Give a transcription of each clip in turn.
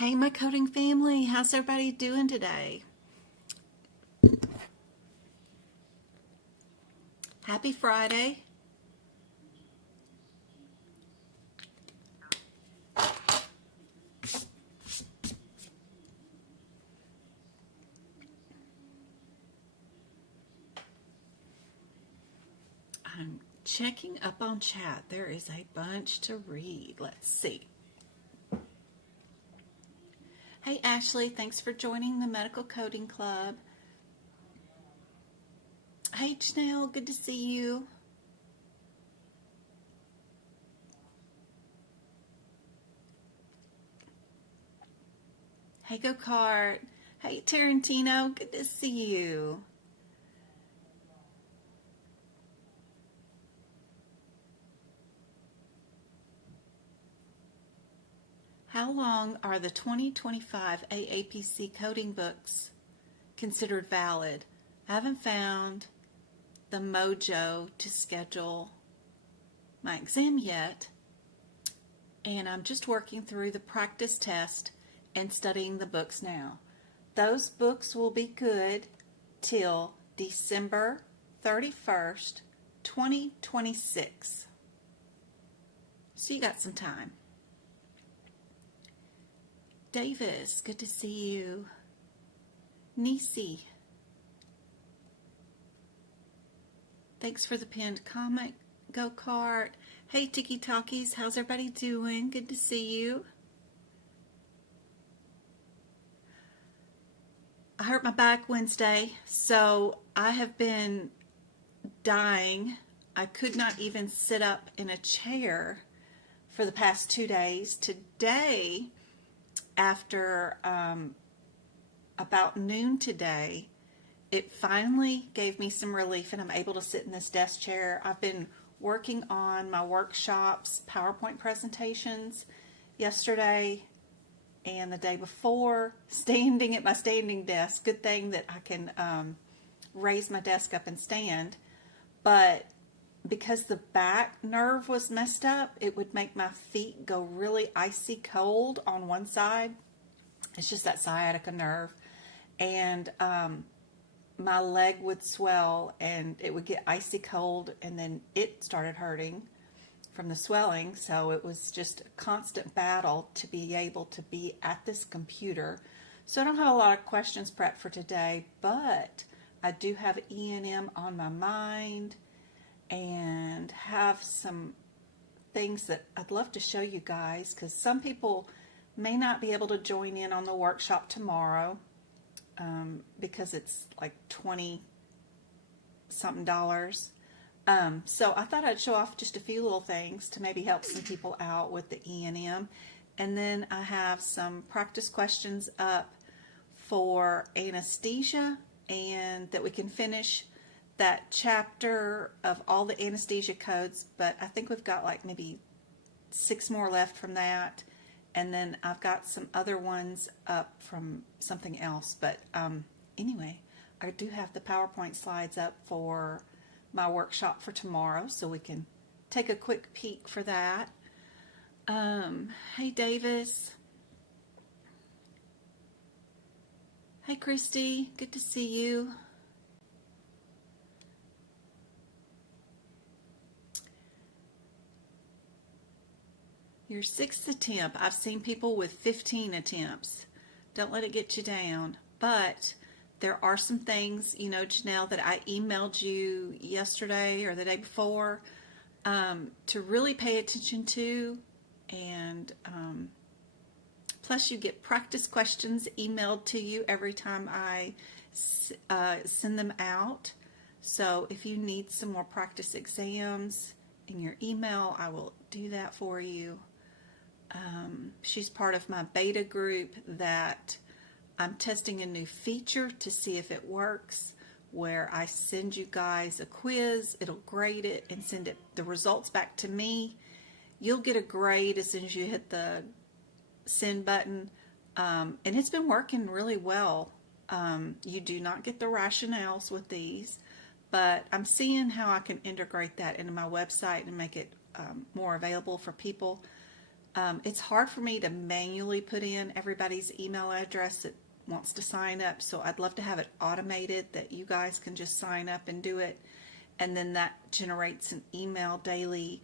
Hey, my coding family, how's everybody doing today? Happy Friday. I'm checking up on chat. There is a bunch to read. Let's see. Hey, Ashley, thanks for joining the Medical Coding Club. Hey, Janelle, good to see you. Hey, Go Kart. Hey, Tarantino, good to see you. How long are the 2025 AAPC coding books considered valid? I haven't found the mojo to schedule my exam yet, and I'm just working through the practice test and studying the books now. Those books will be good till December 31st, 2026. So you got some time. Davis, good to see you. Nisi, thanks for the pinned comment. Go Kart. Hey, Tiki Talkies, how's everybody doing? Good to see you. I hurt my back Wednesday, so I have been dying. I could not even sit up in a chair for the past 2 days. Today, after about noon today, it finally gave me some relief and I'm able to sit in this desk chair. I've been working on my workshops, PowerPoint presentations yesterday and the day before, standing at my standing desk. Good thing that I can raise my desk up and stand. But because the back nerve was messed up, it would make my feet go really icy cold on one side. It's just that sciatica nerve. And my leg would swell and it would get icy cold, and then it started hurting from the swelling. So it was just a constant battle to be able to be at this computer. So I don't have a lot of questions prepped for today, but I do have E&M on my mind and have some things that I'd love to show you guys, because some people may not be able to join in on the workshop tomorrow because it's like $20 something. So I thought I'd show off just a few little things to maybe help some people out with the E&M. And then I have some practice questions up for anesthesia, and that we can finish that chapter of all the anesthesia codes, but I think we've got like maybe 6 more left from that. And then I've got some other ones up from something else. But anyway, I do have the PowerPoint slides up for my workshop for tomorrow, so we can take a quick peek for that. Hey, Davis. Hey, Christy. Good to see you. Your 6th attempt. I've seen people with 15 attempts. Don't let it get you down. But there are some things, you know, Janelle, that I emailed you yesterday or the day before to really pay attention to. And plus you get practice questions emailed to you every time I send them out. So if you need some more practice exams in your email, I will do that for you. She's part of my beta group that I'm testing a new feature to see if it works, where I send you guys a quiz, it'll grade it and send the results back to me. You'll get a grade as soon as you hit the send button, and it's been working really well. You do not get the rationales with these, but I'm seeing how I can integrate that into my website and make it more available for people. It's hard for me to manually put in everybody's email address that wants to sign up, so I'd love to have it automated that you guys can just sign up and do it, and then that generates an email daily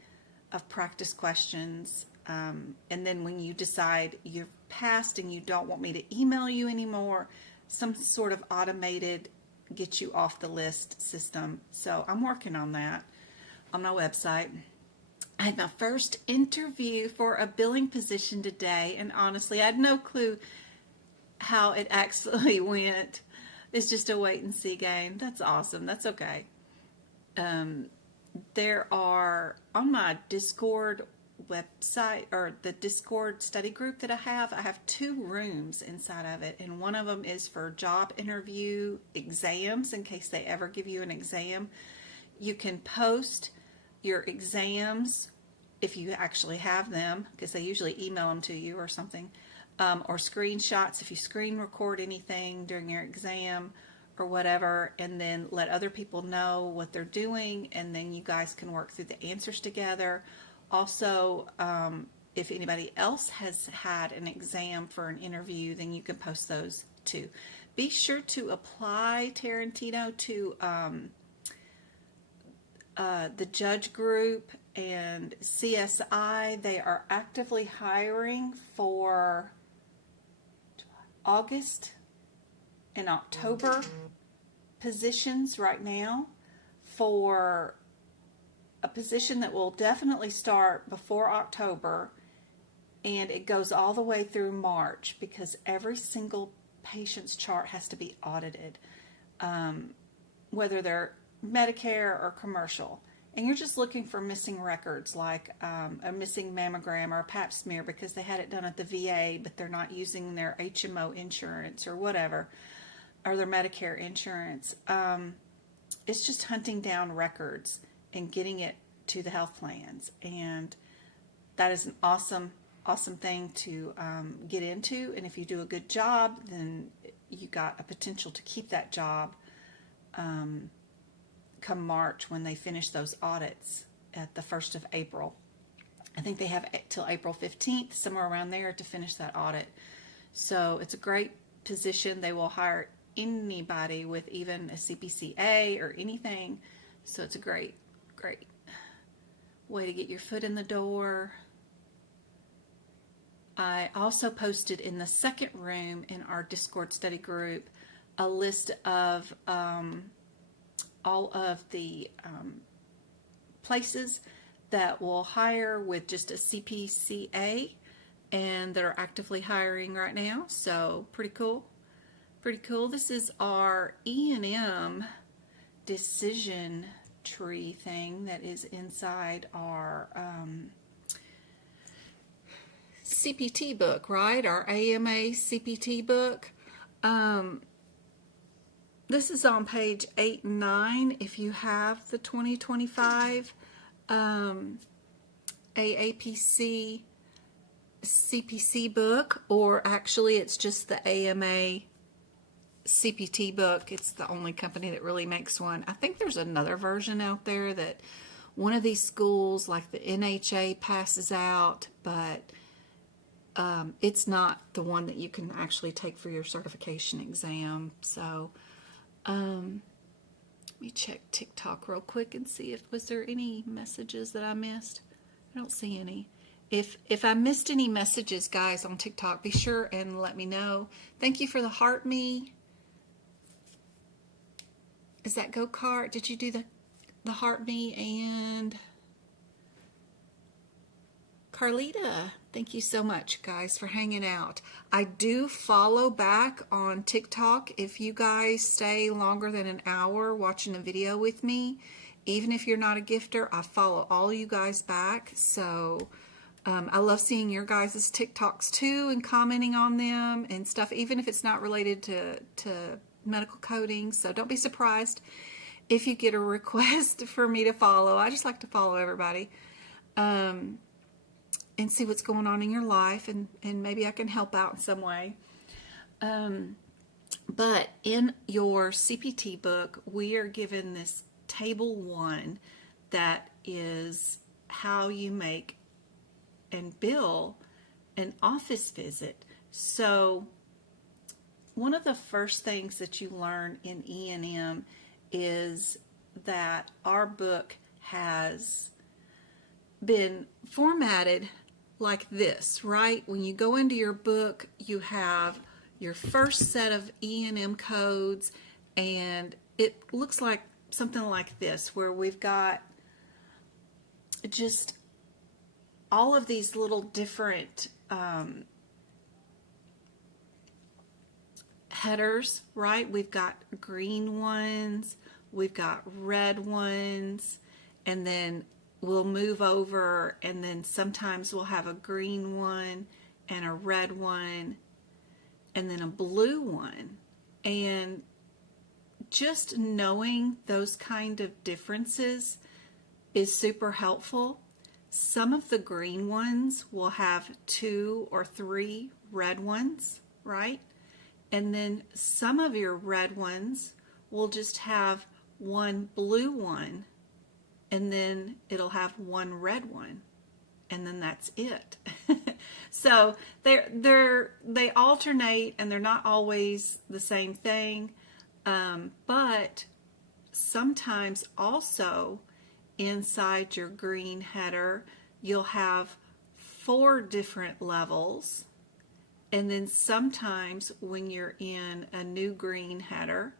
of practice questions. And then when you decide you're passed and you don't want me to email you anymore, some sort of automated get you off the list system. So I'm working on that on my website. I had my first interview for a billing position today, and honestly, I had no clue how it actually went. It's just a wait and see game. That's awesome. That's okay. There are, on my Discord website, or the Discord study group that I have 2 rooms inside of it, and one of them is for job interview exams in case they ever give you an exam. You can post your exams if you actually have them, because they usually email them to you or something, or screenshots if you screen record anything during your exam or whatever, and then let other people know what they're doing, and then you guys can work through the answers together. Also, if anybody else has had an exam for an interview, then you can post those too. Be sure to apply, Tarantino, to the judge group and CSI. They are actively hiring for August and October positions right now, for a position that will definitely start before October, and it goes all the way through March, because every single patient's chart has to be audited, whether they're Medicare or commercial. And you're just looking for missing records, like a missing mammogram or a pap smear because they had it done at the VA, but they're not using their HMO insurance or whatever, or their Medicare insurance. It's just hunting down records and getting it to the health plans. And that is an awesome thing to get into. And if you do a good job, then you got a potential to keep that job come March, when they finish those audits at the 1st of April. I think they have till April 15th, somewhere around there, to finish that audit. So it's a great position. They will hire anybody with even a CPCA or anything. So it's a great way to get your foot in the door. I also posted in the second room in our Discord study group a list of all of the places that will hire with just a CPCA and that are actively hiring right now. So pretty cool. This is our E&M decision tree thing that is inside our CPT book, right? Our AMA CPT book. This is on page 8 and 9 if you have the 2025 AAPC CPC book, or actually it's just the AMA CPT book. It's the only company that really makes one. I think there's another version out there that one of these schools, like the NHA, passes out, but it's not the one that you can actually take for your certification exam. So let me check TikTok real quick and see if was there any messages that I missed. I don't see any. If I missed any messages, guys, on TikTok, be sure and let me know. Thank you for the heart me. Is that go-kart? Did you do the heart me? And Carlita, thank you so much, guys, for hanging out. I do follow back on TikTok if you guys stay longer than an hour watching a video with me. Even if you're not a gifter, I follow all you guys back. So I love seeing your guys' TikToks too and commenting on them and stuff, even if it's not related to medical coding. So don't be surprised if you get a request for me to follow. I just like to follow everybody. And see what's going on in your life, and maybe I can help out in some way. But in your CPT book, we are given this table 1 that is how you make and bill an office visit. So one of the first things that you learn in E&M is that our book has been formatted like this, right? When you go into your book, you have your first set of E&M codes, and it looks like something like this, where we've got just all of these little different headers, right? We've got green ones, we've got red ones, and then we'll move over, and then sometimes we'll have a green one and a red one and then a blue one. And just knowing those kind of differences is super helpful. Some of the green ones will have 2 or 3 red ones, right? And then some of your red ones will just have 1 blue one, and then it'll have 1 red one, and then that's it. So they alternate, and they're not always the same thing, but sometimes also inside your green header you'll have 4 different levels, and then sometimes when you're in a new green header,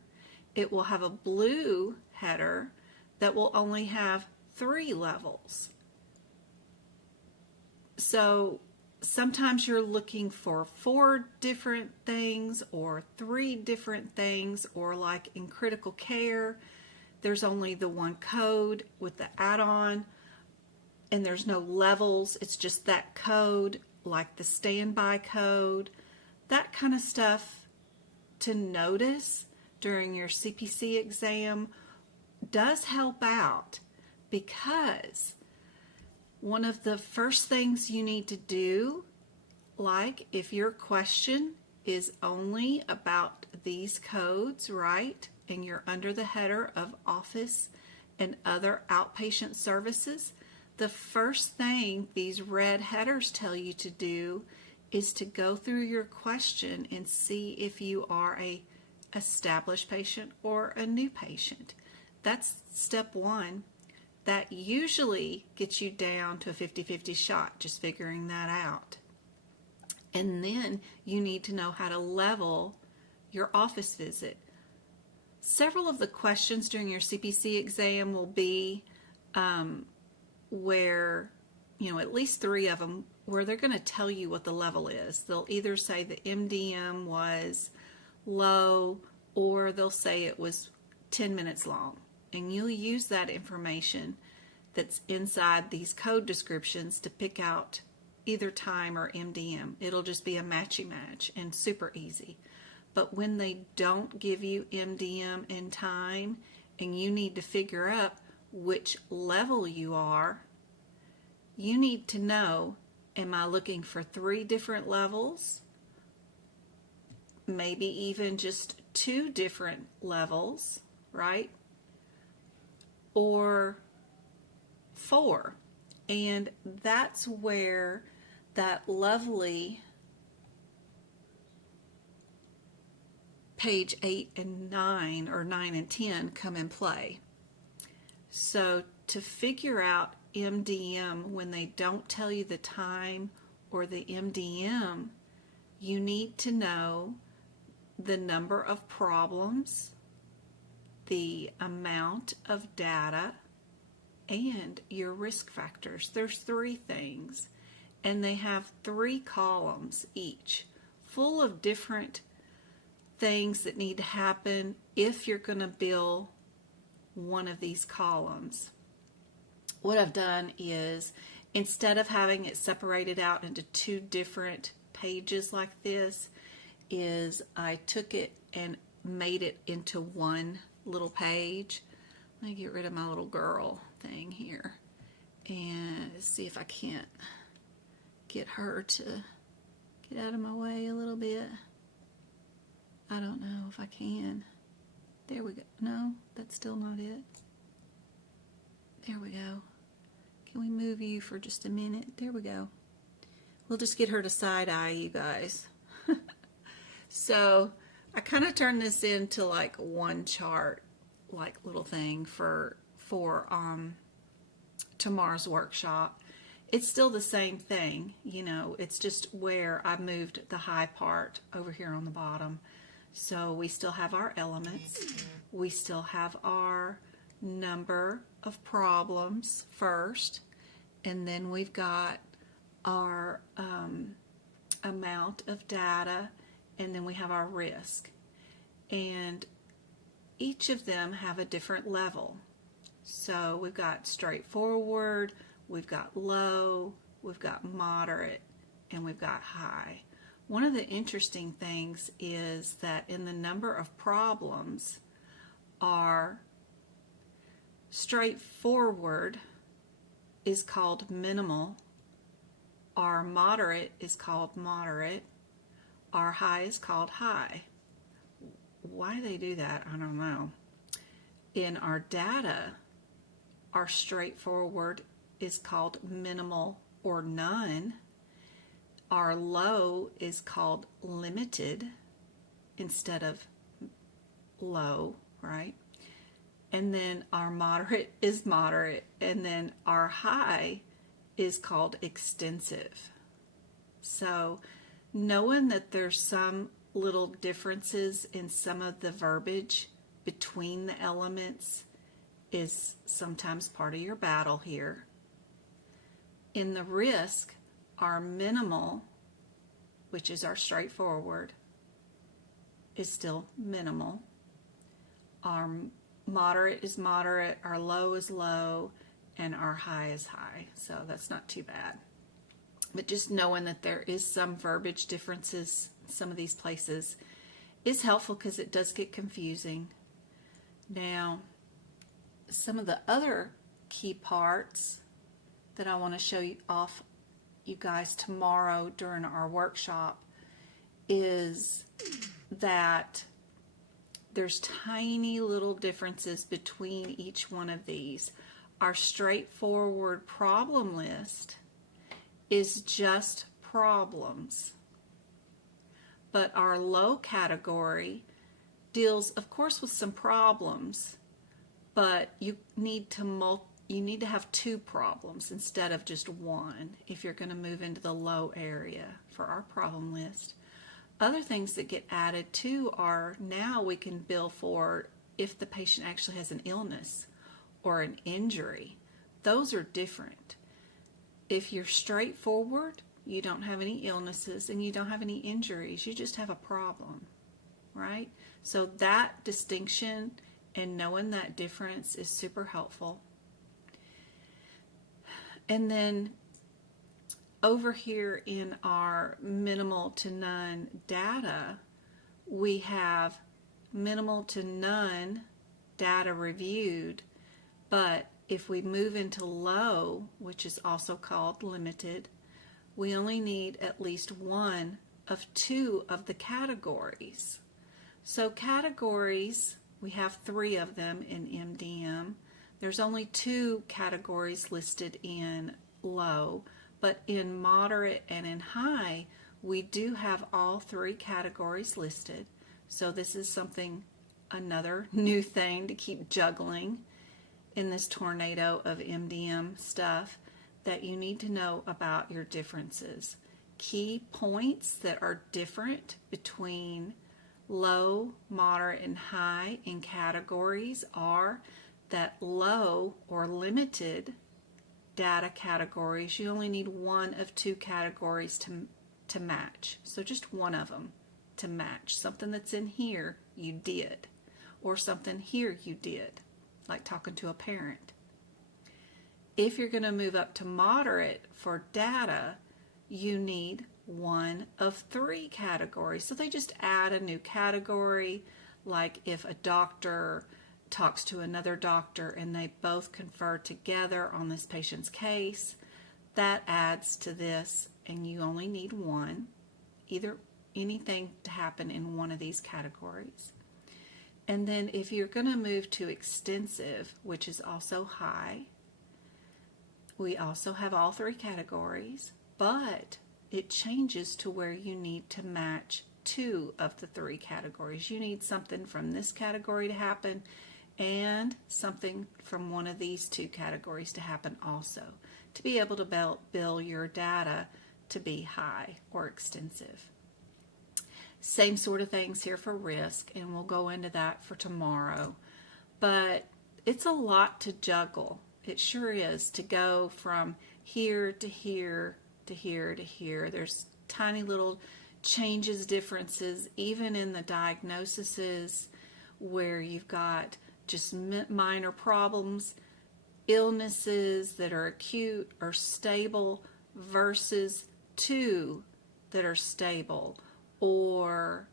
it will have a blue header that will only have 3 levels. So sometimes you're looking for 4 different things or 3 different things, or like in critical care, there's only the 1 code with the add-on, and there's no levels, it's just that code, like the standby code. That kind of stuff to notice during your CPC exam does help out, because one of the first things you need to do, like if your question is only about these codes, right, and you're under the header of office and other outpatient services, the first thing these red headers tell you to do is to go through your question and see if you are a established patient or a new patient. That's step 1. That usually gets you down to a 50-50 shot, just figuring that out. And then you need to know how to level your office visit. Several of the questions during your CPC exam will be where, at least 3 of them, where they're going to tell you what the level is. They'll either say the MDM was low, or they'll say it was 10 minutes long. And you'll use that information that's inside these code descriptions to pick out either time or MDM. It'll just be a matchy match and super easy. But when they don't give you MDM and time, and you need to figure out which level you are, you need to know, am I looking for 3 different levels? Maybe even just 2 different levels, right? Or 4. And that's where that lovely page 8 and 9, or 9 and 10, come in play. So to figure out MDM when they don't tell you the time or the MDM, you need to know the number of problems, the amount of data, and your risk factors. There's 3 things, and they have 3 columns each, full of different things that need to happen if you're going to bill one of these columns. What I've done is, instead of having it separated out into 2 different pages like this, is I took it and made it into 1 little page. Let me get rid of my little girl thing here and see if I can't get her to get out of my way a little bit. I don't know if I can. There we go. No, that's still not it. There we go. Can we move you for just a minute? There we go. We'll just get her to side eye you guys. So I kind of turned this into like one chart, like little thing for tomorrow's workshop. It's still the same thing, you know, it's just where I moved the high part over here on the bottom. So we still have our elements, we still have our number of problems first, and then we've got our amount of data, and then we have our risk. And each of them have a different level. So we've got straightforward, we've got low, we've got moderate, and we've got high. One of the interesting things is that in the number of problems, our straightforward is called minimal, our moderate is called moderate, our high is called high. Why do they do that? I don't know. In our data, our straightforward is called minimal or none. Our low is called limited instead of low, right? And then our moderate is moderate, and then our high is called extensive. So knowing that there's some little differences in some of the verbiage between the elements is sometimes part of your battle here. In the risk, our minimal, which is our straightforward, is still minimal. Our moderate is moderate, our low is low, and our high is high. So that's not too bad. But just knowing that there is some verbiage differences in some of these places is helpful because it does get confusing. Now, some of the other key parts that I want to show you off you guys tomorrow during our workshop is that there's tiny little differences between each one of these. Our straightforward problem list is just problems, but our low category deals, of course, with some problems, but you need to have two problems instead of just one if you're going to move into the low area for our problem list. Other things that get added too are now we can bill for if the patient actually has an illness or an injury. Those are different. If you're straightforward, you don't have any illnesses and you don't have any injuries, you just have a problem, right? So that distinction and knowing that difference is super helpful. And then over here in our minimal to none data, we have minimal to none data reviewed, but if we move into low, which is also called limited, we only need at least one of two of the categories. So categories, we have 3 of them in MDM. There's only 2 categories listed in low, but in moderate and in high, we do have all 3 categories listed. So this is something, another new thing to keep juggling in this tornado of MDM stuff, that you need to know about your differences. Key points that are different between low, moderate, and high in categories are that low or limited data categories, you only need one of 2 categories to match. So just one of them to match. Something that's in here you did, or something here you did, like talking to a parent. If you're going to move up to moderate for data, you need one of 3 categories. So they just add a new category, like if a doctor talks to another doctor and they both confer together on this patient's case, that adds to this, and you only need one, either anything to happen in one of these categories. And then if you're going to move to extensive, which is also high, we also have all 3 categories, but it changes to where you need to match 2 of the 3 categories. You need something from this category to happen and something from one of these 2 categories to happen also, to be able to bill your data to be high or extensive. Same sort of things here for risk, and we'll go into that for tomorrow. But it's a lot to juggle. It sure is, to go from here to here to here to here. There's tiny little changes, differences, even in the diagnoses, where you've got just minor problems, illnesses that are acute or stable versus 2 that are stable, or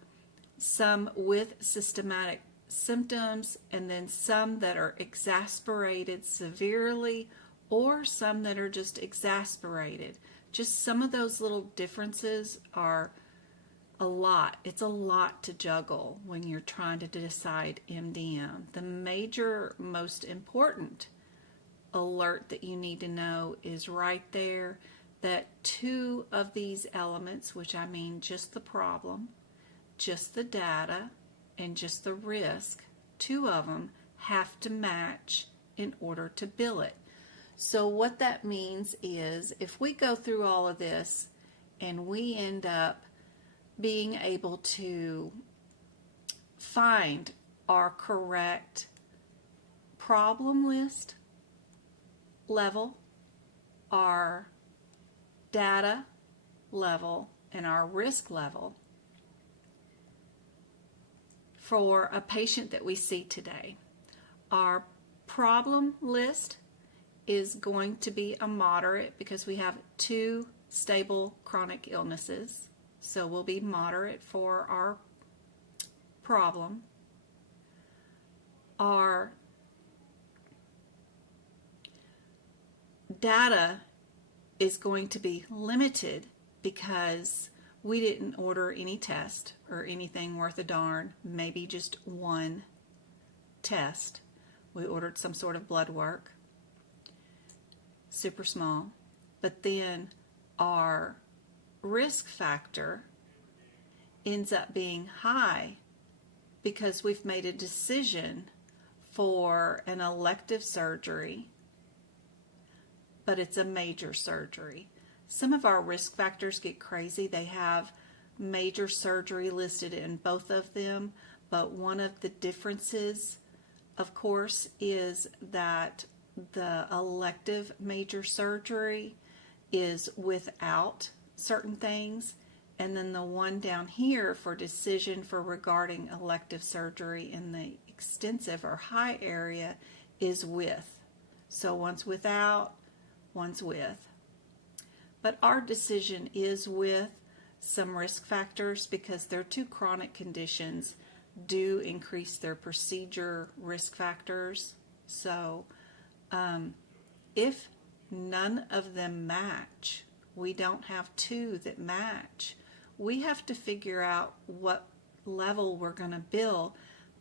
some with systematic symptoms and then some that are exacerbated severely, or some that are just exacerbated. Just some of those little differences are a lot. It's a lot to juggle when you're trying to decide MDM. The major, most important alert that you need to know is right there, that 2 of these elements, which I mean just the problem, just the data, and just the risk, 2 of them have to match in order to bill it. So what that means is, if we go through all of this and we end up being able to find our correct problem list level, our data level, and our risk level for a patient that we see today, our problem list is going to be a moderate because we have 2 stable chronic illnesses. So we'll be moderate for our problem. Our data is going to be limited because we didn't order any test or anything worth a darn, maybe just 1 test. We ordered some sort of blood work, super small, but then our risk factor ends up being high because we've made a decision for an elective surgery, but it's a major surgery. Some of our risk factors get crazy. They have major surgery listed in both of them, but one of the differences, of course, is that the elective major surgery is without certain things, and then the one down here for decision for regarding elective surgery in the extensive or high area is with. So one's without, one's with. But our decision is with some risk factors because their 2 chronic conditions do increase their procedure risk factors. So if none of them match, we don't have 2 that match, we have to figure out what level we're going to bill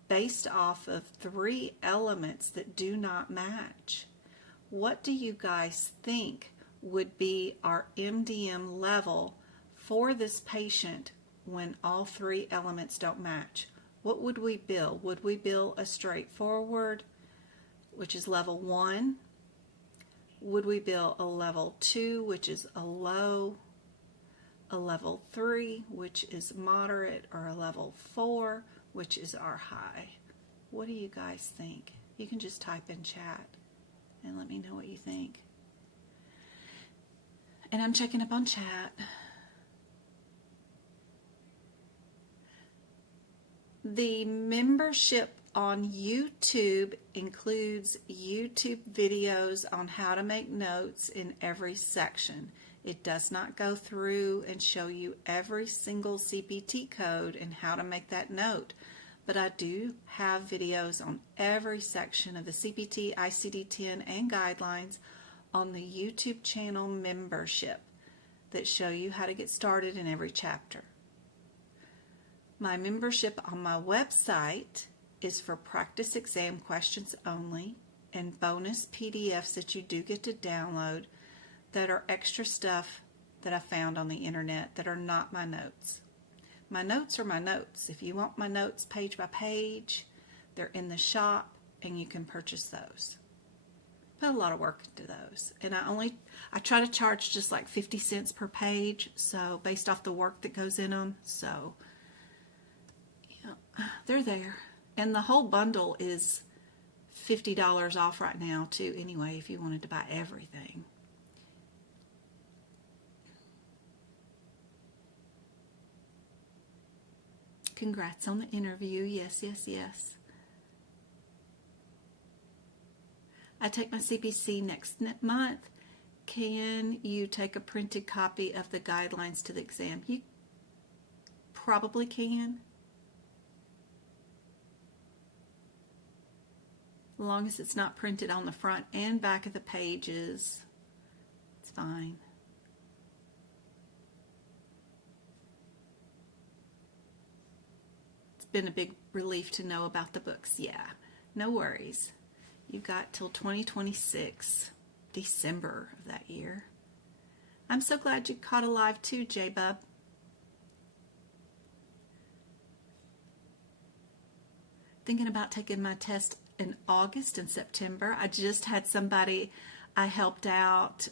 based off of 3 elements that do not match. What do you guys think would be our MDM level for this patient when all 3 elements don't match? What would we bill? Would we bill a straightforward, which is level 1? Would we bill a level 2, which is a low, a level 3, which is moderate, or a level 4, which is our high? What do you guys think? You can just type in chat and let me know what you think. And I'm checking up on chat. The membership on YouTube includes YouTube videos on how to make notes in every section. It does not go through and show you every single CPT code and how to make that note, but I do have videos on every section of the CPT, ICD-10, and guidelines on the YouTube channel membership that show you how to get started in every chapter. My membership on my website is for practice exam questions only and bonus PDFs that you do get to download that are extra stuff that I found on the internet that are not my notes. My notes are my notes. If you want my notes page by page, they're in the shop and you can purchase those. Put a lot of work into those. And I try to charge just like 50 cents per page, so based off the work that goes in them. So yeah, they're there. And the whole bundle is $50 off right now too, anyway, if you wanted to buy everything. Congrats on the interview. Yes, yes, yes. I take my CPC next month. Can you take a printed copy of the guidelines to the exam? You probably can. As long as it's not printed on the front and back of the pages, it's fine. It's been a big relief to know about the books. Yeah, no worries. You've got till 2026, December of that year. I'm so glad you caught alive too, J-Bub. Thinking about taking my test in August and September. I just had somebody I helped out,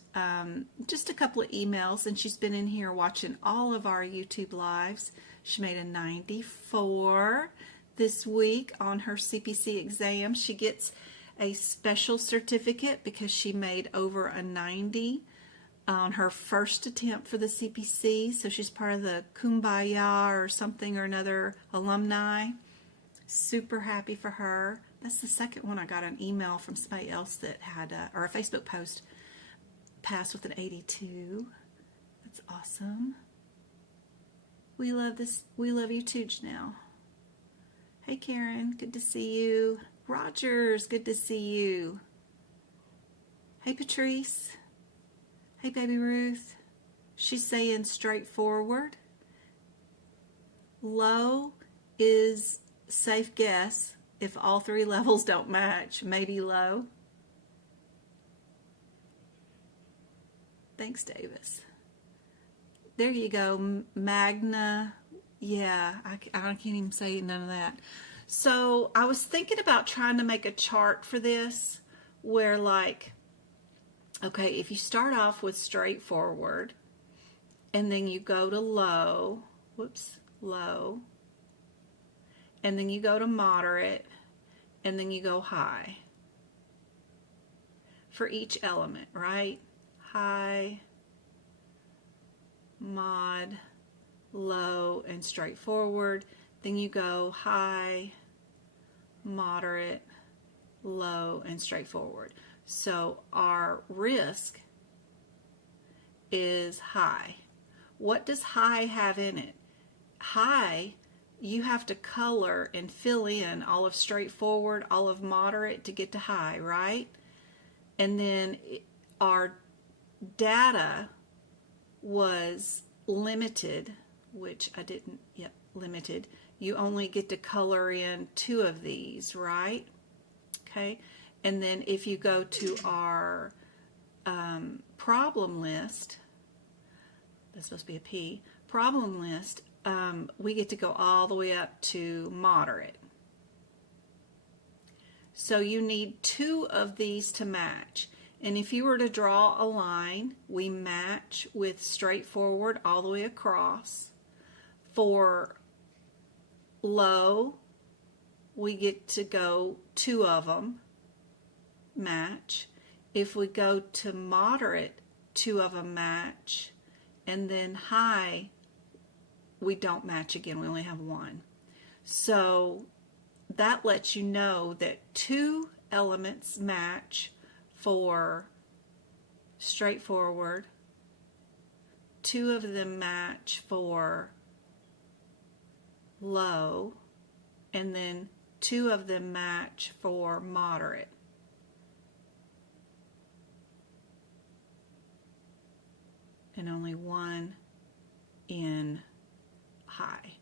just a couple of emails, and she's been in here watching all of our YouTube lives. She made a 94 this week on her CPC exam. She gets a special certificate because she made over a 90 on her first attempt for the CPC. So she's part of the Kumbaya or something or another alumni. Super happy for her. That's the second one I got an email from somebody else that had, or a Facebook post, passed with an 82. That's awesome. We love this. We love you too, Janelle. Hey, Karen. Good to see you. Rogers, good to see you. Hey, Patrice. Hey, Baby Ruth. She's saying straightforward. Low is safe guess. If all three levels don't match, maybe low. Thanks, Davis. There you go, Magna. Yeah, I can't even say none of that. So I was thinking about trying to make a chart for this where, like, okay, if you start off with straightforward and then you go to low, low, and then you go to moderate, and then you go high for each element, right? High, mod, low, and straightforward. Then you go high, moderate, low, and straightforward. So our risk is high. What does high have in it? High, you have to color and fill in all of straightforward, all of moderate to get to high, right? And then our data was limited, which I didn't, limited. You only get to color in 2 of these, right? Okay. And then if you go to our problem list, that's supposed to be a P, problem list, we get to go all the way up to moderate. So you need 2 of these to match. And if you were to draw a line, we match with straightforward all the way across. For low, we get to go 2 of them match. If we go to moderate, 2 of them match. And then high, we don't match again. We only have 1. So that lets you know that 2 elements match for straightforward. 2 of them match for low, and then 2 of them match for moderate. And only 1 in high.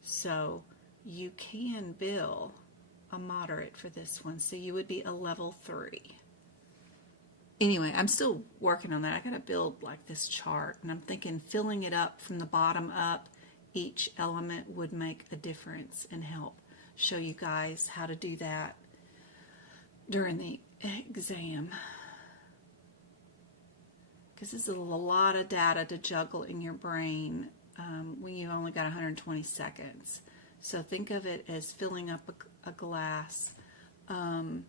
So you can bill a moderate for this one. So you would be a level 3. anyway, I'm still working on that. I got to build like this chart, and I'm thinking filling it up from the bottom up, each element would make a difference and help show you guys how to do that during the exam. Because this is a lot of data to juggle in your brain when you only got 120 seconds. So think of it as filling up a glass. You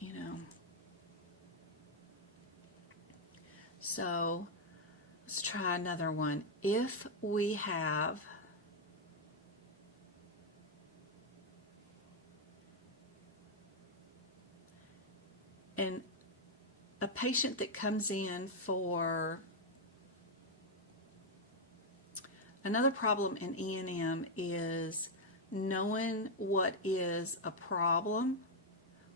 know. So let's try another one. If we have a patient that comes in for another problem in E&M is knowing what is a problem,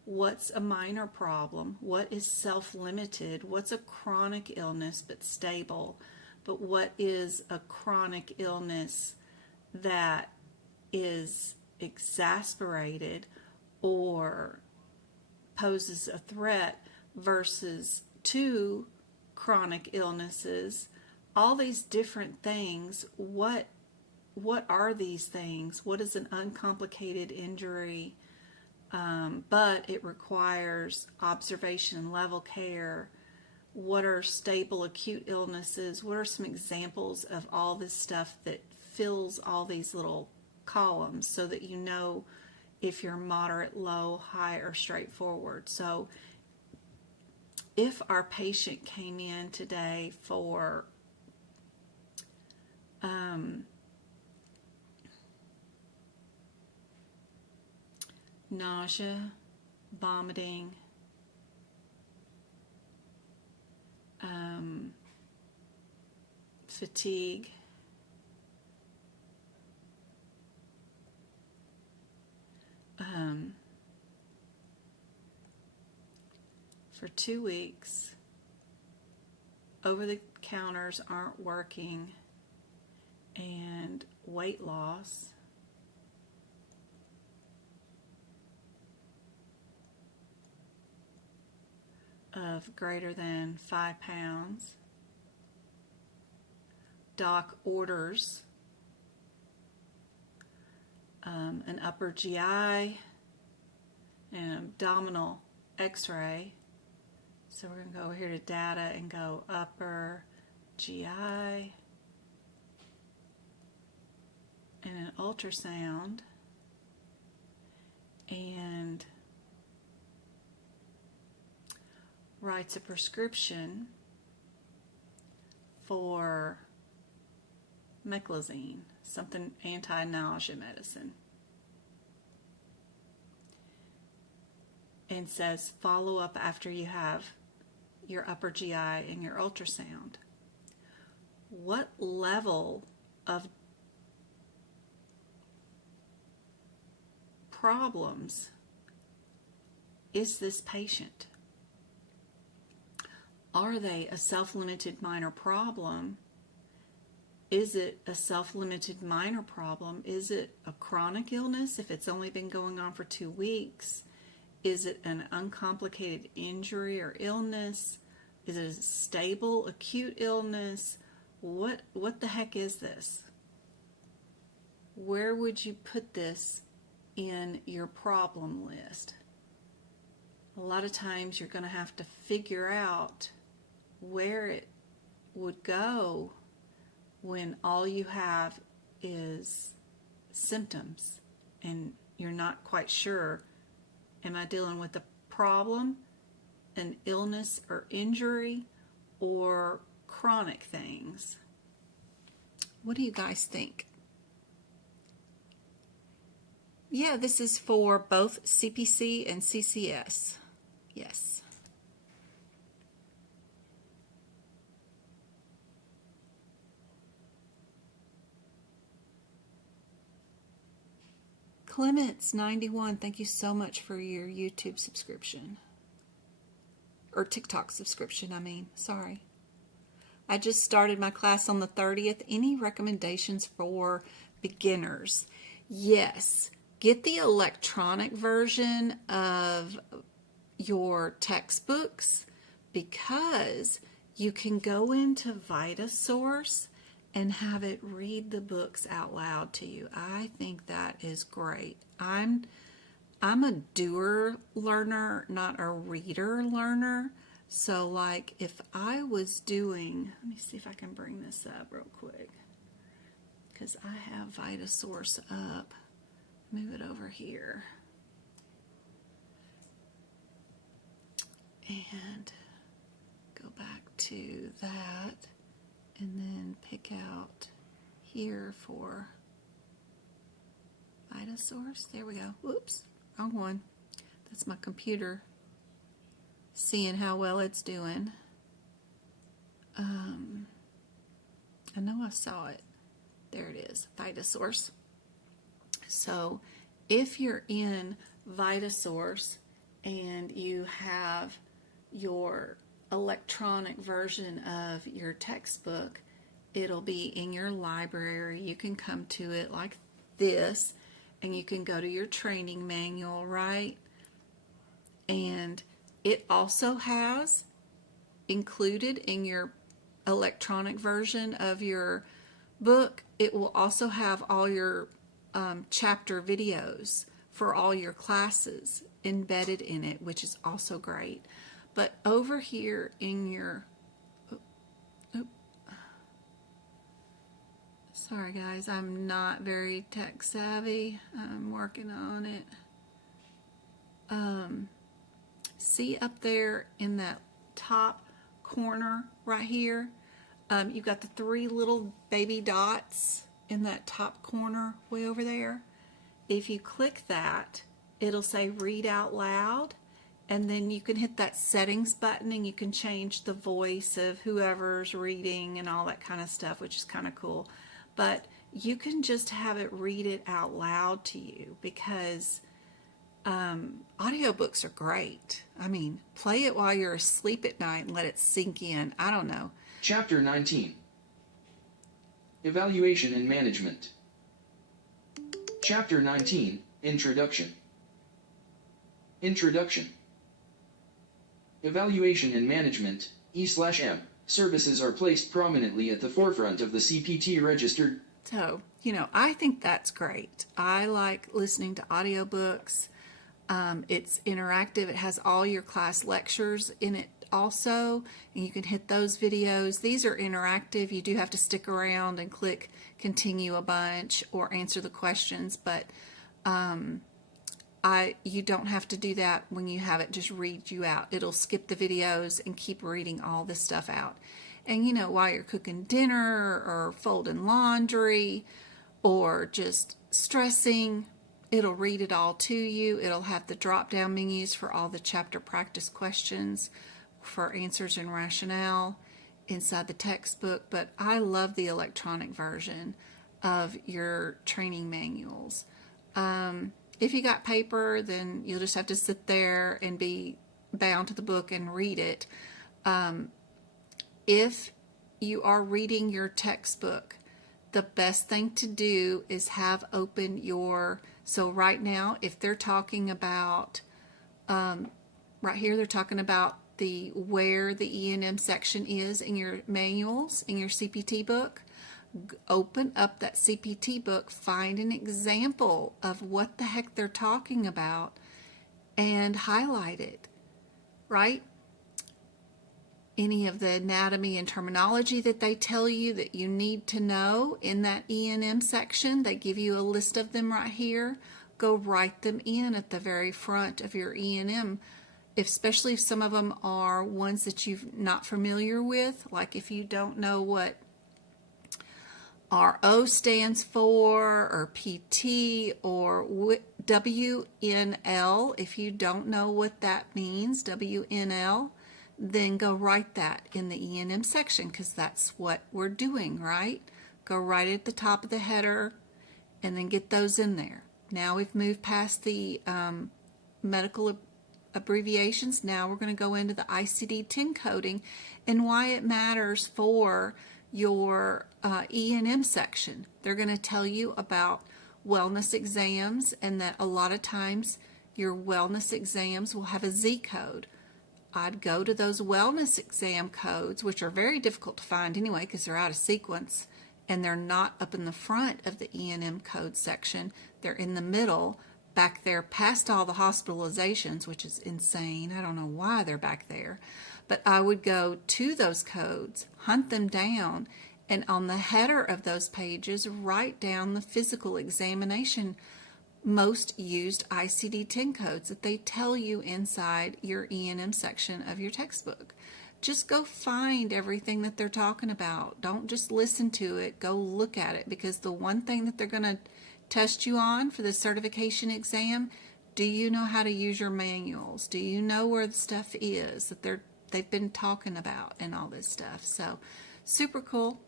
what's a minor problem, what is self-limited, what's a chronic illness but stable, but what is a chronic illness that is exasperated or poses a threat versus two chronic illnesses. All these different things, what are these things? What is an uncomplicated injury, but it requires observation level care? What are stable acute illnesses? What are some examples of all this stuff that fills all these little columns so that you know if you're moderate, low, high, or straightforward? So if our patient came in today for nausea, vomiting, fatigue, for 2 weeks, over-the-counters aren't working, and weight loss, of greater than 5 pounds, doc orders an upper GI and abdominal x-ray. So we're going to go over here to data and go upper GI and an ultrasound, and writes a prescription for meclizine, something anti-nausea medicine, and says follow up after you have your upper GI and your ultrasound. What level of problems is this patient? Are they a self-limited minor problem? Is it a self-limited minor problem? Is it a chronic illness if it's only been going on for 2 weeks? Is it an uncomplicated injury or illness? Is it a stable acute illness? What the heck is this? Where would you put this in your problem list? A lot of times you're going to have to figure out where it would go when all you have is symptoms and you're not quite sure, am I dealing with a problem, an illness or injury, or chronic things? What do you guys think? Yeah, this is for both CPC and CCS. Yes. Clements 91, thank you so much for your YouTube subscription. Or TikTok subscription, I mean. Sorry. I just started my class on the 30th. Any recommendations for beginners? Yes. Get the electronic version of your textbooks, because you can go into VitaSource and have it read the books out loud to you. I think that is great. I'm a doer learner, not a reader learner. So like if I was doing, let me see if I can bring this up real quick, because I have VitaSource up. Move it over here. And go back to that, and then pick out here for VitaSource. There we go. Whoops, wrong one. That's my computer seeing how well it's doing. I know I saw it. There it is, VitaSource. So if you're in VitaSource and you have your electronic version of your textbook, it'll be in your library. You can come to it like this, and you can go to your training manual, right? And it also has included in your electronic version of your book, it will also have all your chapter videos for all your classes embedded in it, which is also great. But over here in your, sorry guys, I'm not very tech savvy. I'm working on it. See up there in that top corner right here, you've got the 3 little baby dots in that top corner way over there. If you click that, it'll say read out loud, and then you can hit that settings button and you can change the voice of whoever's reading and all that kind of stuff, which is kind of cool. But you can just have it read it out loud to you, because audiobooks are great. I mean, play it while you're asleep at night and let it sink in. I don't know. Chapter 19. Evaluation and Management. Chapter 19, Introduction. Introduction. Evaluation and Management, E/M, services are placed prominently at the forefront of the CPT registered. So, I think that's great. I like listening to audiobooks. It's interactive. It has all your class lectures in it also, and you can hit those videos. These are interactive. You do have to stick around and click continue a bunch or answer the questions, but you don't have to do that when you have it just read you out. It'll skip the videos and keep reading all this stuff out. And while you're cooking dinner or folding laundry or just stressing, it'll read it all to you. It'll have the drop-down menus for all the chapter practice questions for answers and rationale inside the textbook. But I love the electronic version of your training manuals. If you got paper, then you'll just have to sit there and be bound to the book and read it. If you are reading your textbook, the best thing to do is have open your, so right now, if they're talking about, right here, they're talking about where the E&M section is in your manuals, in your CPT book. Open up that CPT book, find an example of what the heck they're talking about, and highlight it, right? Any of the anatomy and terminology that they tell you that you need to know in that E&M section, they give you a list of them right here. Go write them in at the very front of your E&M, especially if some of them are ones that you're not familiar with, like if you don't know what RO stands for, or PT, or WNL. If you don't know what that means, WNL, then go write that in the E&M section, because that's what we're doing, right? Go right at the top of the header and then get those in there. Now we've moved past the medical abbreviations. Now we're going to go into the ICD-10 coding and why it matters for your E&M section. They're going to tell you about wellness exams, and that a lot of times your wellness exams will have a Z code. I'd go to those wellness exam codes, which are very difficult to find anyway because they're out of sequence, and they're not up in the front of the E&M code section. They're in the middle, back there past all the hospitalizations, which is insane. I don't know why they're back there. But I would go to those codes, hunt them down, and on the header of those pages, write down the physical examination most used ICD-10 codes that they tell you inside your E&M section of your textbook. Just go find everything that they're talking about. Don't just listen to it. Go look at it, because the one thing that they're going to test you on for the certification exam, do you know how to use your manuals? Do you know where the stuff is that they've been talking about and all this stuff? So super cool.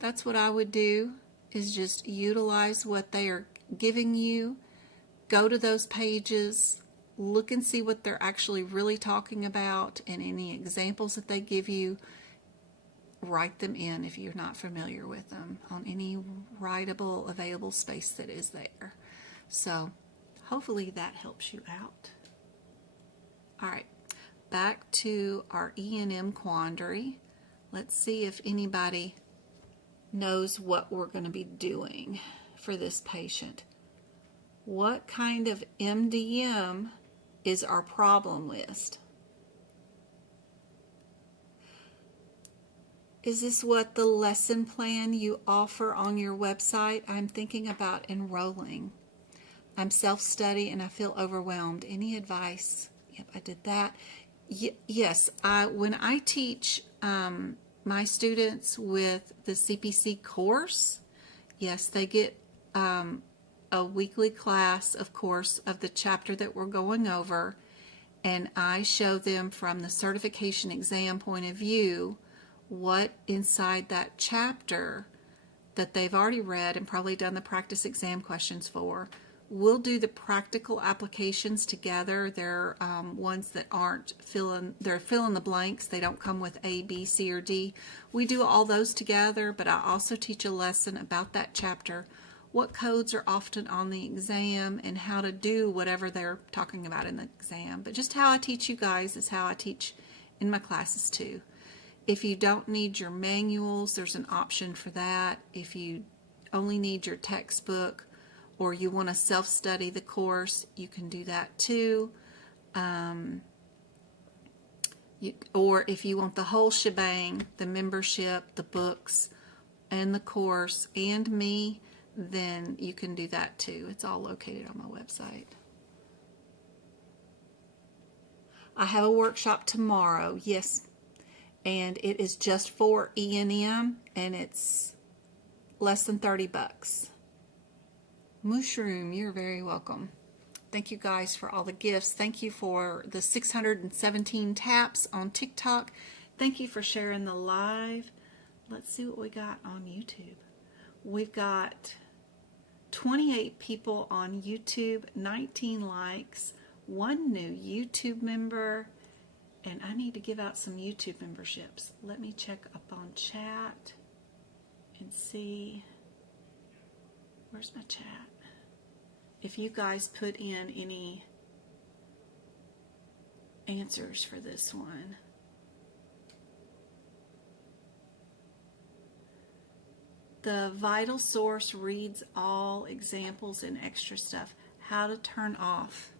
That's what I would do, is just utilize what they are giving you. Go to those pages, look and see what they're actually really talking about, and any examples that they give you, write them in if you're not familiar with them on any writable available space that is there. So hopefully that helps you out. All right, back to our E&M quandary. Let's see if anybody knows what we're going to be doing for this patient. What kind of MDM is our problem list? Is this what the lesson plan you offer on your website? I'm thinking about enrolling. I'm self-study and I feel overwhelmed. Any advice? Yep, I did that. Yes, when I teach my students with the CPC course, yes, they get a weekly class, of course, of the chapter that we're going over, and I show them from the certification exam point of view what inside that chapter that they've already read and probably done the practice exam questions for. We'll do the practical applications together. They're ones that aren't they're fill in the blanks. They don't come with A, B, C, or D. We do all those together, but I also teach a lesson about that chapter, what codes are often on the exam, and how to do whatever they're talking about in the exam. But just how I teach you guys is how I teach in my classes too. If you don't need your manuals, there's an option for that. If you only need your textbook, or you want to self-study the course, you can do that too. Or if you want the whole shebang, the membership, the books, and the course, and me, then you can do that too. It's all located on my website. I have a workshop tomorrow, yes, and it is just for E&M, and it's less than $30. Mushroom, you're very welcome. Thank you guys for all the gifts. Thank you for the 617 taps on TikTok. Thank you for sharing the live. Let's see what we got on YouTube. We've got 28 people on YouTube, 19 likes, 1 new YouTube member, and I need to give out some YouTube memberships. Let me check up on chat and see. Where's my chat? If you guys put in any answers for this one. The vital source reads all examples and extra stuff. How to turn off.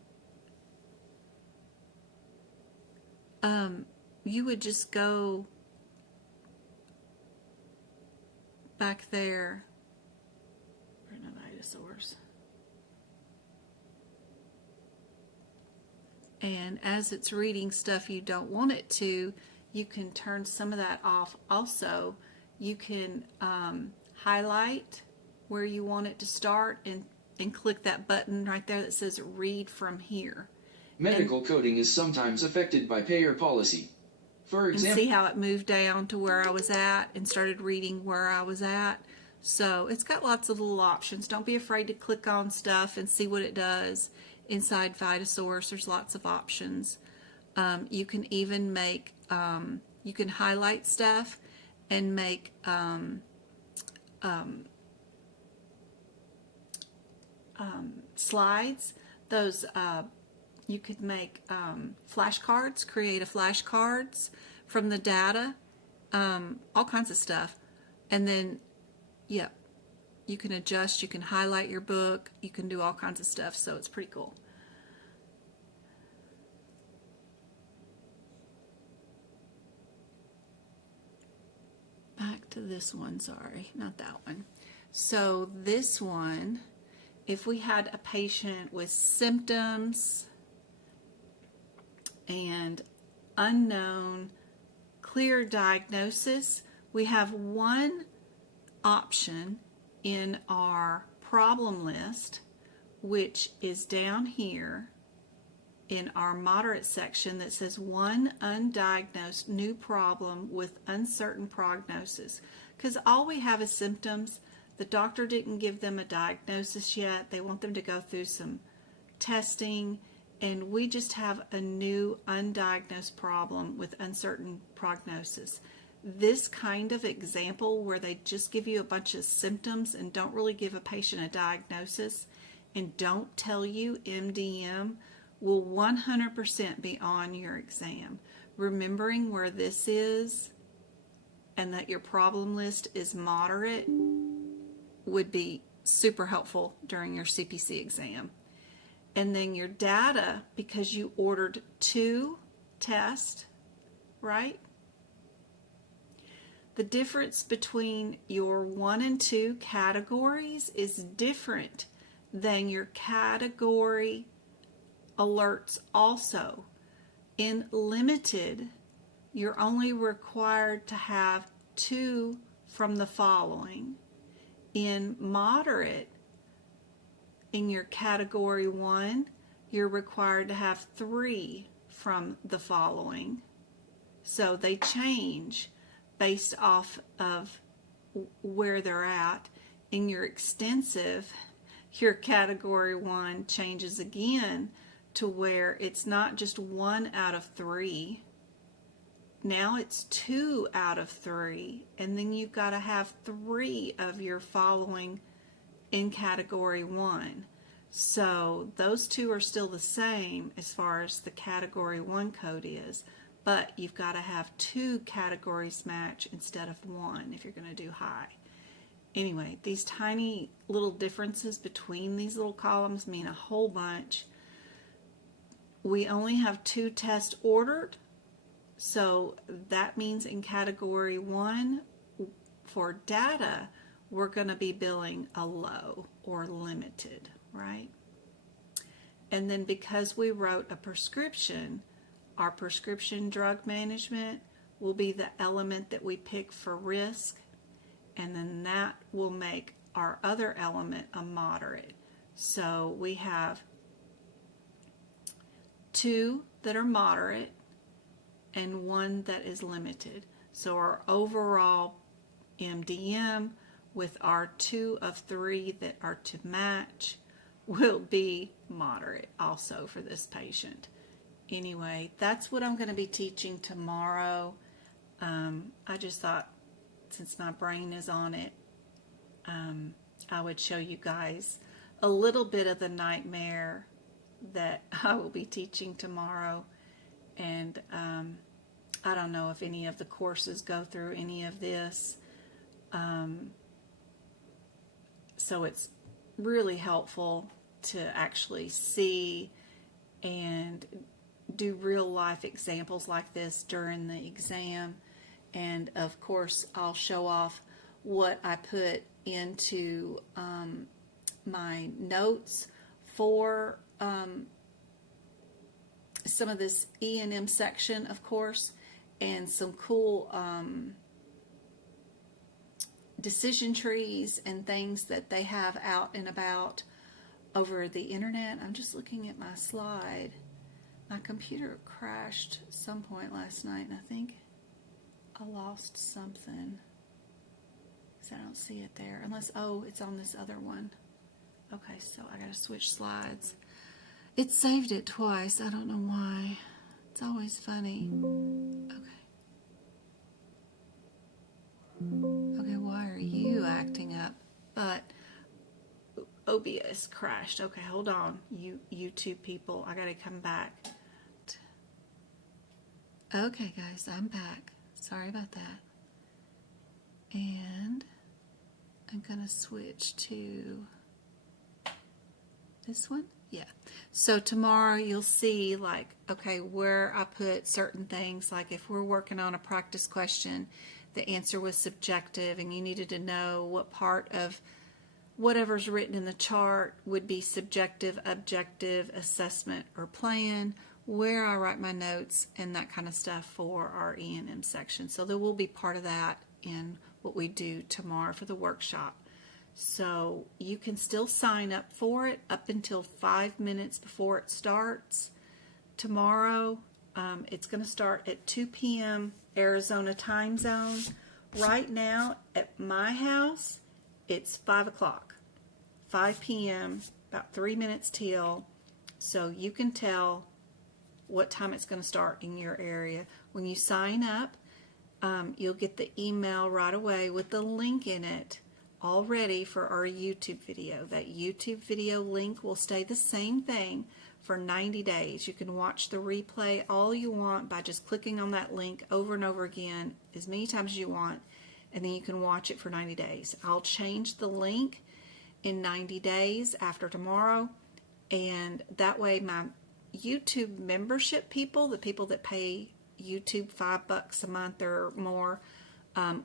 You would just go back there. Source. And as it's reading stuff you don't want it to, you can turn some of that off. Also, you can highlight where you want it to start and click that button right there that says read from here. Medical coding is sometimes affected by payer policy. For example, and see how it moved down to where I was at and started reading where I was at. So it's got lots of little options. Don't be afraid to click on stuff and see what it does. Inside VitaSource, there's lots of options. You can even make, you can highlight stuff and make slides. Those You could make flashcards, create a flashcards from the data, all kinds of stuff. And then, yeah, you can adjust, you can highlight your book, you can do all kinds of stuff, so it's pretty cool. Back to this one, sorry, not that one. So this one, if we had a patient with symptoms and unknown clear diagnosis, we have one option in our problem list, which is down here in our moderate section, that says one undiagnosed new problem with uncertain prognosis. Because all we have is symptoms. The doctor didn't give them a diagnosis yet. They want them to go through some testing, and we just have a new undiagnosed problem with uncertain prognosis. This kind of example where they just give you a bunch of symptoms and don't really give a patient a diagnosis and don't tell you MDM will 100% be on your exam. Remembering where this is and that your problem list is moderate would be super helpful during your CPC exam. And then your data, because you ordered 2 tests, right? The difference between your 1 and 2 categories is different than your category alerts also. In limited, you're only required to have 2 from the following. In moderate, in your category 1, you're required to have 3 from the following. So they change based off of where they're at. In your extensive, your category 1 changes again to where it's not just 1 out of 3. Now it's 2 out of 3, and then you've got to have 3 of your following in category 1. So those 2 are still the same as far as the category 1 code is, but you've got to have 2 categories match instead of 1 if you're going to do high. Anyway, these tiny little differences between these little columns mean a whole bunch. We only have 2 tests ordered, so that means in category 1 for data, we're going to be billing a low or limited, right? And then because we wrote a prescription, our prescription drug management will be the element that we pick for risk, and then that will make our other element a moderate. So we have 2 that are moderate and 1 that is limited. So our overall MDM with our 2 of 3 that are to match will be moderate also for this patient. Anyway, that's what I'm going to be teaching tomorrow. I just thought, since my brain is on it, I would show you guys a little bit of the nightmare that I will be teaching tomorrow. And I don't know if any of the courses go through any of this. So it's really helpful to actually see and do real life examples like this during the exam. And of course, I'll show off what I put into my notes for some of this E&M section, of course, and some cool decision trees and things that they have out and about over the internet. I'm just looking at my slide. My computer crashed at some point last night, and I think I lost something because I don't see it there. Unless, oh, it's on this other one. Okay, so I gotta switch slides. It saved it twice. I don't know why. It's always funny. Okay, why are you acting up? But OBS crashed. Okay, hold on, you YouTube people. I gotta come back. Okay, guys, I'm back. Sorry about that. And I'm gonna switch to this one. Yeah. So tomorrow you'll see, like, okay, where I put certain things. Like if we're working on a practice question, the answer was subjective, and you needed to know what part of whatever's written in the chart would be subjective, objective, assessment, or plan, where I write my notes, and that kind of stuff for our E&M section. So there will be part of that in what we do tomorrow for the workshop. So you can still sign up for it up until 5 minutes before it starts. Tomorrow, it's going to start at 2 p.m. Arizona time zone. Right now at my house, it's 5 o'clock, 5 p.m., about 3 minutes till, so you can tell what time it's going to start in your area. When you sign up, you'll get the email right away with the link in it all ready for our YouTube video. That YouTube video link will stay the same thing for 90 days. You can watch the replay all you want by just clicking on that link over and over again as many times as you want, and then you can watch it for 90 days. I'll change the link in 90 days after tomorrow, and that way my YouTube membership people, the people that pay YouTube $5 a month or more,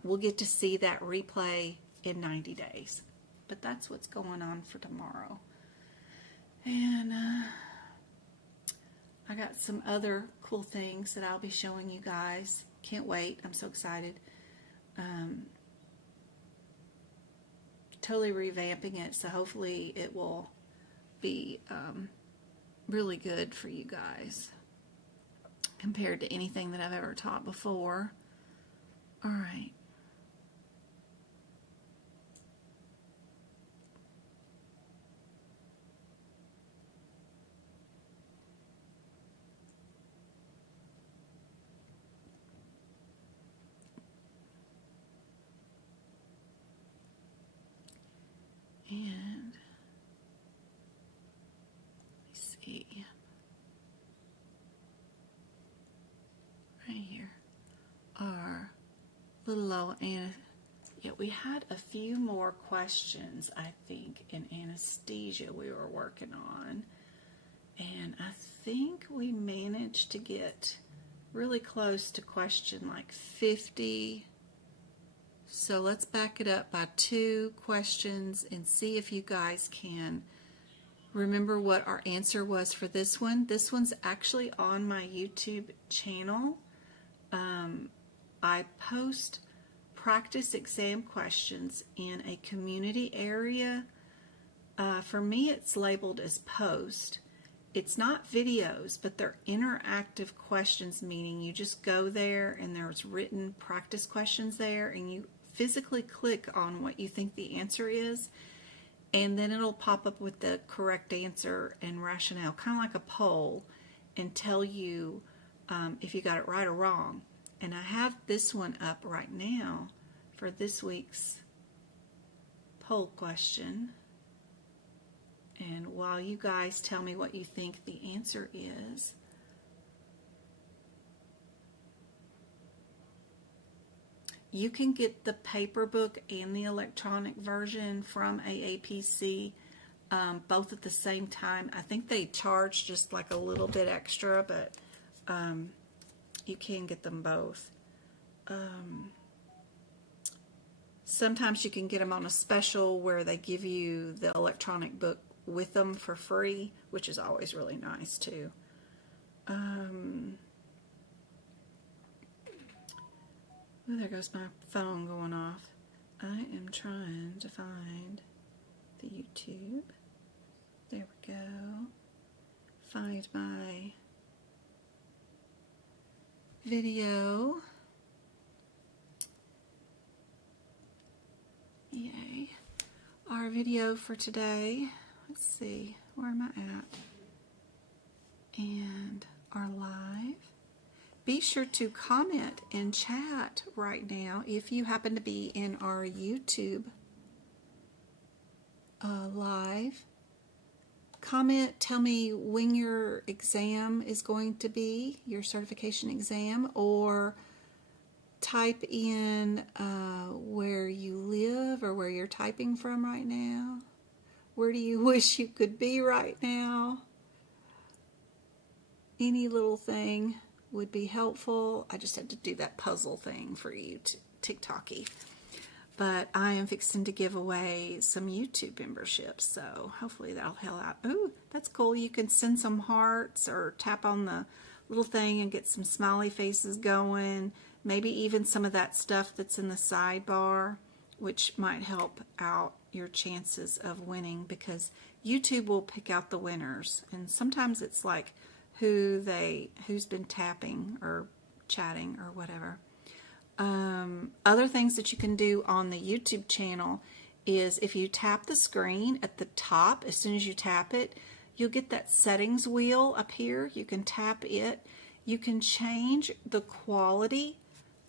will get to see that replay in 90 days. But that's what's going on for tomorrow. And I got some other cool things that I'll be showing you guys. Can't wait. I'm so excited. Totally revamping it, so hopefully it will be really good for you guys compared to anything that I've ever taught before. All right. And let's see, right here, our little old yeah, we had a few more questions, I think, in anesthesia we were working on, and I think we managed to get really close to question like 50. So let's back it up by 2 questions and see if you guys can remember what our answer was for this one. This one's actually on my YouTube channel. I post practice exam questions in a community area. For me, it's labeled as post. It's not videos, but they're interactive questions, meaning you just go there and there's written practice questions there, and you physically click on what you think the answer is, and then it'll pop up with the correct answer and rationale, kind of like a poll, and tell you if you got it right or wrong. And I have this one up right now for this week's poll question. And while you guys tell me what you think the answer is, you can get the paper book and the electronic version from aapc both at the same time. I think they charge just like a little bit extra, but you can get them both. Sometimes you can get them on a special where they give you the electronic book with them for free, which is always really nice too. Oh, there goes my phone going off. I am trying to find the YouTube. There we go. Find my video. Yay. Our video for today. Let's see, where am I at? And our live. Be sure to comment and chat right now if you happen to be in our YouTube live. Comment, tell me when your exam is going to be, your certification exam, or type in where you live or where you're typing from right now. Where do you wish you could be right now? Any little thing would be helpful. I just had to do that puzzle thing for you, TikToky. But I am fixing to give away some YouTube memberships, so hopefully that'll help out. Ooh, that's cool. You can send some hearts or tap on the little thing and get some smiley faces going. Maybe even some of that stuff that's in the sidebar, which might help out your chances of winning, because YouTube will pick out the winners. And sometimes it's like who's been tapping or chatting or whatever. Other things that you can do on the YouTube channel is if you tap the screen at the top, as soon as you tap it, you'll get that settings wheel up here. You can tap it. You can change the quality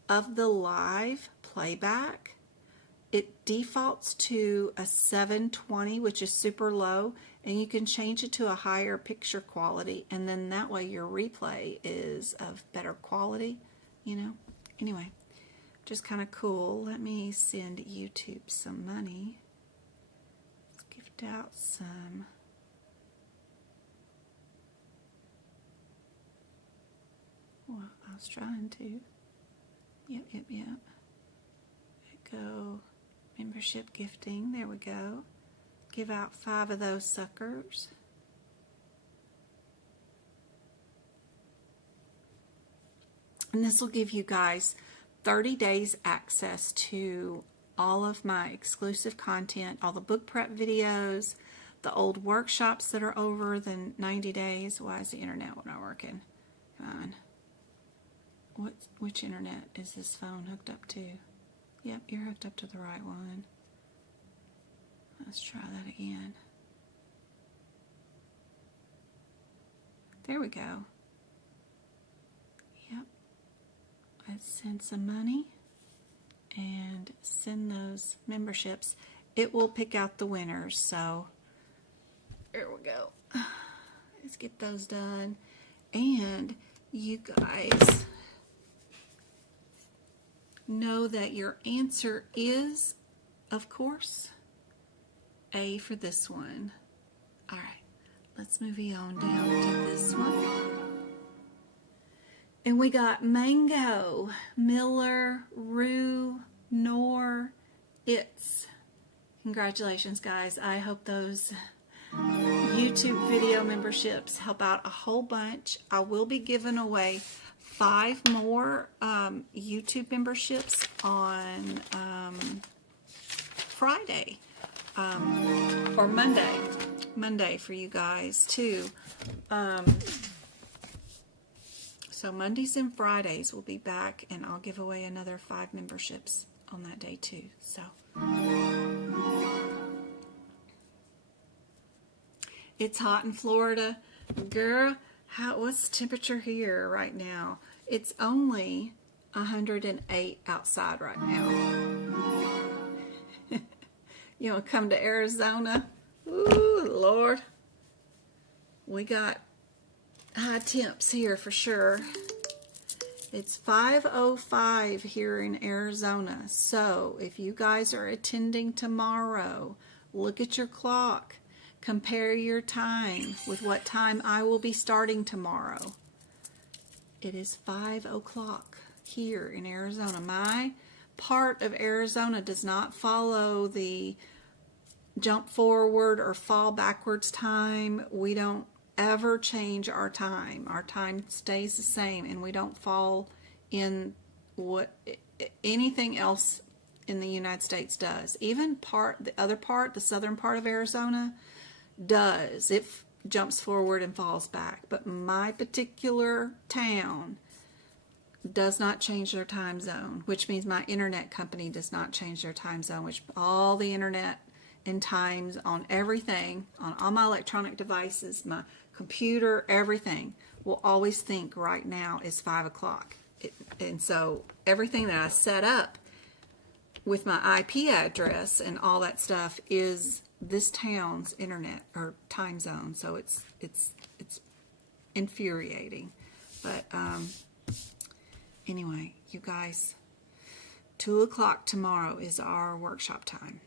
of the live playback. It defaults to a 720, which is super low, and you can change it to a higher picture quality, and then that way your replay is of better quality, you know. Anyway, just kind of cool. Let me send YouTube some money. Let's gift out some. Well, I was trying to. Yep. Go. Membership gifting. There we go. Give out 5 of those suckers. And this will give you guys 30 days access to all of my exclusive content, all the book prep videos, the old workshops that are over the 90 days. Why is the internet not working? Come on. Which internet is this phone hooked up to? Yep, you're hooked up to the right one. Let's try that again. There we go. Yep. Let's send some money and send those memberships. It will pick out the winners, so there we go. Let's get those done. And you guys know that your answer is, of course, A for this one. All right, let's move on down to this one. And we got Mango, Miller, Rue, Nor, It's. Congratulations, guys. I hope those YouTube video memberships help out a whole bunch. I will be giving away 5 more YouTube memberships on Friday or Monday for you guys too. So Mondays and Fridays we'll be back, and I'll give away another 5 memberships on that day too. So it's hot in Florida, girl. What's the temperature here right now? It's only 108 outside right now. You want to come to Arizona? Ooh, Lord. We got high temps here for sure. It's 5:05 here in Arizona. So if you guys are attending tomorrow, look at your clock. Compare your time with what time I will be starting tomorrow. It is 5 o'clock here in Arizona. My part of Arizona does not follow the jump forward or fall backwards time. We don't ever change our time. Our time stays the same, and we don't fall in what anything else in the United States does. Even the southern part of Arizona does. It jumps forward and falls back. But my particular town does not change their time zone, which means my internet company does not change their time zone, which all the internet and times on everything, on all my electronic devices, my computer, everything will always think right now is 5 o'clock. And so everything that I set up with my IP address and all that stuff is this town's internet or time zone, so it's infuriating. But anyway, you guys, 2 o'clock tomorrow is our workshop time.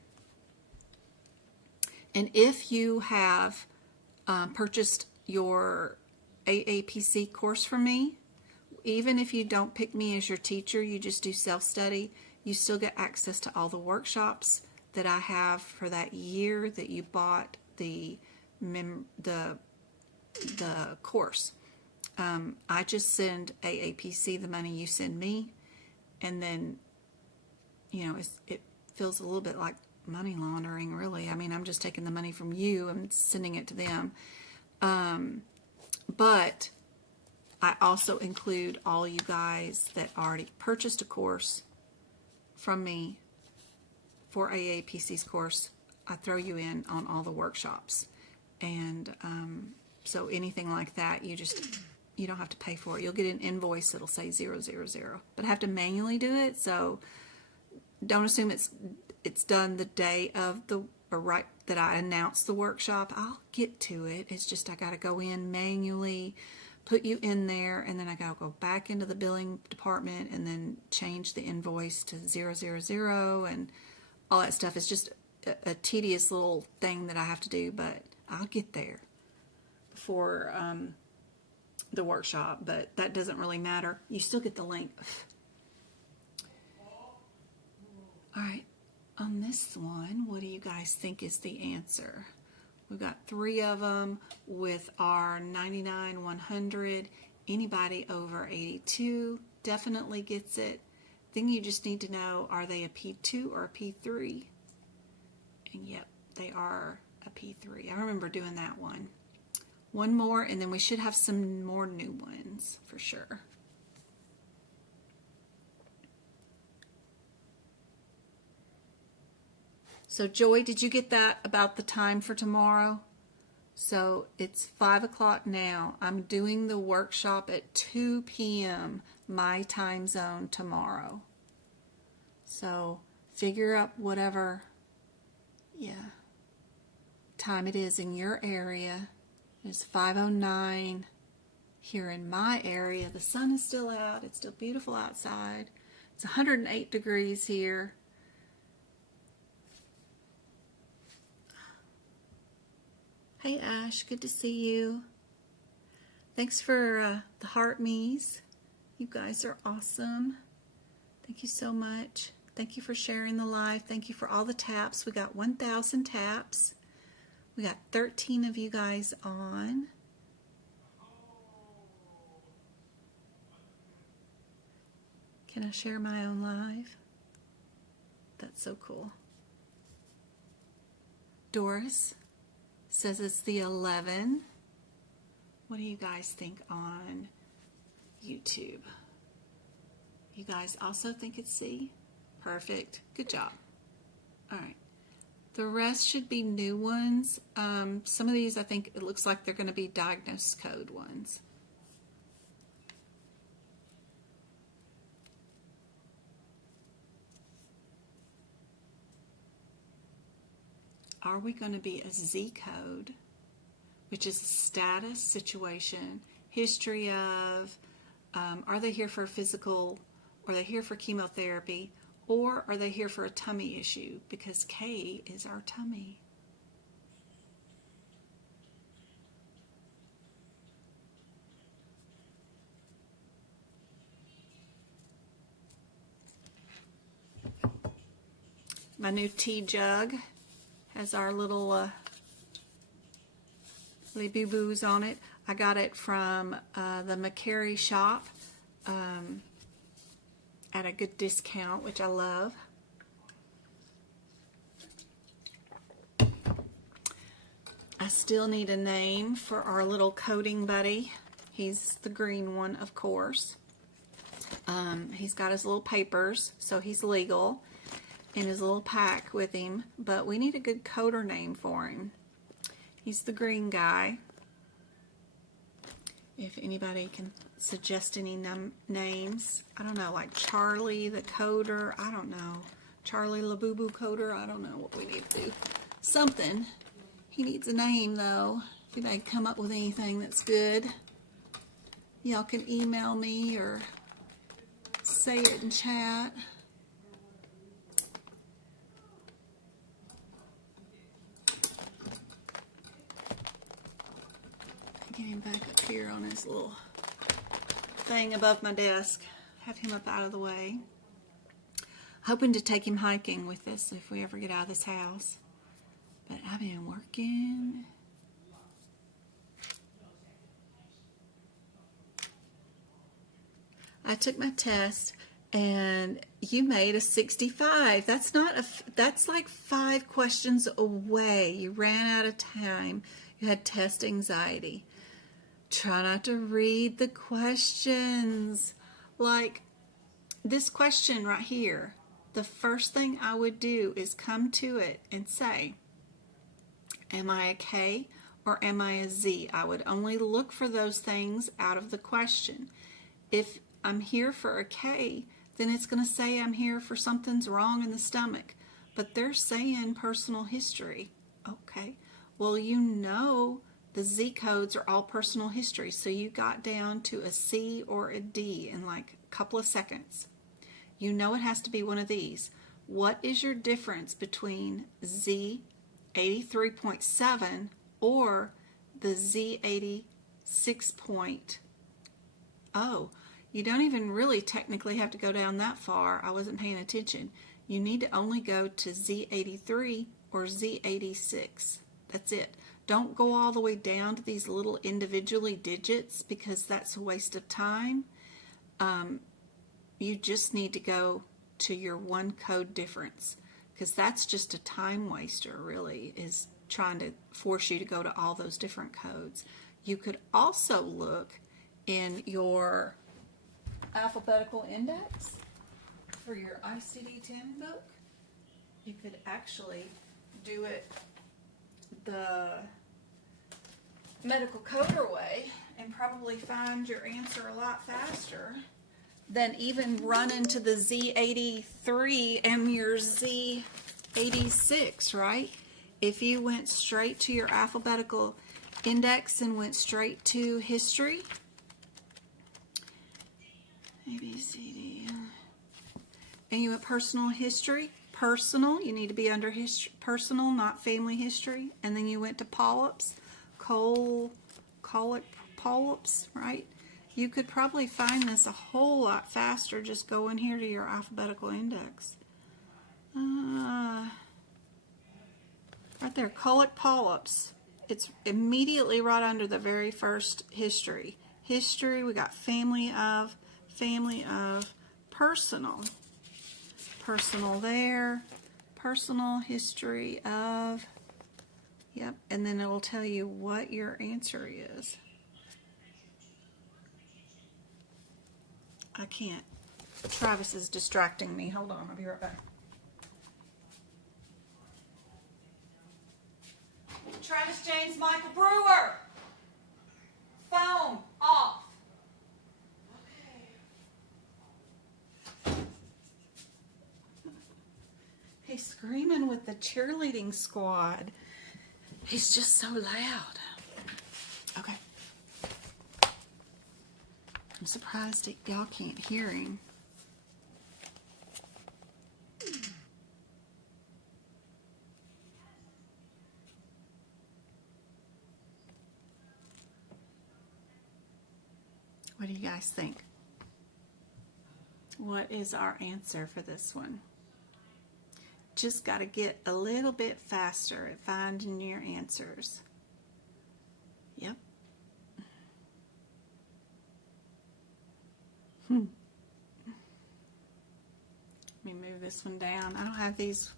And if you have purchased your AAPC course from me, even if you don't pick me as your teacher, you just do self-study, you still get access to all the workshops that I have for that year that you bought the course. I just send AAPC the money you send me, and then, you know, it feels a little bit like money laundering, really. I mean, I'm just taking the money from you and sending it to them. But I also include all you guys that already purchased a course from me for AAPC's course. I throw you in on all the workshops. And so anything like that, you don't have to pay for it. You'll get an invoice that'll say 000, but I have to manually do it. So don't assume it's done the day of that I announce the workshop. I'll get to it. It's just I got to go in manually, put you in there, and then I got to go back into the billing department and then change the invoice to 000 and all that stuff. It's just a tedious little thing that I have to do, but I'll get there before the workshop. But that doesn't really matter. You still get the link. All right. On this one, what do you guys think is the answer? We've got 3 of them with our 99, 100. Anybody over 82 definitely gets it. Then you just need to know, are they a P2 or a P3? And yep, they are a P3. I remember doing that one. One more, and then we should have some more new ones for sure. So Joy, did you get that about the time for tomorrow? So it's 5 o'clock now. I'm doing the workshop at 2 p.m. my time zone tomorrow. So figure out whatever, time it is in your area. It's 5:09 here in my area. The sun is still out. It's still beautiful outside. It's 108 degrees here. Hey Ash, good to see you. Thanks for the heart me's. You guys are awesome. Thank you so much. Thank you for sharing the live. Thank you for all the taps. We got 1,000 taps. We got 13 of you guys on. Can I share my own live? That's so cool. Doris says it's the 11. What do you guys think on YouTube? You guys also think it's C? Perfect. Good job. All right. The rest should be new ones. Some of these, I think it looks like they're going to be diagnosis code ones. Are we going to be a Z code, which is a status, situation, history of, are they here for physical, are they here for chemotherapy, or are they here for a tummy issue? Because K is our tummy. My new tea jug has our little boo-boos on it. I got it from the McCary shop at a good discount, which I love. I still need a name for our little coding buddy. He's the green one, of course. He's got his little papers, so he's legal, and his little pack with him, but we need a good coder name for him. He's the green guy. If anybody can suggest any names, I don't know, like Charlie the coder, I don't know. Charlie Labubu coder, I don't know what we need to do. something. He needs a name, though. If anybody come up with anything that's good, y'all can email me or say it in chat. Get him back up here on his little thing above my desk. Have him up out of the way. Hoping to take him hiking with us if we ever get out of this house. But I've been working. I took my test and you made a 65. That's not a, that's like 5 questions away. You ran out of time. You had test anxiety. Try not to read the questions. Like this question right here. The first thing I would do is come to it and say, am I a K or am I a Z? I would only look for those things out of the question. If I'm here for a K, then it's going to say I'm here for something's wrong in the stomach. But they're saying personal history. Okay, well, you know the Z codes are all personal history, so you got down to a C or a D in like a couple of seconds. You know it has to be one of these. What is your difference between Z 83.7 or the Z 86.0? You don't even really technically have to go down that far. I wasn't paying attention. You need to only go to Z 83 or Z 86. That's it. Don't go all the way down to these little individually digits because that's a waste of time. You just need to go to your one code difference because that's just a time waster, really, is trying to force you to go to all those different codes. You could also look in your alphabetical index for your ICD-10 book. You could actually do it the medical coder way and probably find your answer a lot faster than even run into the Z83 and your Z86, right? If you went straight to your alphabetical index and went straight to history, A, B, C, D, and you went personal history, personal, you need to be under history, personal, not family history, and then you went to polyps, colic polyps, right? You could probably find this a whole lot faster just going here to your alphabetical index. Right there, colic polyps. It's immediately right under the very first history. History, we got family of, personal. Personal there, personal history of, yep, and then it will tell you what your answer is. I can't. Travis is distracting me. Hold on, I'll be right back. Travis James Michael Brewer. Phone off. Okay. He's screaming with the cheerleading squad. He's just so loud. Okay. I'm surprised that y'all can't hear him. What do you guys think? What is our answer for this one? Just got to get a little bit faster at finding your answers. Yep. Let me move this one down. I don't have these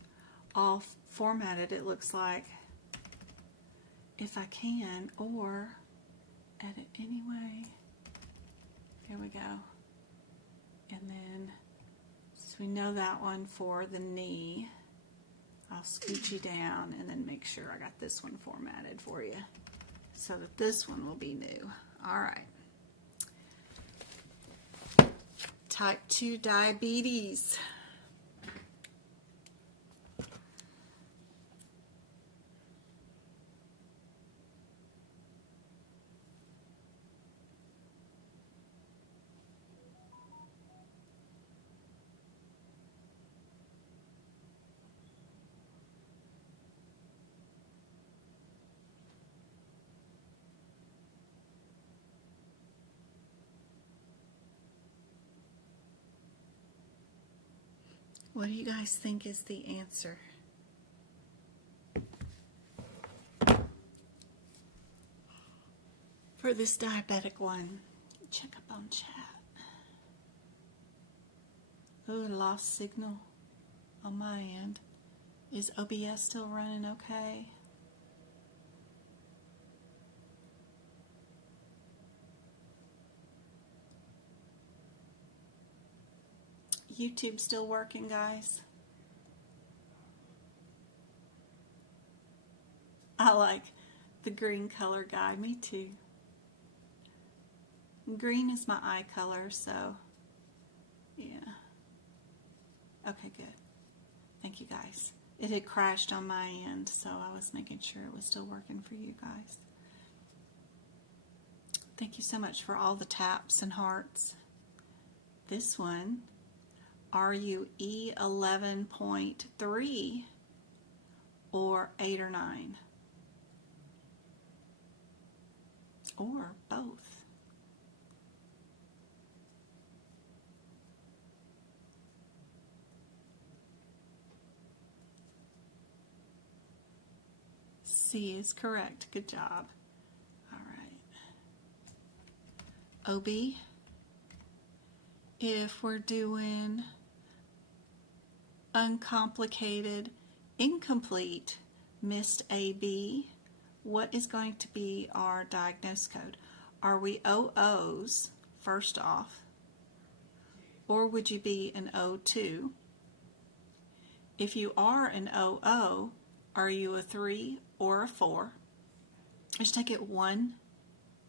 all formatted, it looks like. If I can, or edit anyway. Here we go. And then, since we know that one for the knee, I'll scoot you down and then make sure I got this one formatted for you so that this one will be new. All right. Type 2 diabetes. What do you guys think is the answer? For this diabetic one, check up on chat. Ooh, lost signal on my end. Is OBS still running okay? YouTube still working, guys? I like the green color guy. Me too. Green is my eye color, so yeah. Okay, good. Thank you, guys. It had crashed on my end, so I was making sure it was still working for you guys. Thank you so much for all the taps and hearts. This one, are you E11.3 or 8 or 9? Or both? C is correct. Good job. All right. OB, if we're doing uncomplicated, incomplete, missed AB, what is going to be our diagnosis code? Are we OOs, first off, or would you be an O2? If you are an OO, are you a 3 or a 4? Just take it one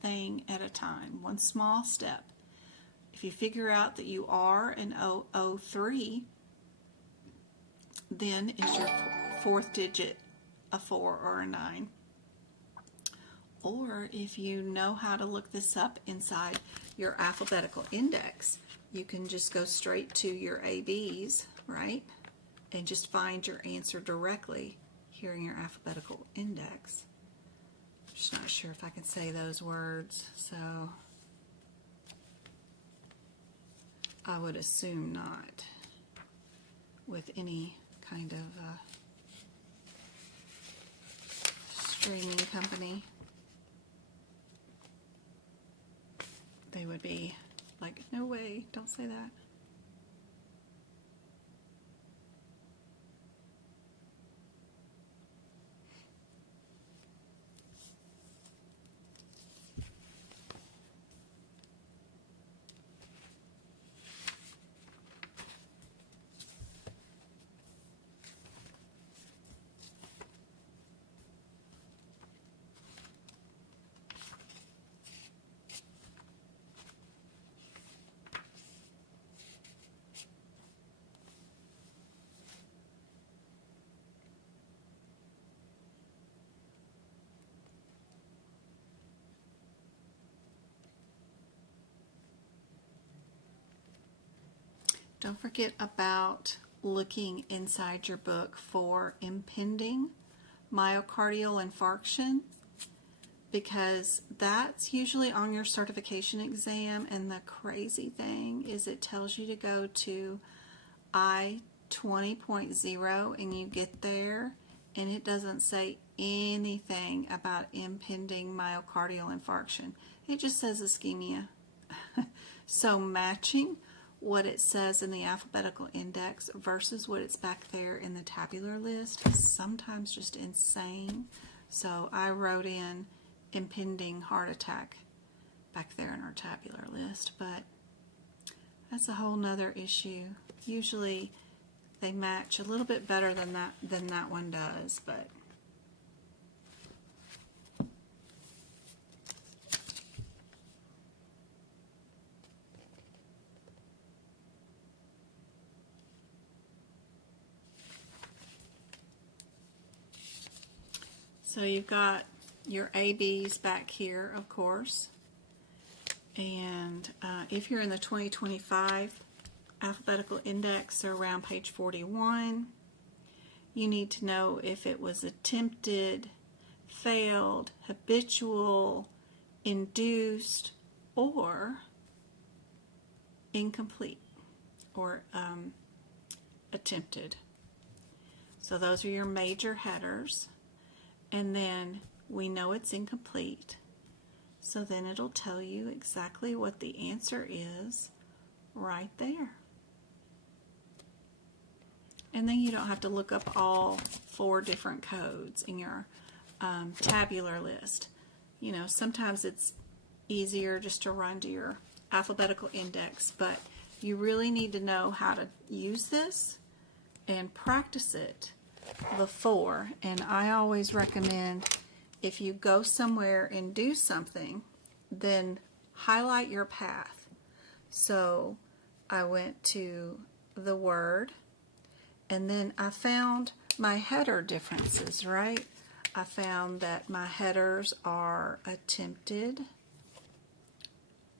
thing at a time, one small step. If you figure out that you are an O03, then is your fourth digit a 4 or a 9? Or if you know how to look this up inside your alphabetical index, you can just go straight to your ABs, right? And just find your answer directly here in your alphabetical index. I'm just not sure if I can say those words, so I would assume not with any kind of streaming company. They would be like, no way, don't say that. Don't forget about looking inside your book for impending myocardial infarction, because that's usually on your certification exam, and the crazy thing is it tells you to go to I-20.0 and you get there and it doesn't say anything about impending myocardial infarction. It just says ischemia. So matching what it says in the alphabetical index versus what it's back there in the tabular list is sometimes just insane. So I wrote in impending heart attack back there in our tabular list, but that's a whole nother issue. Usually they match a little bit better than that one does, but so you've got your ABs back here, of course, and if you're in the 2025 alphabetical index, or around page 41, you need to know if it was attempted, failed, habitual, induced, or incomplete, or attempted. So those are your major headers. And then we know it's incomplete. So then it'll tell you exactly what the answer is right there. And then you don't have to look up all 4 different codes in your tabular list. You know, sometimes it's easier just to run to your alphabetical index, but you really need to know how to use this and practice it before. And I always recommend, if you go somewhere and do something, then highlight your path. So I went to the word, and then I found my header differences, right? I found that my headers are attempted,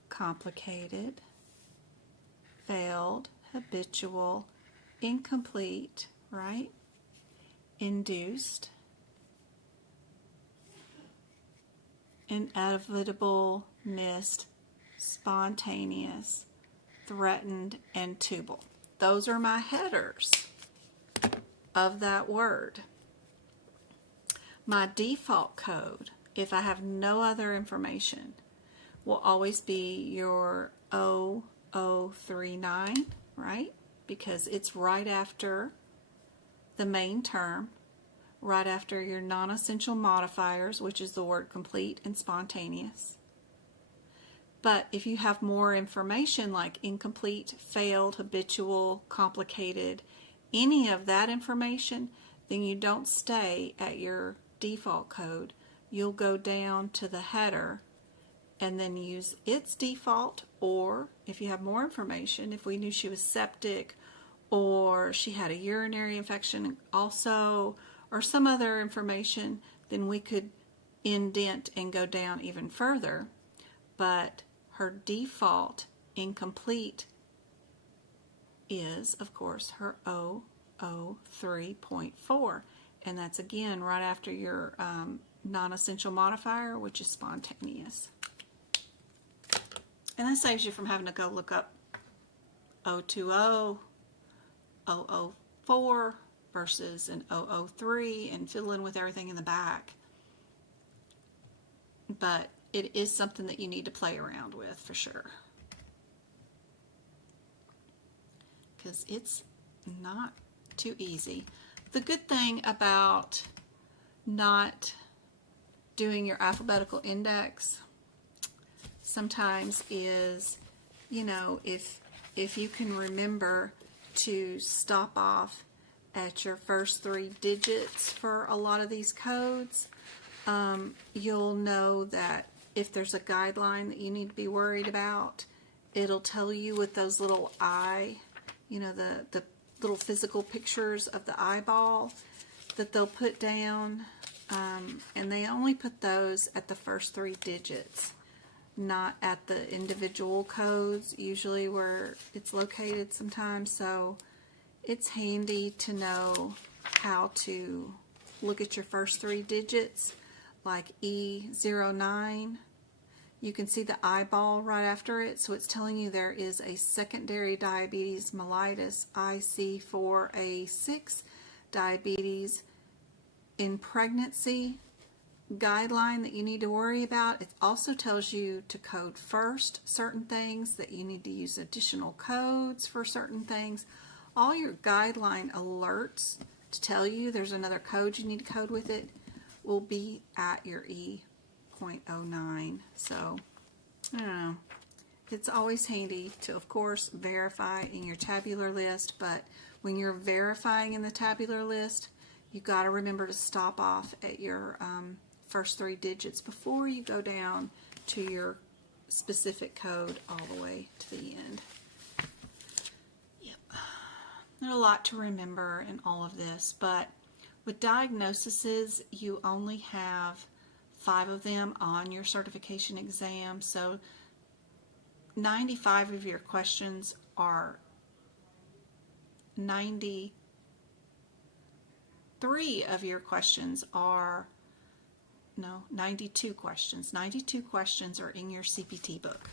complicated, failed, habitual, incomplete, right? Induced, inevitable, missed, spontaneous, threatened, and tubal. Those are my headers of that word. My default code, if I have no other information, will always be your 0039, right? Because it's right after the main term, right after your non-essential modifiers, which is the word complete and spontaneous. But if you have more information like incomplete, failed, habitual, complicated, any of that information, then you don't stay at your default code. You'll go down to the header and then use its default, or if you have more information, if we knew she was septic or she had a urinary infection also, or some other information, then we could indent and go down even further. But her default incomplete is, of course, her 003.4, and that's again right after your non-essential modifier, which is spontaneous. And that saves you from having to go look up 020, 004 versus an 003 and fiddle in with everything in the back. But it is something that you need to play around with for sure, because it's not too easy. The good thing about not doing your alphabetical index sometimes is, you know, if you can remember to stop off at your first 3 digits for a lot of these codes, you'll know that if there's a guideline that you need to be worried about, it'll tell you with those little eye, you know, the little physical pictures of the eyeball that they'll put down, and they only put those at the first 3 digits, not at the individual codes, usually where it's located sometimes. So it's handy to know how to look at your first 3 digits, like E09. You can see the eyeball right after it, so it's telling you there is a secondary diabetes mellitus IC4A6 diabetes in pregnancy guideline that you need to worry about. It also tells you to code first certain things, that you need to use additional codes for certain things. All your guideline alerts to tell you there's another code you need to code with it will be at your E.09. So, I don't know. It's always handy to, of course, verify in your tabular list, but when you're verifying in the tabular list, you got to remember to stop off at your first 3 digits before you go down to your specific code all the way to the end. Yep. There's a lot to remember in all of this, but with diagnoses, you only have 5 of them on your certification exam, so 95 of your questions are 93 of your questions are, no, 92 questions. 92 questions are in your CPT book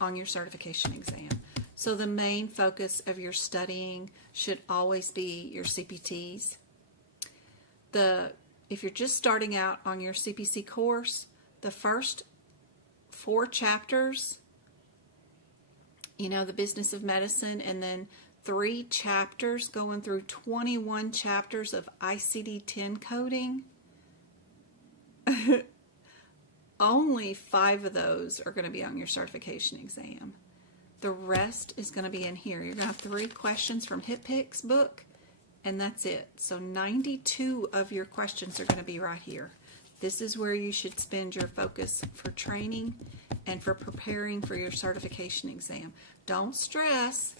on your certification exam. So the main focus of your studying should always be your CPTs. If you're just starting out on your CPC course, the first 4 chapters, the business of medicine, and then 3 chapters going through 21 chapters of ICD-10 coding. Only 5 of those are going to be on your certification exam. The rest is going to be in here. You're going to have 3 questions from HitPick's book, and that's it. So 92 of your questions are going to be right here. This is where you should spend your focus for training and for preparing for your certification exam. Don't stress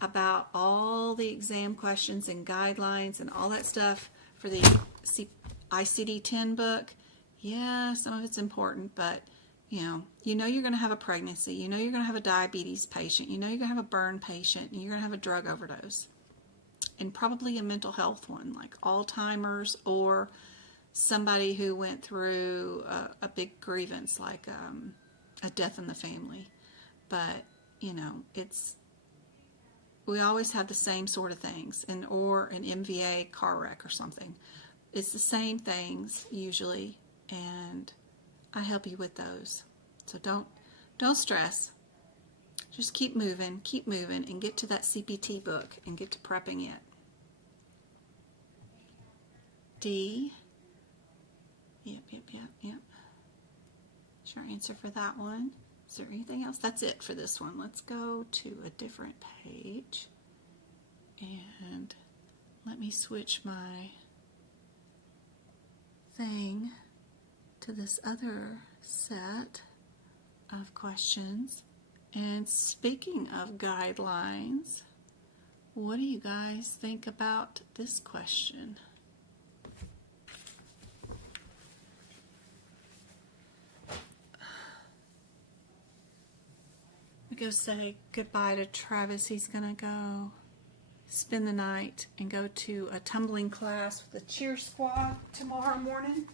about all the exam questions and guidelines and all that stuff for the ICD-10 book. Yeah, some of it's important, but you know you're going to have a pregnancy. You know you're going to have a diabetes patient. You know you're going to have a burn patient. And you're going to have a drug overdose. And probably a mental health one, like Alzheimer's, or somebody who went through a big grievance, like a death in the family. But, we always have the same sort of things, or an MVA car wreck or something. It's the same things usually, and I help you with those. So don't stress. Just keep moving, and get to that CPT book and get to prepping it. D. Yep. That's your answer for that one. Is there anything else? That's it for this one. Let's go to a different page. And let me switch my thing to this other set of questions. And speaking of guidelines, what do you guys think about this question? We go say goodbye to Travis. He's going to go spend the night and go to a tumbling class with the cheer squad tomorrow morning.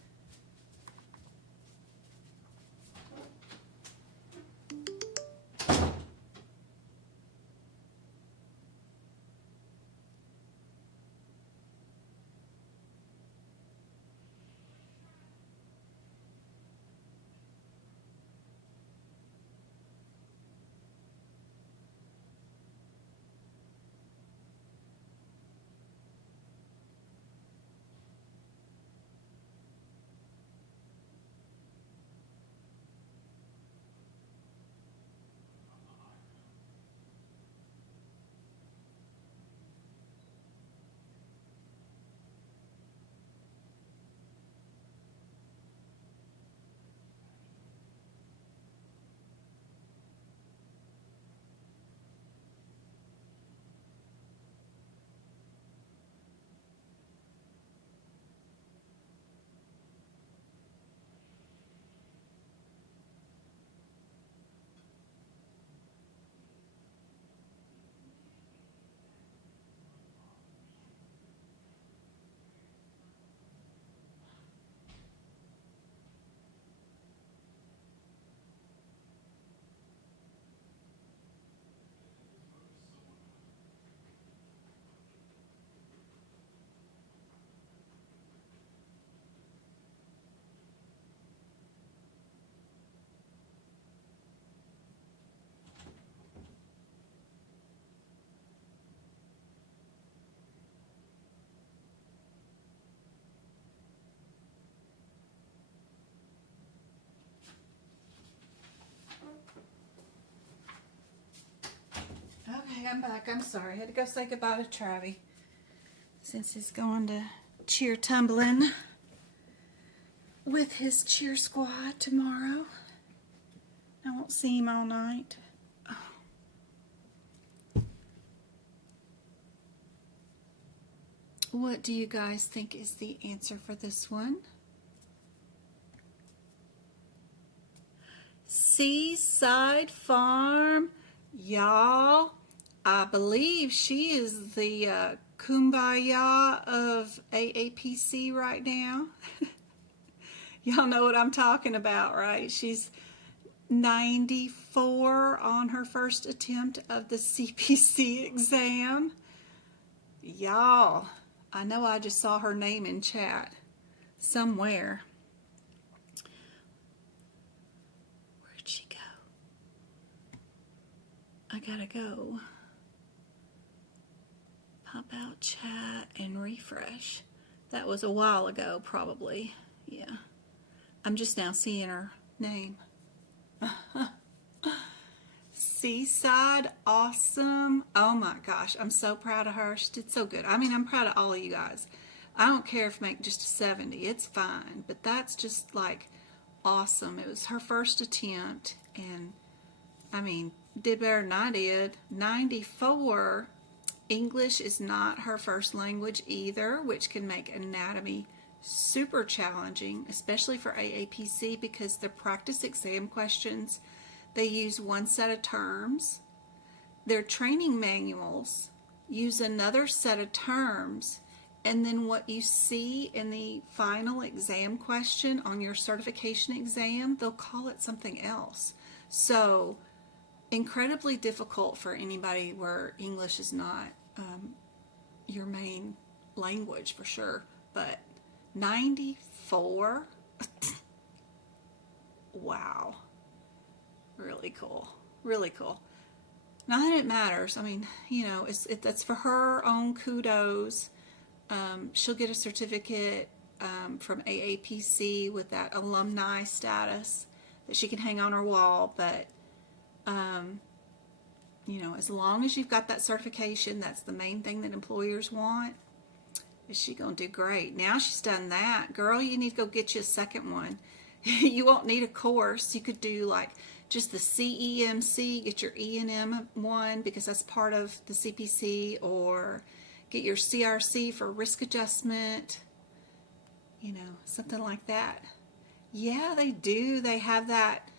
Okay, I'm back. I'm sorry. I had to go say goodbye to Travi since he's going to cheer tumbling with his cheer squad tomorrow. I won't see him all night. Oh. What do you guys think is the answer for this one? Seaside Farm. Y'all, I believe she is the kumbaya of AAPC right now. Y'all know what I'm talking about, right? She's 94 on her first attempt of the CPC exam. Y'all, I know I just saw her name in chat somewhere. Where'd she go? I gotta go. Pop out chat and refresh. That was a while ago, probably. Yeah. I'm just now seeing her name. Seaside, awesome. Oh my gosh, I'm so proud of her. She did so good. I mean, I'm proud of all of you guys. I don't care if make just a 70. It's fine. But that's just like awesome. It was her first attempt. And I mean, did better than I did. 94. English is not her first language either, which can make anatomy super challenging, especially for AAPC, because the practice exam questions, they use one set of terms. Their training manuals use another set of terms, and then what you see in the final exam question on your certification exam, they'll call it something else. So incredibly difficult for anybody where English is not your main language, for sure. But 94? Wow. Really cool. Really cool. Not that it matters. I mean, you know, that's for her own kudos. She'll get a certificate from AAPC with that alumni status that she can hang on her wall. But, you know, as long as you've got that certification, that's the main thing that employers want. Is she going to do great? Now she's done that. Girl, you need to go get you a second one. You won't need a course. You could do like just the CEMC, get your E&M one because that's part of the CPC, or get your CRC for risk adjustment, you know, something like that. Yeah, they do. They have that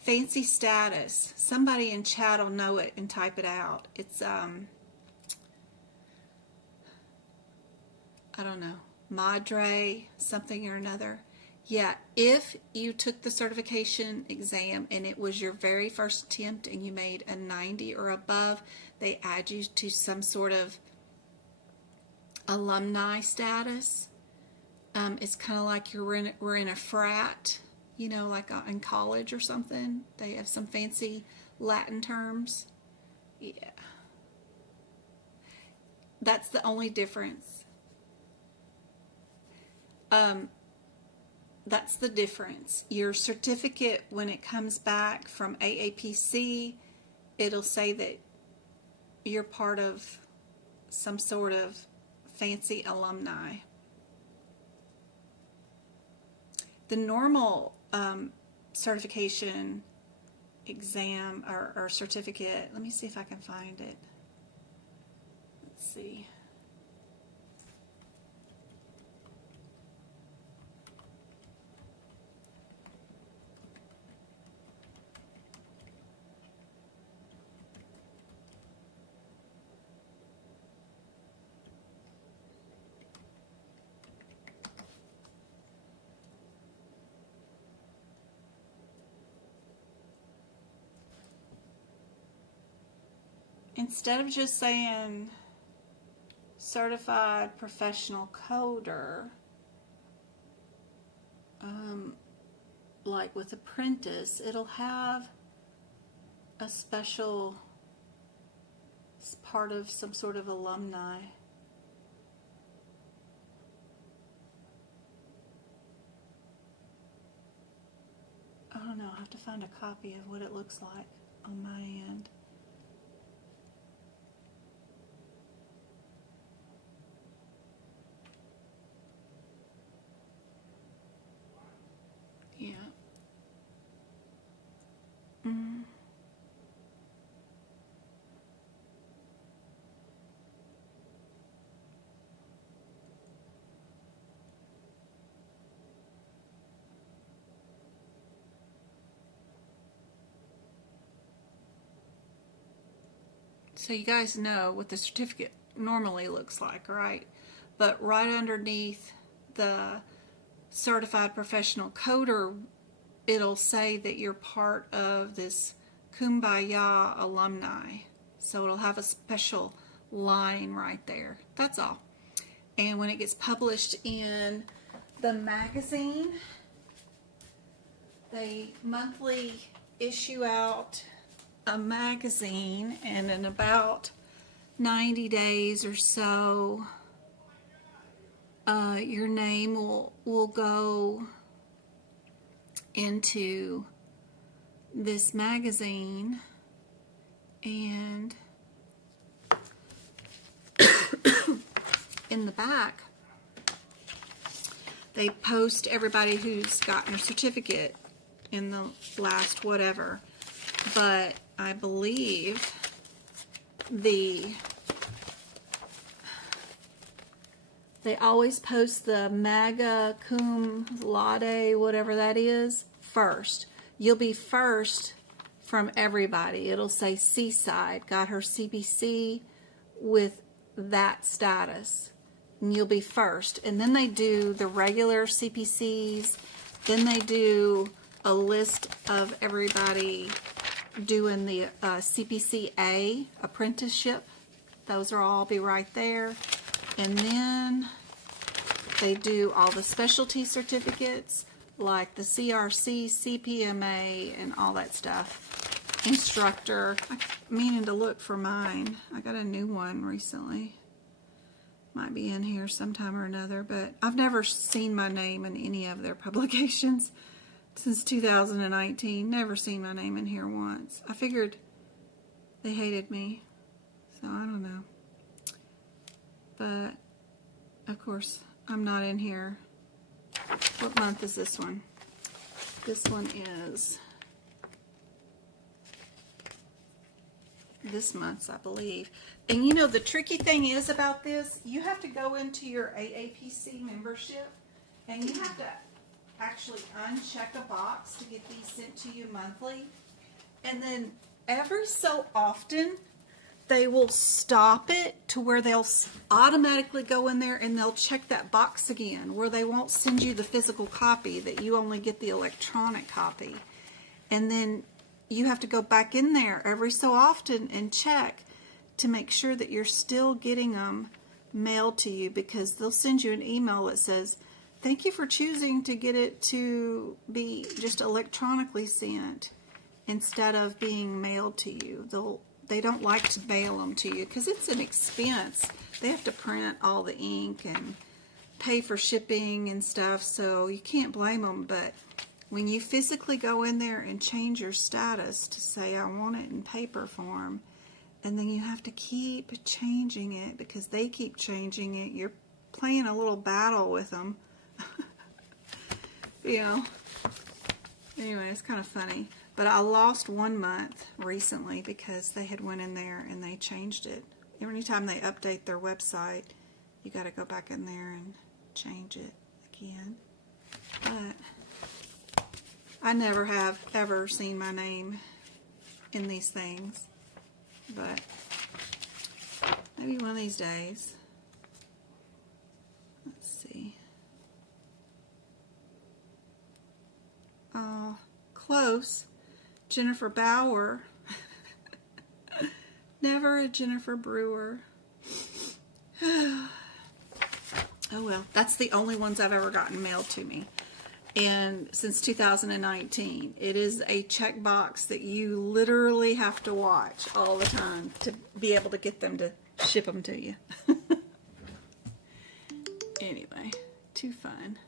fancy status. Somebody in chat will know it and type it out. It's, I don't know, Madre, something or another. Yeah, if you took the certification exam and it was your very first attempt and you made a 90 or above, they add you to some sort of alumni status. It's kind of like we're in a frat, you know, like in college or something. They have some fancy Latin terms. Yeah. That's the only difference. That's the difference. Your certificate, when it comes back from AAPC, it'll say that you're part of some sort of fancy alumni. The normal certification exam or certificate, let me see if I can find it. Let's see. Instead of just saying certified professional coder, like with apprentice, it'll have a special part of some sort of alumni. I don't know, I have to find a copy of what it looks like on my end. Yeah. So you guys know what the certificate normally looks like, right? But right underneath the certified professional coder it'll say that you're part of this Kumbaya alumni. So it'll have a special line right there. That's all. And when it gets published in the magazine, they monthly issue out a magazine, and in about 90 days or so, your name will go into this magazine, and in the back they post everybody who's gotten a certificate in the last whatever. But I believe they always post the magna cum laude, whatever that is, first. You'll be first from everybody. It'll say Seaside got her CPC with that status, and you'll be first. And then they do the regular CPCs. Then they do a list of everybody doing the CPCA apprenticeship. Those will all be right there. And then they do all the specialty certificates like the CRC, CPMA, and all that stuff. Instructor. I'm meaning to look for mine. I got a new one recently. Might be in here sometime or another, but I've never seen my name in any of their publications since 2019. Never seen my name in here once. I figured they hated me, so I don't know. But of course I'm not in here. What month is this one? This one is this month's, I believe. And you know, the tricky thing is about this, you have to go into your AAPC membership and you have to actually uncheck a box to get these sent to you monthly. And then every so often they will stop it to where they'll automatically go in there and they'll check that box again, where they won't send you the physical copy, that you only get the electronic copy. And then you have to go back in there every so often and check to make sure that you're still getting them mailed to you, because they'll send you an email that says, thank you for choosing to get it to be just electronically sent instead of being mailed to you. They don't like to mail them to you because it's an expense. They have to print all the ink and pay for shipping and stuff, so you can't blame them. But when you physically go in there and change your status to say, I want it in paper form, and then you have to keep changing it because they keep changing it, you're playing a little battle with them. You know. Anyway, it's kind of funny. But I lost 1 month recently because they had went in there and they changed it. Anytime they update their website, you got to go back in there and change it again. But I never have ever seen my name in these things. But maybe one of these days. Let's see. Close. Jennifer Bauer. Never a Jennifer Brewer. Oh well, that's the only ones I've ever gotten mailed to me. And since 2019, it is a checkbox that you literally have to watch all the time to be able to get them to ship them to you. Anyway, too fun.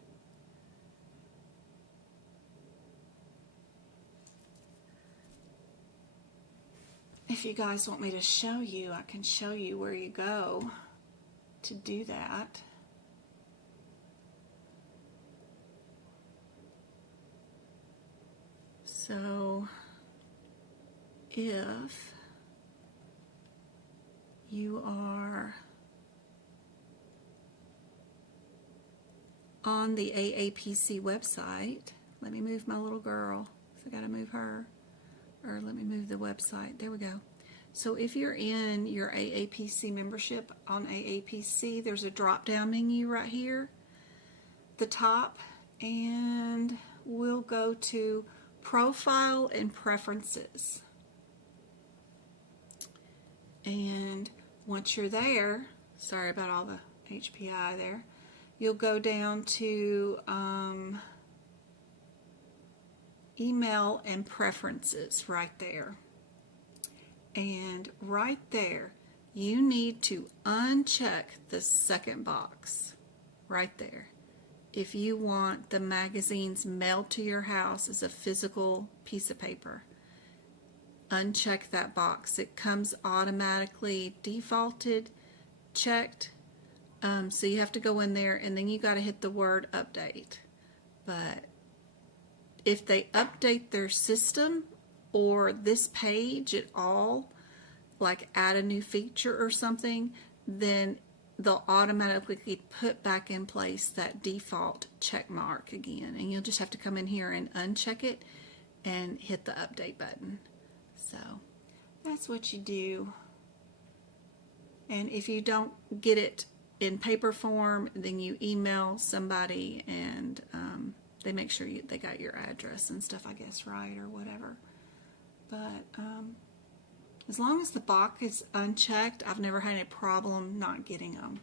If you guys want me to show you, I can show you where you go to do that. So, if you are on the AAPC website, let me move my little girl, so I gotta move her. Or let me move the website. There we go. So if you're in your AAPC membership on AAPC, there's a drop-down menu right here, the top, and we'll go to Profile and Preferences. And once you're there, sorry about all the HPI there, you'll go down to Email and Preferences right there. And right there, you need to uncheck the second box right there. If you want the magazines mailed to your house as a physical piece of paper, uncheck that box. It comes automatically defaulted, checked. So you have to go in there and then you got to hit the word update. But if they update their system or this page at all, like add a new feature or something, then they'll automatically put back in place that default check mark again. And you'll just have to come in here and uncheck it and hit the update button. So that's what you do. And if you don't get it in paper form, then you email somebody and they make sure they got your address and stuff, I guess, right, or whatever. But as long as the box is unchecked, I've never had any problem not getting them.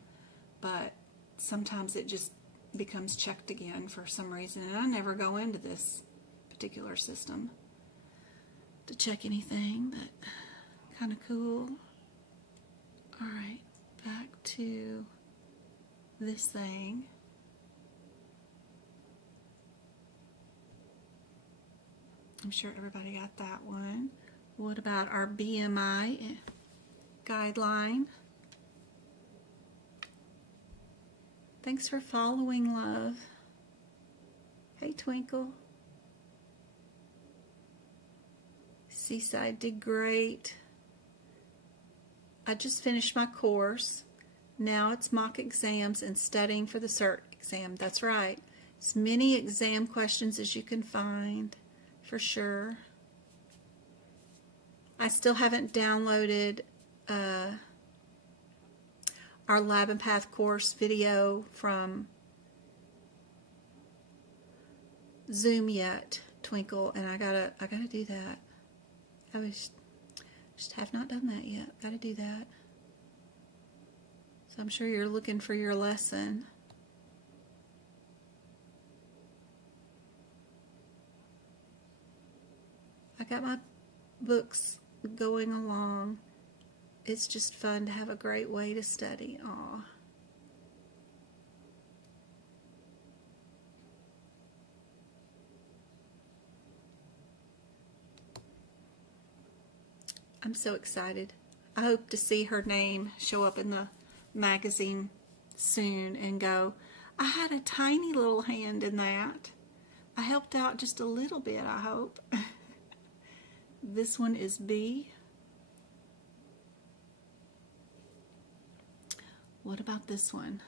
But sometimes it just becomes checked again for some reason, and I never go into this particular system to check anything, but kind of cool. Alright, back to this thing. I'm sure everybody got that one. What about our BMI guideline? Thanks for following, love. Hey, Twinkle. Seaside did great. I just finished my course. Now it's mock exams and studying for the cert exam. That's right. As many exam questions as you can find, for sure. I still haven't downloaded our Lab and Path course video from Zoom yet, Twinkle, and I gotta do that. I just have not done that yet. Gotta do that. So I'm sure you're looking for your lesson. I got my books going along. It's just fun to have a great way to study. Aw. I'm so excited. I hope to see her name show up in the magazine soon and go, I had a tiny little hand in that. I helped out just a little bit, I hope. This one is B. What about this one?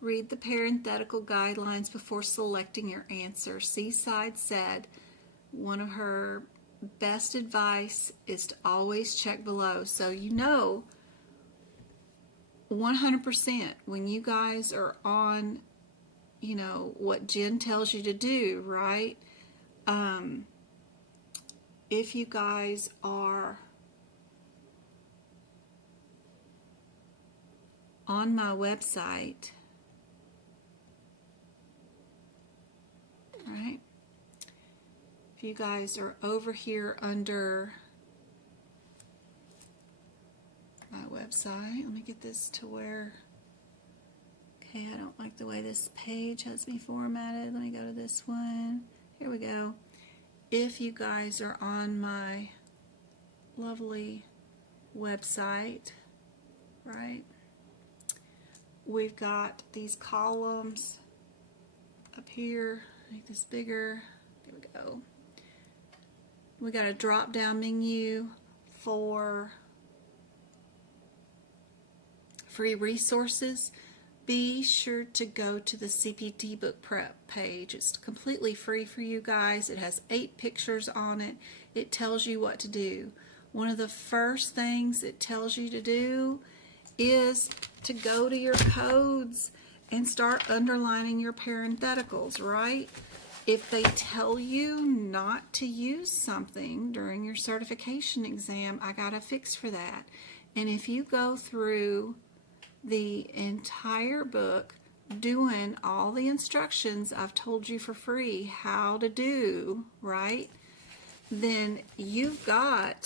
Read the parenthetical guidelines before selecting your answer. Seaside said one of her best advice is to always check below. So you know 100% when you guys are on, you know, what Jen tells you to do, right? If you guys are on my website, right? If you guys are over here under my website, let me get this to where, okay, I don't like the way this page has me formatted. Let me go to this one. Here we go. If you guys are on my lovely website, right, we've got these columns up here. Make this bigger. There we go. We got a drop down menu for free resources. be sure to go to the CPT book prep page. It's completely free for you guys. It has 8 pictures on it. It tells you what to do. One of the first things it tells you to do is to go to your codes and start underlining your parentheticals, right? If they tell you not to use something during your certification exam, I got a fix for that. And if you go through the entire book doing all the instructions I've told you for free how to do, right, then you've gone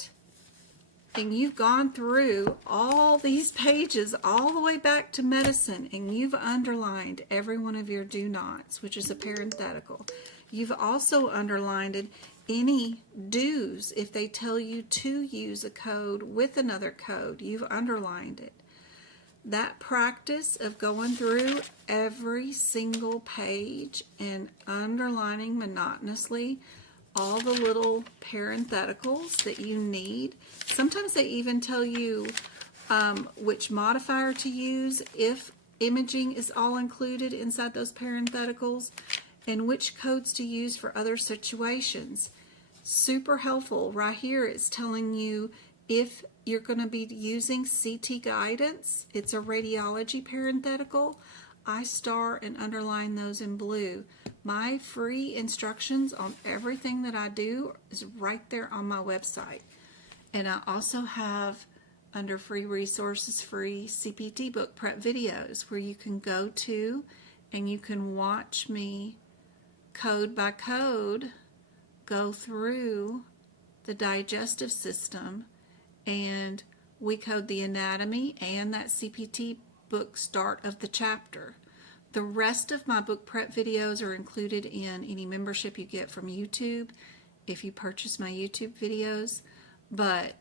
through all these pages all the way back to medicine, and you've underlined every one of your do nots, which is a parenthetical. You've also underlined any do's. If they tell you to use a code with another code, you've underlined it. That practice of going through every single page and underlining monotonously all the little parentheticals that you need. Sometimes they even tell you which modifier to use if imaging is all included inside those parentheticals, and which codes to use for other situations. Super helpful. Right here it's telling you if you're going to be using CT guidance, it's a radiology parenthetical. I star and underline those in blue. My free instructions on everything that I do is right there on my website. And I also have, under free resources, free CPT book prep videos where you can go to and you can watch me code by code go through the digestive system, and we code the anatomy and that CPT book start of the chapter. The rest of my book prep videos are included in any membership you get from YouTube if you purchase my YouTube videos, but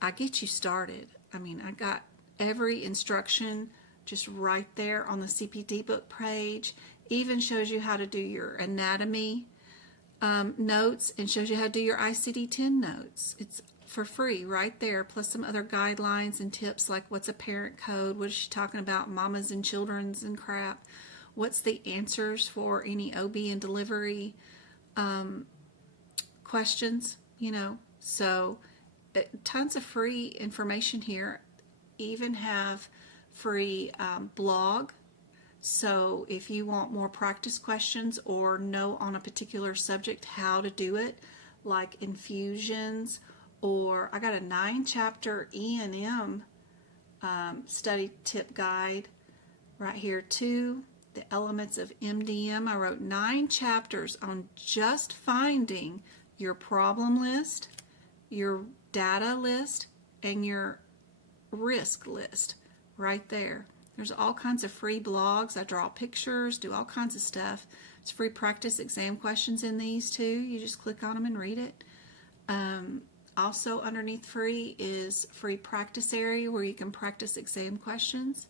I get you started. I mean, I got every instruction just right there on the CPT book page. Even shows you how to do your anatomy notes and shows you how to do your ICD-10 notes. It's for free right there, plus some other guidelines and tips like what's a parent code, what is she talking about, mamas and children's and crap, what's the answers for any OB and delivery questions, you know. So tons of free information here. Even have free blog. So if you want more practice questions or know on a particular subject how to do it, like infusions, or I got a 9-chapter E&M study tip guide right here too. The elements of MDM. I wrote 9 chapters on just finding your problem list, your data list, and your risk list right there. There's all kinds of free blogs. I draw pictures, do all kinds of stuff. There's free practice exam questions in these too. You just click on them and read it. Also underneath free is free practice area where you can practice exam questions.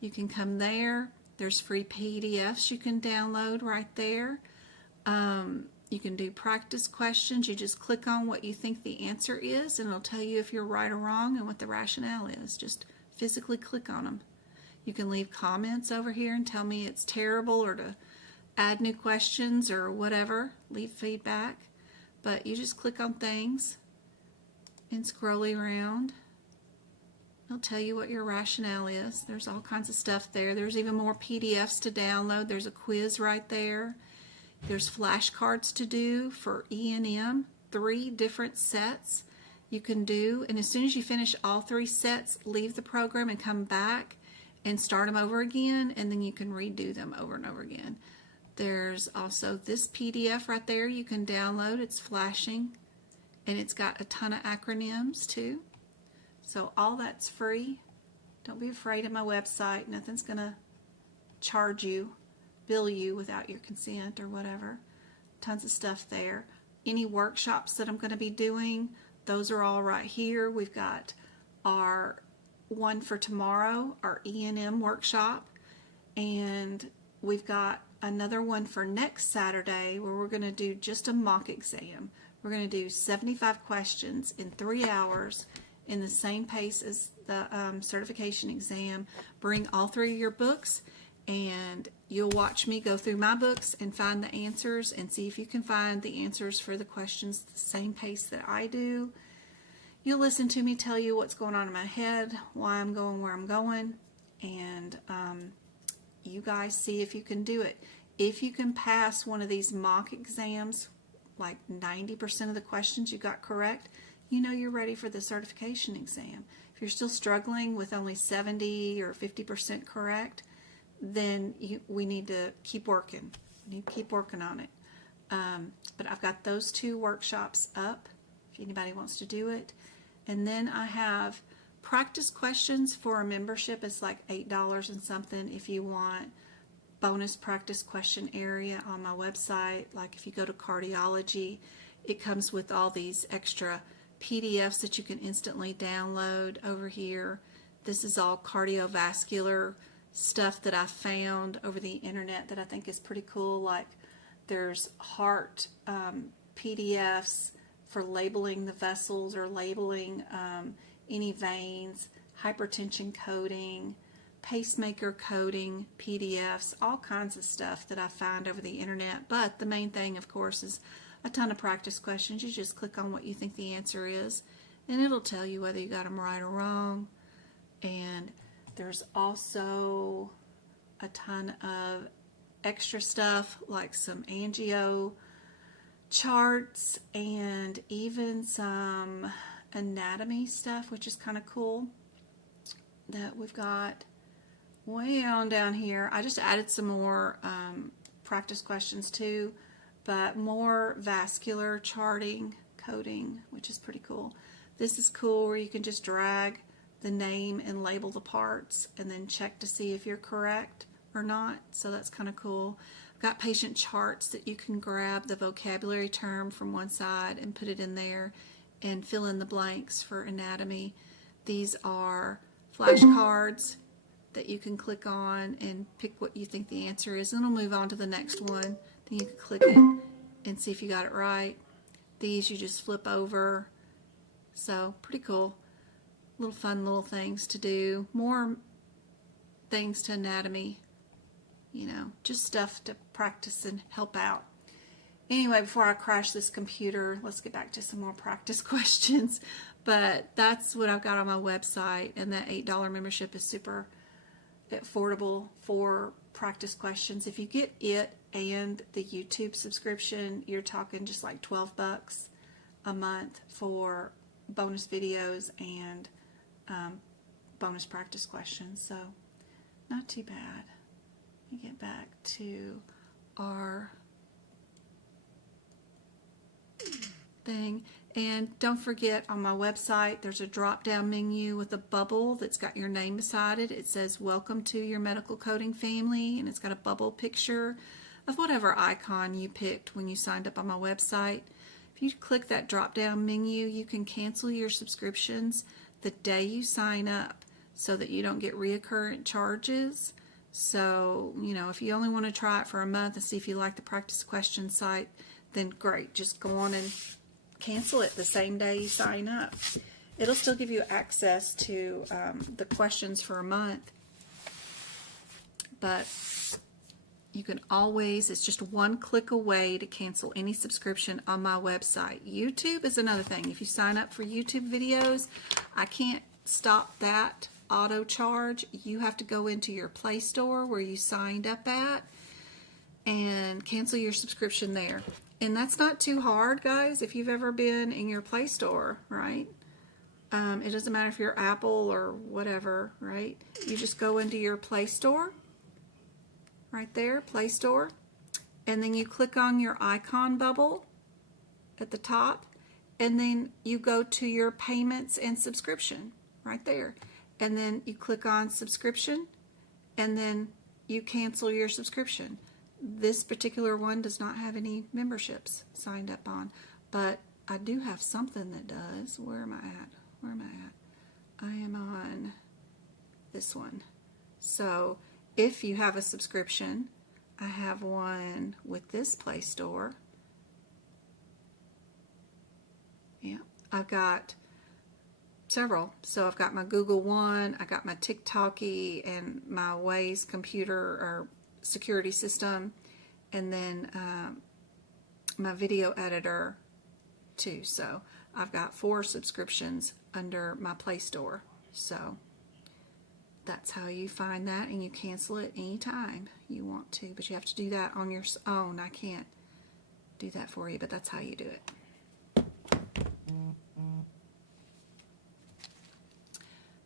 You can come there. There's free PDFs you can download right there. You can do practice questions. You just click on what you think the answer is and it'll tell you if you're right or wrong and what the rationale is. Just physically click on them. You can leave comments over here and tell me it's terrible or to add new questions or whatever. Leave feedback. But you just click on things and scroll around. It'll tell you what your rationale is. There's all kinds of stuff there. There's even more PDFs to download. There's a quiz right there. There's flashcards to do for E&M. 3 different sets you can do. And as soon as you finish all 3 sets, leave the program and come back and start them over again, and then you can redo them over and over again. There's also this PDF right there you can download. It's flashing, and it's got a ton of acronyms too. So all that's free. Don't be afraid of my website. Nothing's going to charge you, bill you without your consent or whatever. Tons of stuff there. Any workshops that I'm going to be doing, those are all right here. We've got our one for tomorrow, our E&M workshop, and we've got another one for next Saturday where we're going to do just a mock exam. We're going to do 75 questions in 3 hours in the same pace as the certification exam. Bring all 3 of your books, and you'll watch me go through my books and find the answers and see if you can find the answers for the questions the same pace that I do. You'll listen to me tell you what's going on in my head, why I'm going where I'm going, and you guys see if you can do it. If you can pass one of these mock exams, like 90% of the questions you got correct, you know you're ready for the certification exam. If you're still struggling with only 70 or 50% correct, then we need to keep working. We need to keep working on it. But I've got those 2 workshops up if anybody wants to do it. And then I have practice questions for a membership. It's like $8 and something if you want bonus practice question area on my website. Like if you go to cardiology, it comes with all these extra PDFs that you can instantly download over here. This is all cardiovascular stuff that I found over the internet that I think is pretty cool. Like there's heart PDFs for labeling the vessels or labeling any veins, hypertension coding, pacemaker coding PDFs, all kinds of stuff that I find over the internet. But the main thing, of course, is a ton of practice questions. You just click on what you think the answer is, and it'll tell you whether you got them right or wrong. And there's also a ton of extra stuff, like some angio charts and even some anatomy stuff, which is kind of cool, that we've got way on down here. I just added some more practice questions too, but more vascular charting, coding, which is pretty cool. This is cool where you can just drag the name and label the parts and then check to see if you're correct or not. So that's kind of cool. I've got patient charts that you can grab the vocabulary term from one side and put it in there and fill in the blanks for anatomy. These are flashcards that you can click on and pick what you think the answer is, and it'll move on to the next one. Then you can click it and see if you got it right. These you just flip over. So pretty cool. Little fun little things to do. More things to anatomy, you know, just stuff to practice and help out. Anyway, before I crash this computer, let's get back to some more practice questions. But that's what I've got on my website, and that $8 membership is super affordable for practice questions. If you get it and the YouTube subscription, you're talking just like $12 a month for bonus videos and bonus practice questions. So not too bad. Let me get back to our thing. And don't forget, on my website there's a drop down menu with a bubble that's got your name beside it. It says welcome to your medical coding family, and it's got a bubble picture of whatever icon you picked when you signed up on my website. If you click that drop down menu, you can cancel your subscriptions the day you sign up so that you don't get reoccurrent charges. So, you know, if you only want to try it for a month and see if you like the practice question site, then great, just go on and cancel it the same day you sign up. It'll still give you access to the questions for a month, but you can always, it's just one click away to cancel any subscription on my website. YouTube is another thing. If you sign up for YouTube videos, I can't stop that auto charge. You have to go into your Play Store where you signed up at and cancel your subscription there. And that's not too hard, guys, if you've ever been in your Play Store, right? It doesn't matter if you're Apple or whatever, right? You just go into your Play Store, right there, Play Store, and then you click on your icon bubble at the top, and then you go to your payments and subscription, right there. And then you click on subscription, and then you cancel your subscription. This particular one does not have any memberships signed up on, but I do have something that does. Where am I at? Where am I at? I am on this one. So if you have a subscription, I have one with this Play Store. Yeah, I've got several. So I've got my Google One, I got my TikToky, and my Waze computer or security system, and then my video editor too. So I've got 4 subscriptions under my Play Store. So that's how you find that, and you cancel it anytime you want to, but you have to do that on your own. I can't do that for you, but that's how you do it.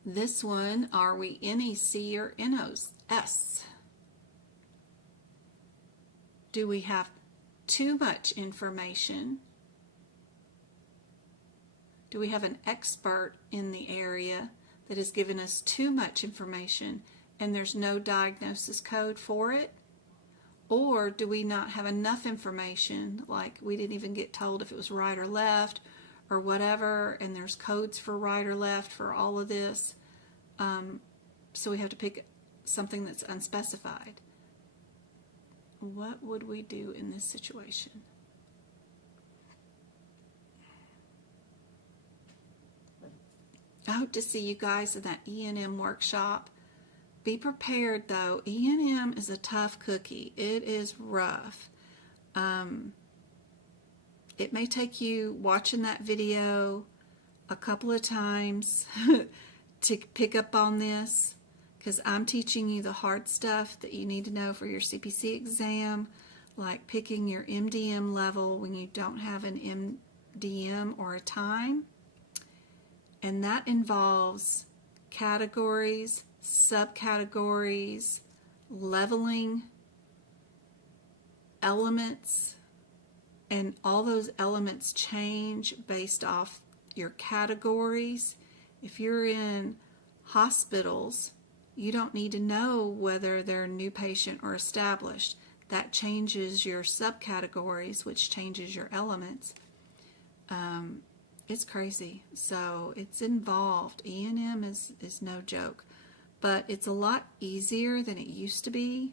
This one, are we NEC or NOS? Do we have too much information? Do we have an expert in the area that has given us too much information and there's no diagnosis code for it? Or do we not have enough information, like we didn't even get told if it was right or left or whatever, and there's codes for right or left for all of this, so we have to pick something that's unspecified. What would we do in this situation? I hope to see you guys in that E&M workshop. Be prepared though. E&M is a tough cookie. It is rough. It may take you watching that video a couple of times to pick up on this, because I'm teaching you the hard stuff that you need to know for your CPC exam, like picking your MDM level when you don't have an MDM or a time. And that involves categories, subcategories, leveling, elements, and all those elements change based off your categories. If you're in hospitals, you don't need to know whether they're new patient or established. That changes your subcategories, which changes your elements. It's crazy. So it's involved. E&M is no joke. But it's a lot easier than it used to be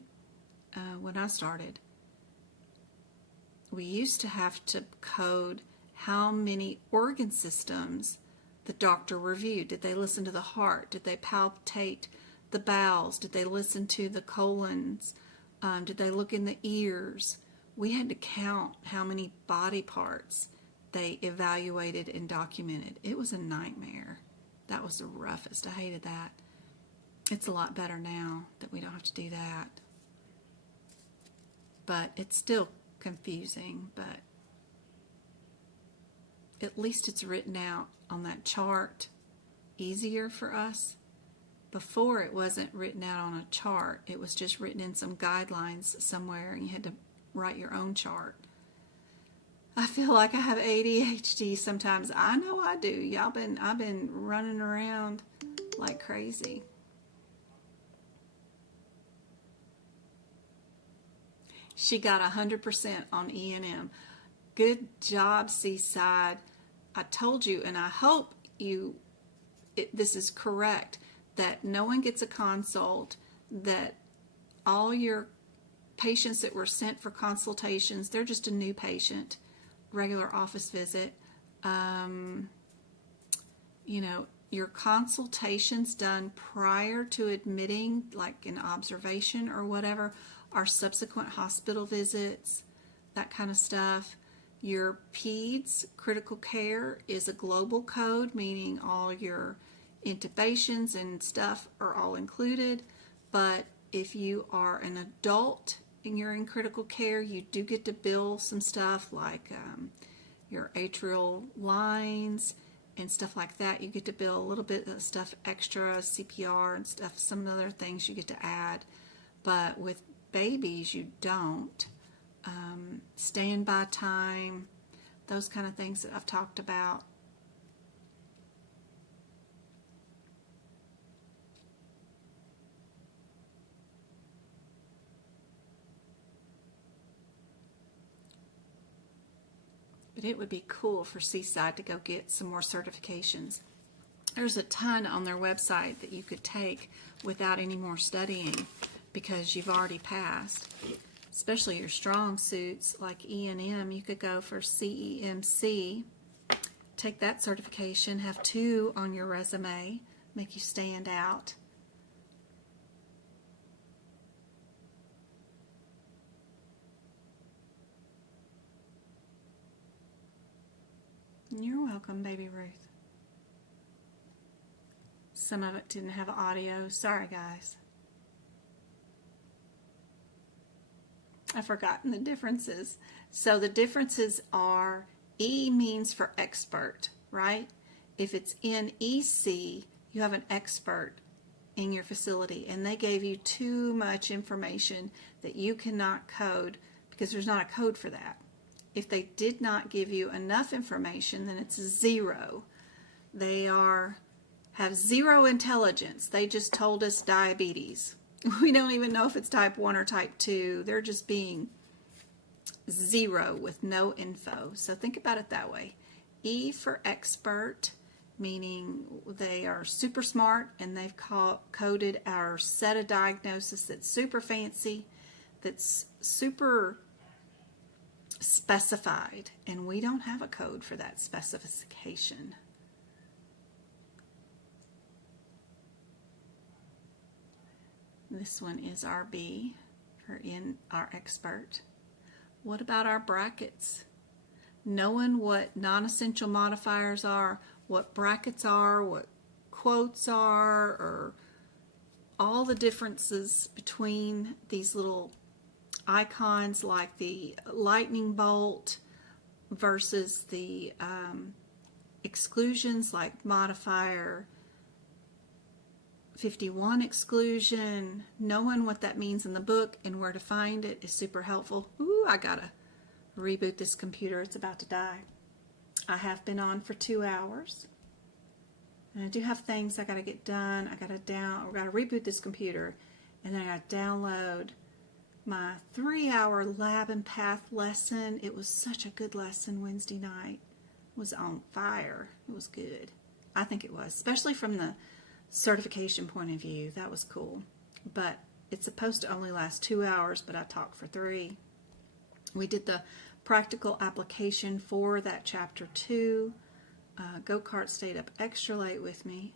when I started. We used to have to code how many organ systems the doctor reviewed. Did they listen to the heart? Did they palpate the bowels? Did they listen to the colons? Did they look in the ears? We had to count how many body parts they evaluated and documented. It was a nightmare. That was the roughest. I hated that. It's a lot better now that we don't have to do that. But it's still confusing, but at least it's written out on that chart easier for us. Before, it wasn't written out on a chart. It was just written in some guidelines somewhere, and you had to write your own chart. I feel like I have ADHD sometimes. I know I do. I've been running around like crazy. She got 100% on E&M. Good job, Seaside. I told you, and I hope this is correct, that no one gets a consult, that all your patients that were sent for consultations, they're just a new patient, regular office visit. Your consultations done prior to admitting, like an observation or whatever, are subsequent hospital visits, that kind of stuff. Your PEDS, critical care, is a global code, meaning all your intubations and stuff are all included. But if you are an adult and you're in critical care, you do get to bill some stuff like your atrial lines and stuff like that. You get to bill a little bit of stuff extra, CPR and stuff, some other things you get to add. But with babies, you don't. Standby time, those kind of things that I've talked about. But it would be cool for Seaside to go get some more certifications. There's a ton on their website that you could take without any more studying because you've already passed. Especially your strong suits like E&M, you could go for CEMC, take that certification, have 2 on your resume, make you stand out. You're welcome, Baby Ruth. Some of it didn't have audio. Sorry, guys. I've forgotten the differences. So the differences are E means for expert, right? If it's in EC, you have an expert in your facility, and they gave you too much information that you cannot code because there's not a code for that. If they did not give you enough information, then it's 0. They have 0 intelligence. They just told us diabetes. We don't even know if it's type 1 or type 2. They're just being 0 with no info. So think about it that way. E for expert, meaning they are super smart and they've coded our set of diagnosis that's super fancy, that's super specified, and we don't have a code for that specification. This one is our B for in our expert. What about our brackets? Knowing what non-essential modifiers are, what brackets are, what quotes are, or all the differences between these little icons like the lightning bolt versus the exclusions like modifier 51 exclusion. Knowing what that means in the book and where to find it is super helpful. Ooh, I gotta reboot this computer. It's about to die. I have been on for 2 hours. And I do have things I gotta get done. I gotta reboot this computer, and then I gotta download my 3-hour lab and path lesson. It was such a good lesson Wednesday night. It was on fire. It was good. I think it was, especially from the certification point of view. That was cool. But it's supposed to only last 2 hours, but I talked for 3. We did the practical application for that chapter 2. Go-kart stayed up extra late with me.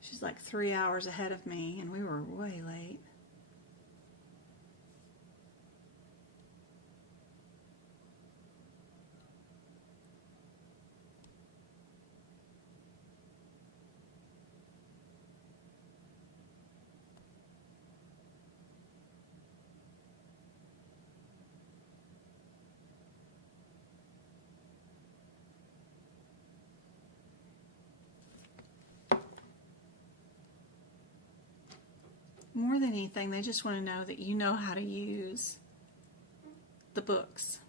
She's like 3 hours ahead of me, and we were way late. More than anything, they just want to know that you know how to use the books.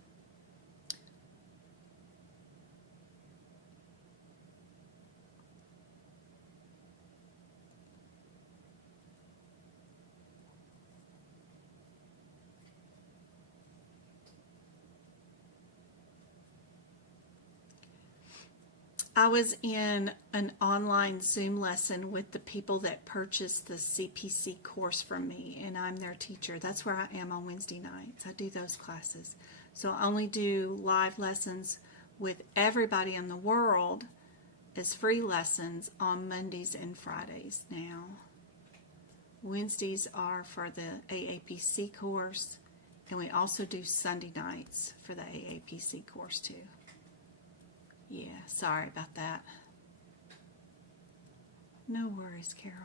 I was in an online Zoom lesson with the people that purchased the CPC course from me, and I'm their teacher. That's where I am on Wednesday nights. I do those classes. So I only do live lessons with everybody in the world as free lessons on Mondays and Fridays now. Wednesdays are for the AAPC course, and we also do Sunday nights for the AAPC course too. Yeah, sorry about that. No worries, Carol.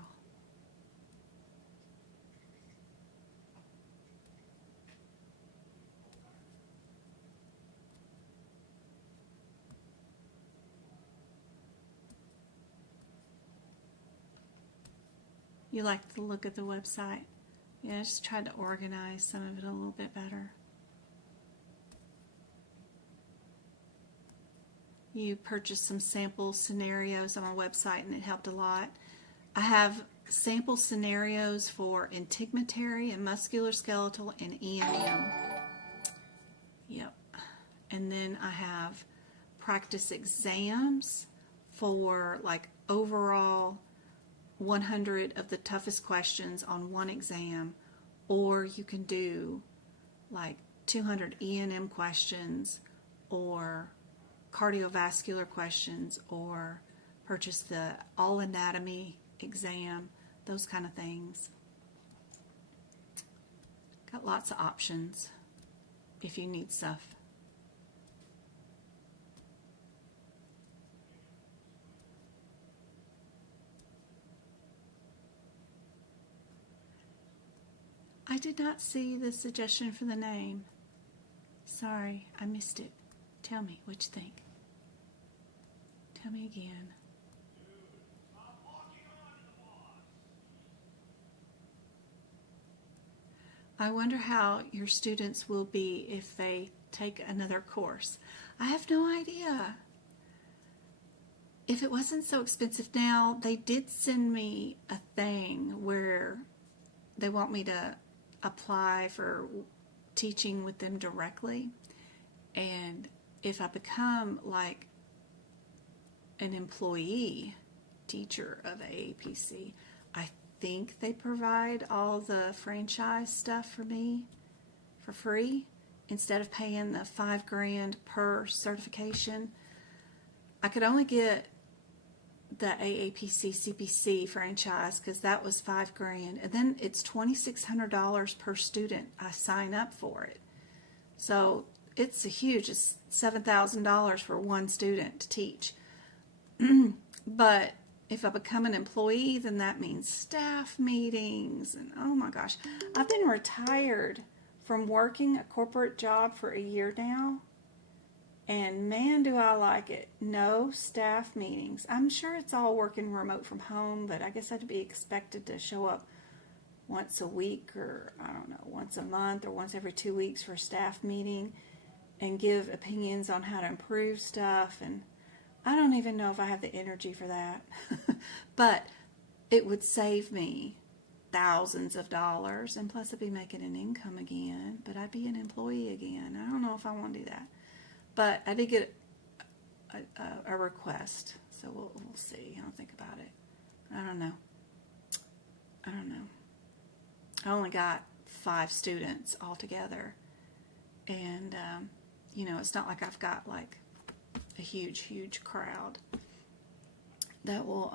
You like the look at the website? Yeah, I just tried to organize some of it a little bit better. You purchased some sample scenarios on my website, and it helped a lot. I have sample scenarios for integumentary and musculoskeletal and EMM. Yep. And then I have practice exams for like overall 100 of the toughest questions on one exam, or you can do like 200 E&M questions or cardiovascular questions or purchase the all anatomy exam, those kind of things. Got lots of options if you need stuff. I did not see the suggestion for the name. Sorry, I missed it. Tell me what you think. Tell me again. I wonder how your students will be if they take another course. I have no idea. If it wasn't so expensive now, they did send me a thing where they want me to apply for teaching with them directly. And if I become like an employee teacher of AAPC, I think they provide all the franchise stuff for me for free instead of paying the $5,000 per certification. I could only get the AAPC CPC franchise because that was $5,000, and then it's $2,600 per student I sign up for it. So it's it's $7,000 for one student to teach. But if I become an employee, then that means staff meetings, and oh my gosh, I've been retired from working a corporate job for a year now. And man, do I like it. No staff meetings. I'm sure it's all working remote from home, but I guess I'd be expected to show up once a week or, I don't know, once a month or once every 2 weeks for a staff meeting and give opinions on how to improve stuff. And I don't even know if I have the energy for that. But it would save me thousands of dollars, and plus I'd be making an income again, but I'd be an employee again. I don't know if I want to do that. But I did get a request, so we'll see. I'll think about it. I don't know. I only got 5 students altogether, and it's not like I've got like a huge crowd that will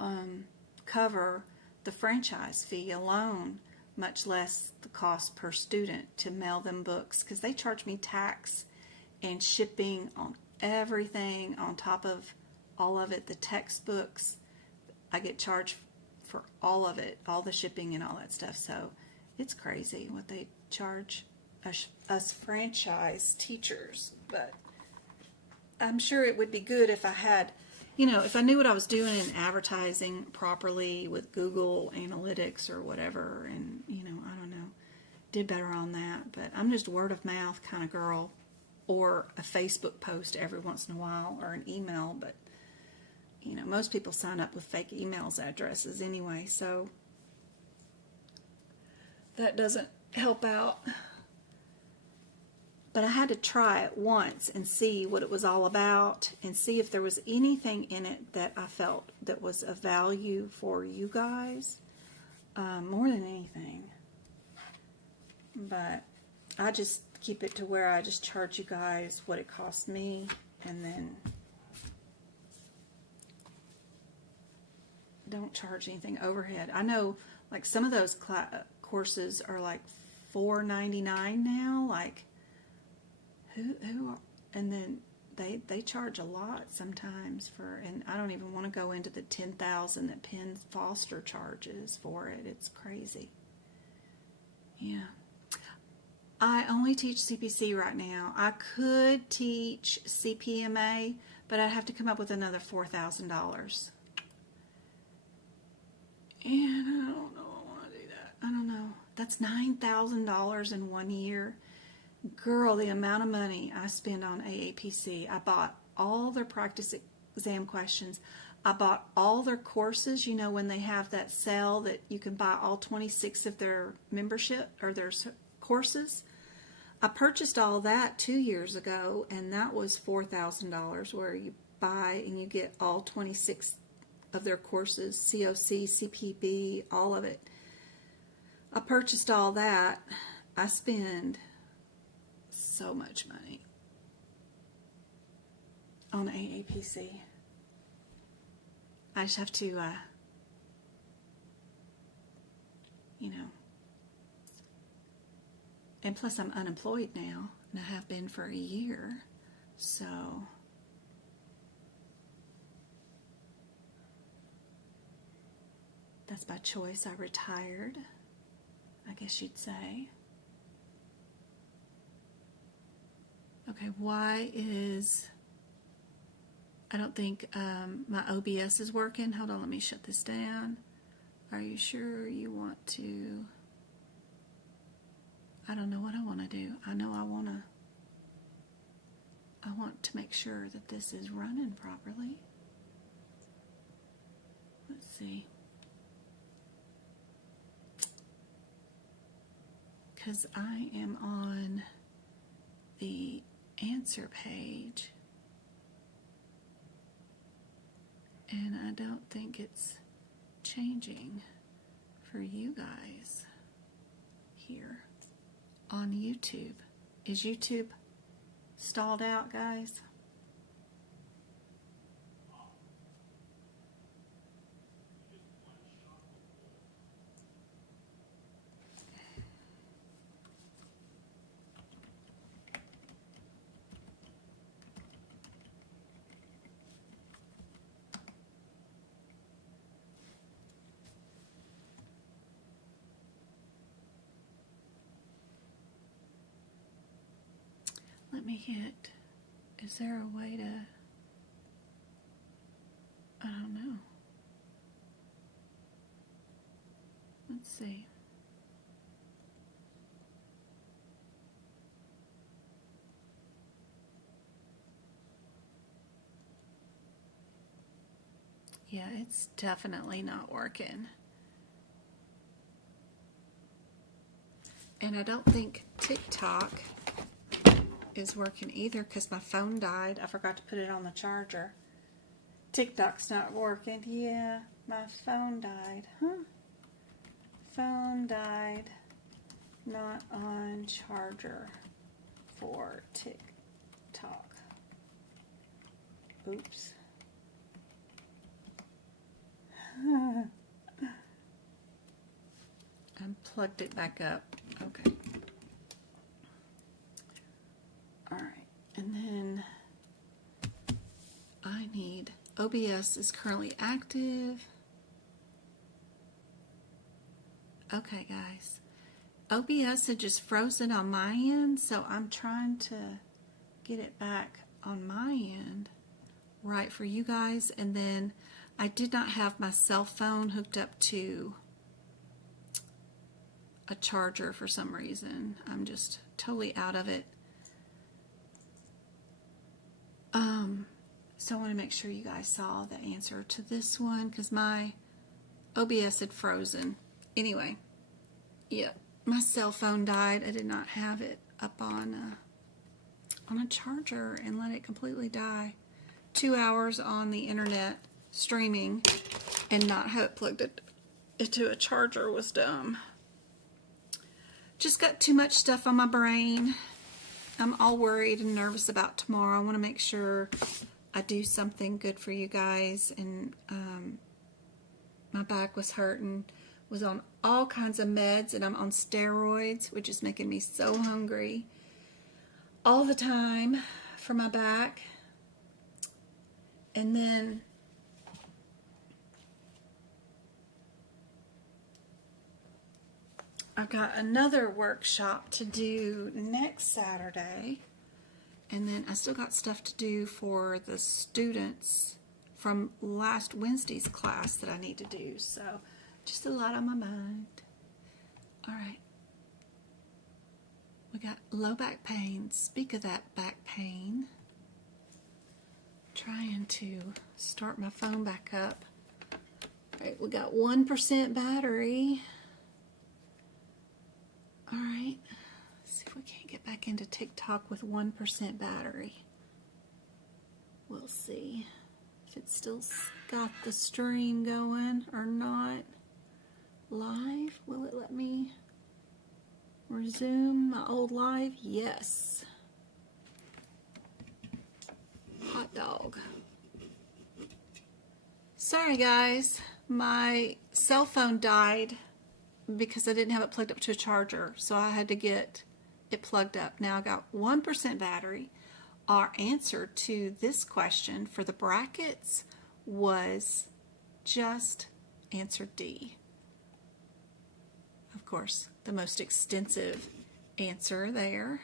cover the franchise fee alone, much less the cost per student to mail them books, because they charge me tax and shipping on everything on top of all of it. The textbooks, I get charged for all of it, all the shipping and all that stuff. So it's crazy what they charge us franchise teachers. But I'm sure it would be good if I had, if I knew what I was doing in advertising properly with Google Analytics or whatever, and, I don't know, did better on that. But I'm just word of mouth kind of girl, or a Facebook post every once in a while, or an email. But, most people sign up with fake emails addresses anyway, so that doesn't help out. But I had to try it once and see what it was all about and see if there was anything in it that I felt that was of value for you guys, more than anything. But I just keep it to where I just charge you guys what it costs me, and then don't charge anything overhead. I know like some of those courses are like $4.99 now, like who and then they charge a lot sometimes for, and I don't even want to go into the $10,000 that Penn Foster charges for it. It's crazy. Yeah. I only teach CPC right now. I could teach CPMA, but I'd have to come up with another $4,000. And I don't know I want to do that. I don't know. That's $9,000 in 1 year. Girl, the amount of money I spend on AAPC. I bought all their practice exam questions. I bought all their courses, when they have that sale that you can buy all 26 of their membership or their courses. I purchased all that 2 years ago, and that was $4,000, where you buy and you get all 26 of their courses, COC, CPB, all of it. I purchased all that. I spend so much money on AAPC. I just have to, you know, and plus I'm unemployed now, and I have been for a year, so that's by choice. I retired, I guess you'd say. Okay, why is, I don't think my OBS is working. Hold on, let me shut this down. Are you sure you want to? I don't know what I want to do. I know I want to make sure that this is running properly. Let's see. Because I am on the answer page, and I don't think it's changing for you guys here on YouTube. Is YouTube stalled out, guys? Let me hit, is there a way to, I don't know. Let's see. Yeah, it's definitely not working. And I don't think TikTok is working either because my phone died. I forgot to put it on the charger. TikTok's not working. Yeah, my phone died. Huh? Phone died. Not on charger for TikTok. Oops. Unplugged it back up. Okay. Alright, and then I need, OBS is currently active. Okay, guys. OBS had just frozen on my end, so I'm trying to get it back on my end right for you guys. And then I did not have my cell phone hooked up to a charger for some reason. I'm just totally out of it. So I want to make sure you guys saw the answer to this one because my OBS had frozen. Anyway, yeah, my cell phone died. I did not have it up on a charger and let it completely die. 2 hours on the internet streaming and not have it plugged into a charger was dumb. Just got too much stuff on my brain. I'm all worried and nervous about tomorrow. I want to make sure I do something good for you guys. And my back was hurting, was on all kinds of meds, and I'm on steroids, which is making me so hungry all the time for my back. And then I got another workshop to do next Saturday, and then I still got stuff to do for the students from last Wednesday's class that I need to do, so just a lot on my mind. Alright, we got low back pain. Speak of that back pain, trying to start my phone back up. Alright, we got 1% battery. Alright, let's see if we can't get back into TikTok with 1% battery. We'll see if it's still got the stream going or not. Live, will it let me resume my old live? Yes. hot dog. Sorry guys, my cell phone died because I didn't have it plugged up to a charger, so I had to get it plugged up. Now I got 1% battery. Our answer to this question for the brackets was just answer D. Of course, the most extensive answer there.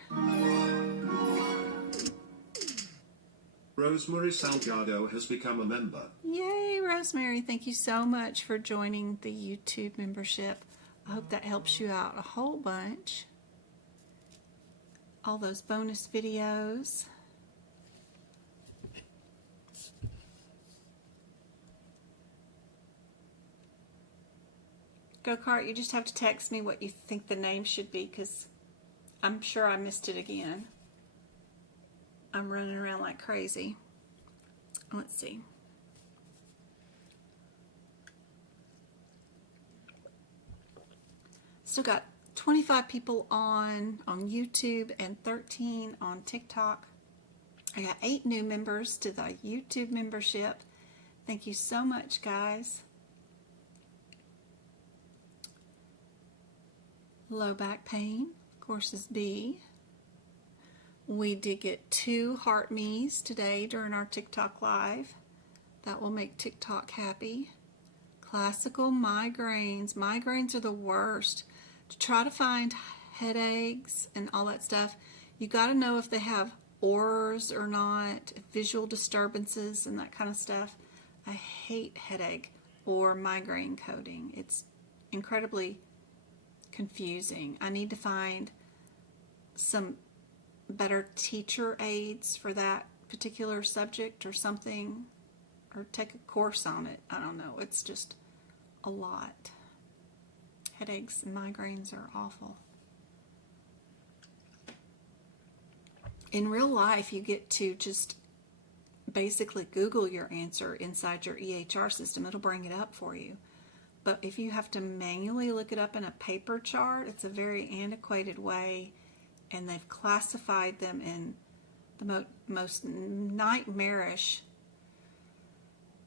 Rosemary Salgado has become a member. Yay, Rosemary. Thank you so much for joining the YouTube membership. I hope that helps you out a whole bunch. All those bonus videos. Go-Kart, you just have to text me what you think the name should be, because I'm sure I missed it again. I'm running around like crazy. Let's see. Still got 25 people on YouTube and 13 on TikTok. I got 8 new members to the YouTube membership. Thank you so much, guys. Low back pain, of course, is B. We did get 2 heart me's today during our TikTok live. That will make TikTok happy. Classical migraines. Migraines are the worst. To try to find headaches and all that stuff, you got to know if they have auras or not, visual disturbances and that kind of stuff. I hate headache or migraine coding. It's incredibly confusing. I need to find some better teacher aids for that particular subject or something, or take a course on it. I don't know. It's just a lot. Headaches and migraines are awful. In real life, you get to just basically Google your answer inside your EHR system. It'll bring it up for you. But if you have to manually look it up in a paper chart, it's a very antiquated way, and they've classified them in the most nightmarish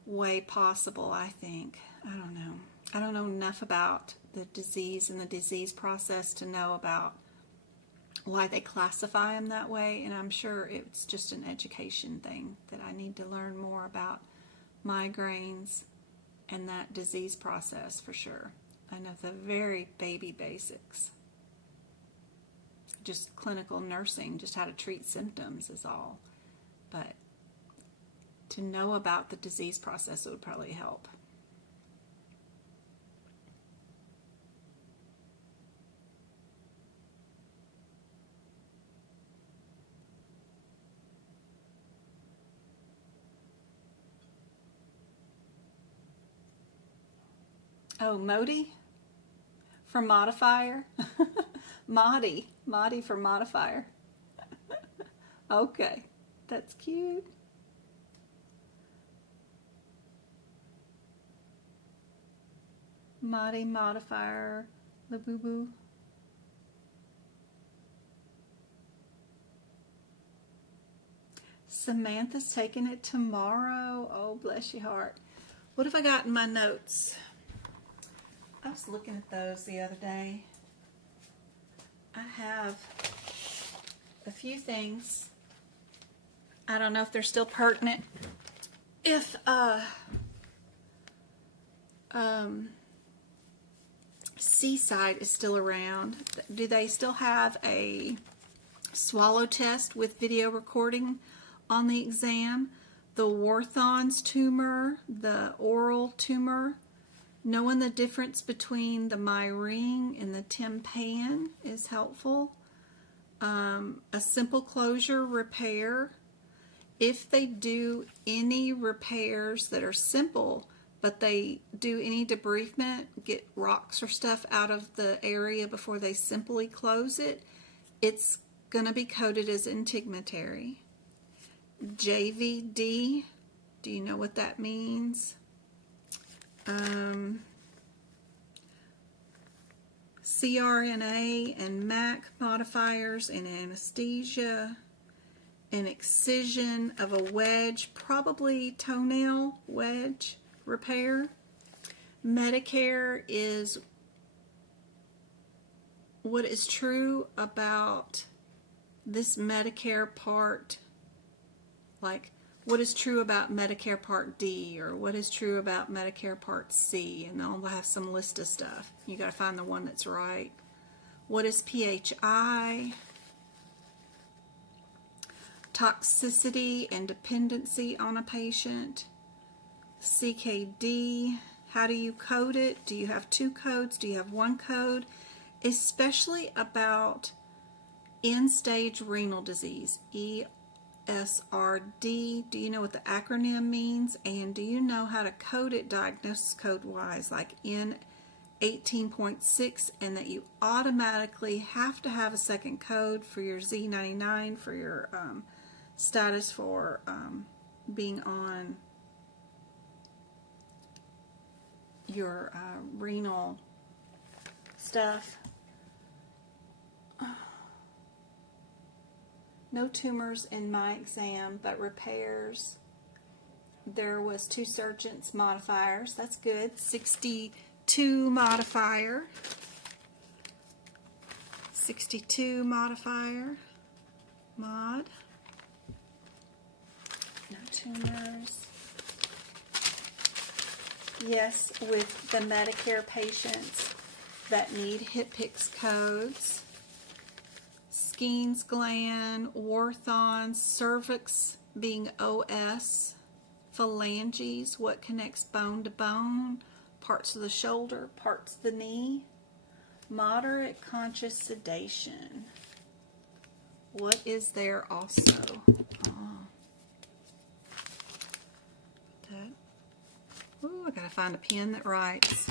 way possible, I think. I don't know. I don't know enough about the disease and the disease process to know about why they classify them that way, and I'm sure it's just an education thing that I need to learn more about migraines and that disease process for sure. I know the very baby basics. Just clinical nursing, just how to treat symptoms is all. But to know about the disease process, it would probably help. Oh, Modi for modifier. Modi for modifier. Okay, that's cute. Modi modifier, the boo boo. Samantha's taking it tomorrow. Oh, bless your heart. What have I got in my notes? I was looking at those the other day. I have a few things. I don't know if they're still pertinent. If Seaside is still around, do they still have a swallow test with video recording on the exam? The Warthan's tumor, the oral tumor, knowing the difference between the myring and the tympan is helpful. A simple closure repair. If they do any repairs that are simple, but they do any debridement, get rocks or stuff out of the area before they simply close it, it's going to be coded as integumentary. JVD, do you know what that means? CRNA and MAC modifiers in anesthesia. an excision of a wedge, probably toenail wedge repair. Medicare is what is true about this Medicare part, like what is true about Medicare Part D, or what is true about Medicare Part C, and they'll have some list of stuff. You got to find the one that's right. What is PHI? Toxicity and dependency on a patient. CKD, how do you code it? Do you have two codes? Do you have one code? Especially about end-stage renal disease, ESRD. Do you know what the acronym means? And do you know how to code it diagnosis code-wise, like N18.6, and that you automatically have to have a second code for your Z99 for your status for being on your renal stuff. No tumors in my exam, but repairs. There was 2 surgeons modifiers. That's good. 62 modifier. 62 modifier. Mod. No tumors. Yes, with the Medicare patients that need HIPICS codes. Skene's gland, Warthons, cervix being OS, phalanges, what connects bone to bone, parts of the shoulder, parts of the knee, moderate conscious sedation. What is there also? Ooh, I gotta find a pen that writes.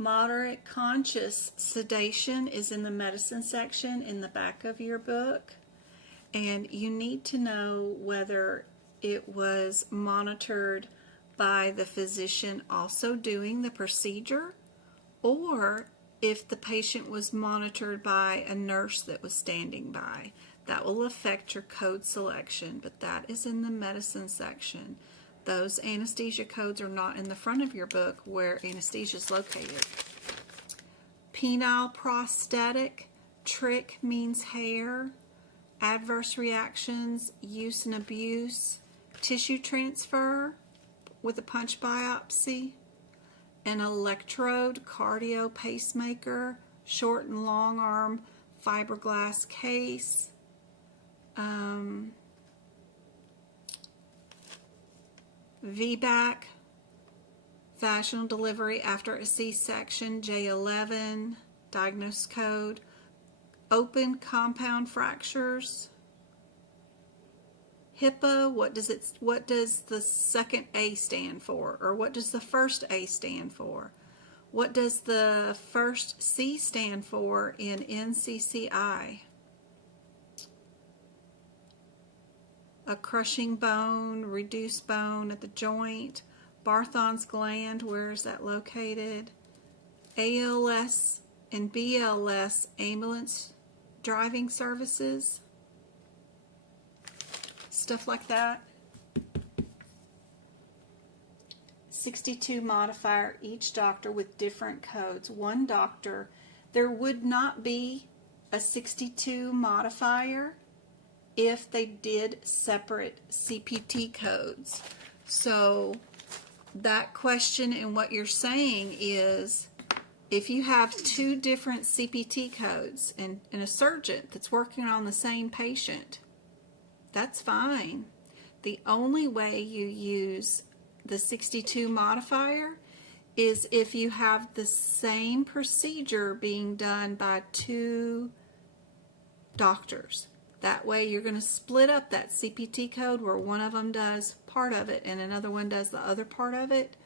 Moderate conscious sedation is in the medicine section in the back of your book, and you need to know whether it was monitored by the physician also doing the procedure, or if the patient was monitored by a nurse that was standing by. That will affect your code selection, but that is in the medicine section. Those anesthesia codes are not in the front of your book where anesthesia is located. Penile prosthetic, trick means hair, adverse reactions, use and abuse, tissue transfer with a punch biopsy, an electrode, cardio pacemaker, short and long arm fiberglass case, VBAC, vaginal delivery after a C-section, J11, diagnosis code, open compound fractures, HIPAA, what does the second A stand for? Or what does the first A stand for? What does the first C stand for in NCCI? A crushing bone, reduced bone at the joint, Barthon's gland, where is that located? ALS and BLS, ambulance driving services, stuff like that. 62 modifier, each doctor with different codes. One doctor, there would not be a 62 modifier if they did separate CPT codes. So that question and what you're saying is, if you have 2 different CPT codes and a surgeon that's working on the same patient, that's fine. The only way you use the 62 modifier is if you have the same procedure being done by 2 doctors. That way you're going to split up that CPT code where one of them does part of it and another one does the other part of it.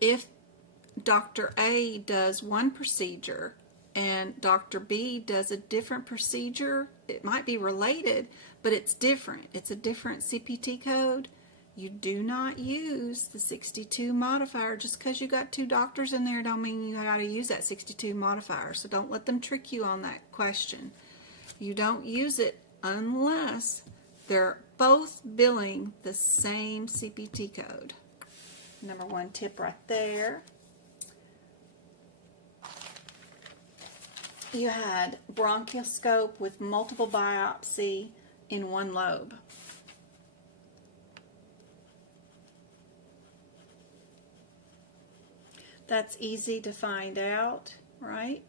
If Dr. A does one procedure and Dr. B does a different procedure. It might be related, but it's different. It's a different CPT code. You do not use the 62 modifier. Just because you got two doctors in there don't mean you got to use that 62 modifier. So don't let them trick you on that question. You don't use it unless they're both billing the same CPT code. Number one tip right there. You had bronchoscope with multiple biopsy in one lobe. That's easy to find out, right?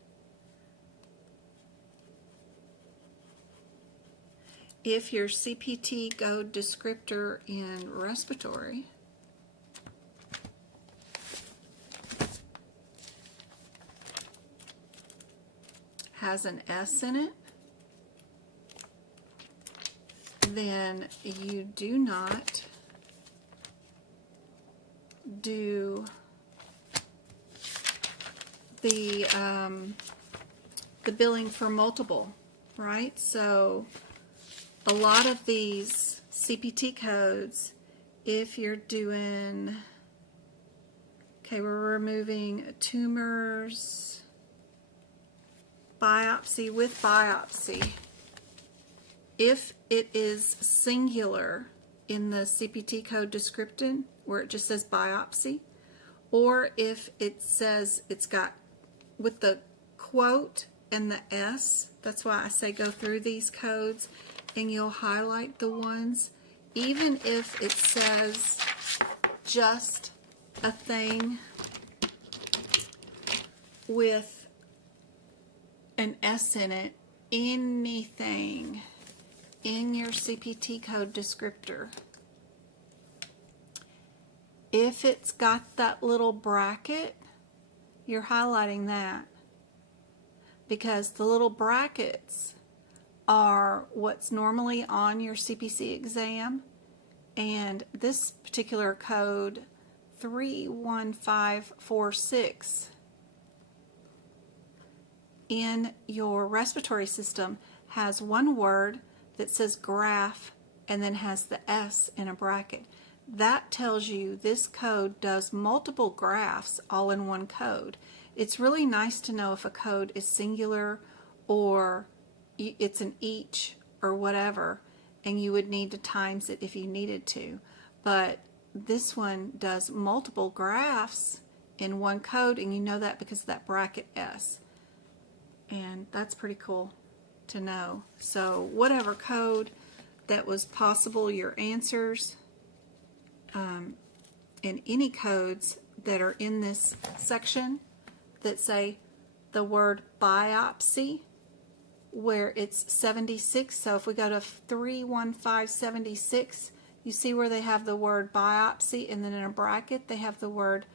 If your CPT code descriptor in respiratory has an S in it, then you do not do the billing for multiple, right? So a lot of these CPT codes, if you're doing, okay, we're removing tumors, biopsy with biopsy. If it is singular in the CPT code description, where it just says biopsy, or if it says it's got with the quote and the S, that's why I say go through these codes and you'll highlight the ones. Even if it says just a thing with an S in it, anything in your CPT code descriptor, if it's got that little bracket, you're highlighting that, because the little brackets are what's normally on your CPC exam, and this particular code 31546 in your respiratory system has one word that says graph and then has the S in a bracket. That tells you this code does multiple graphs all in one code. It's really nice to know if a code is singular or it's an each or whatever, and you would need to times it if you needed to. But this one does multiple graphs in one code, and you know that because of that bracket S. And that's pretty cool to know. So whatever code that was possible, your answers, in any codes that are in this section that say the word biopsy, where it's 76. So if we go to 31576, you see where they have the word biopsy, and then in a bracket they have the word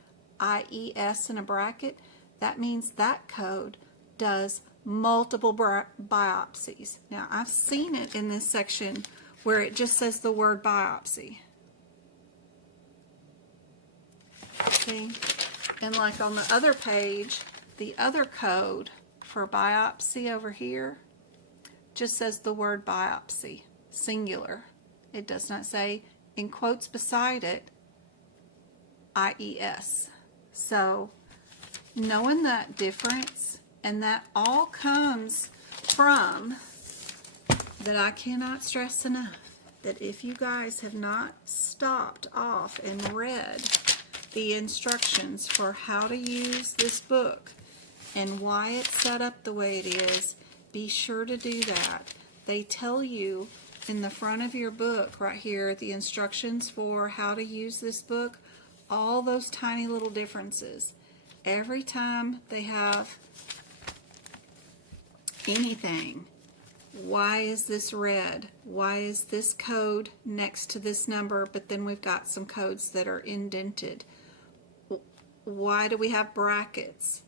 IES in a bracket. That means that code does multiple biopsies. Now I've seen it in this section where it just says the word biopsy. See? And like on the other page, the other code for biopsy over here just says the word biopsy, singular. It does not say, in quotes beside it, IES. So knowing that difference, and that all comes from, that I cannot stress enough, that if you guys have not stopped off and read the instructions for how to use this book and why it's set up the way it is, be sure to do that. They tell you in the front of your book right here, the instructions for how to use this book, all those tiny little differences. Every time they have anything, why is this red? Why is this code next to this number, but then we've got some codes that are indented? Why do we have brackets?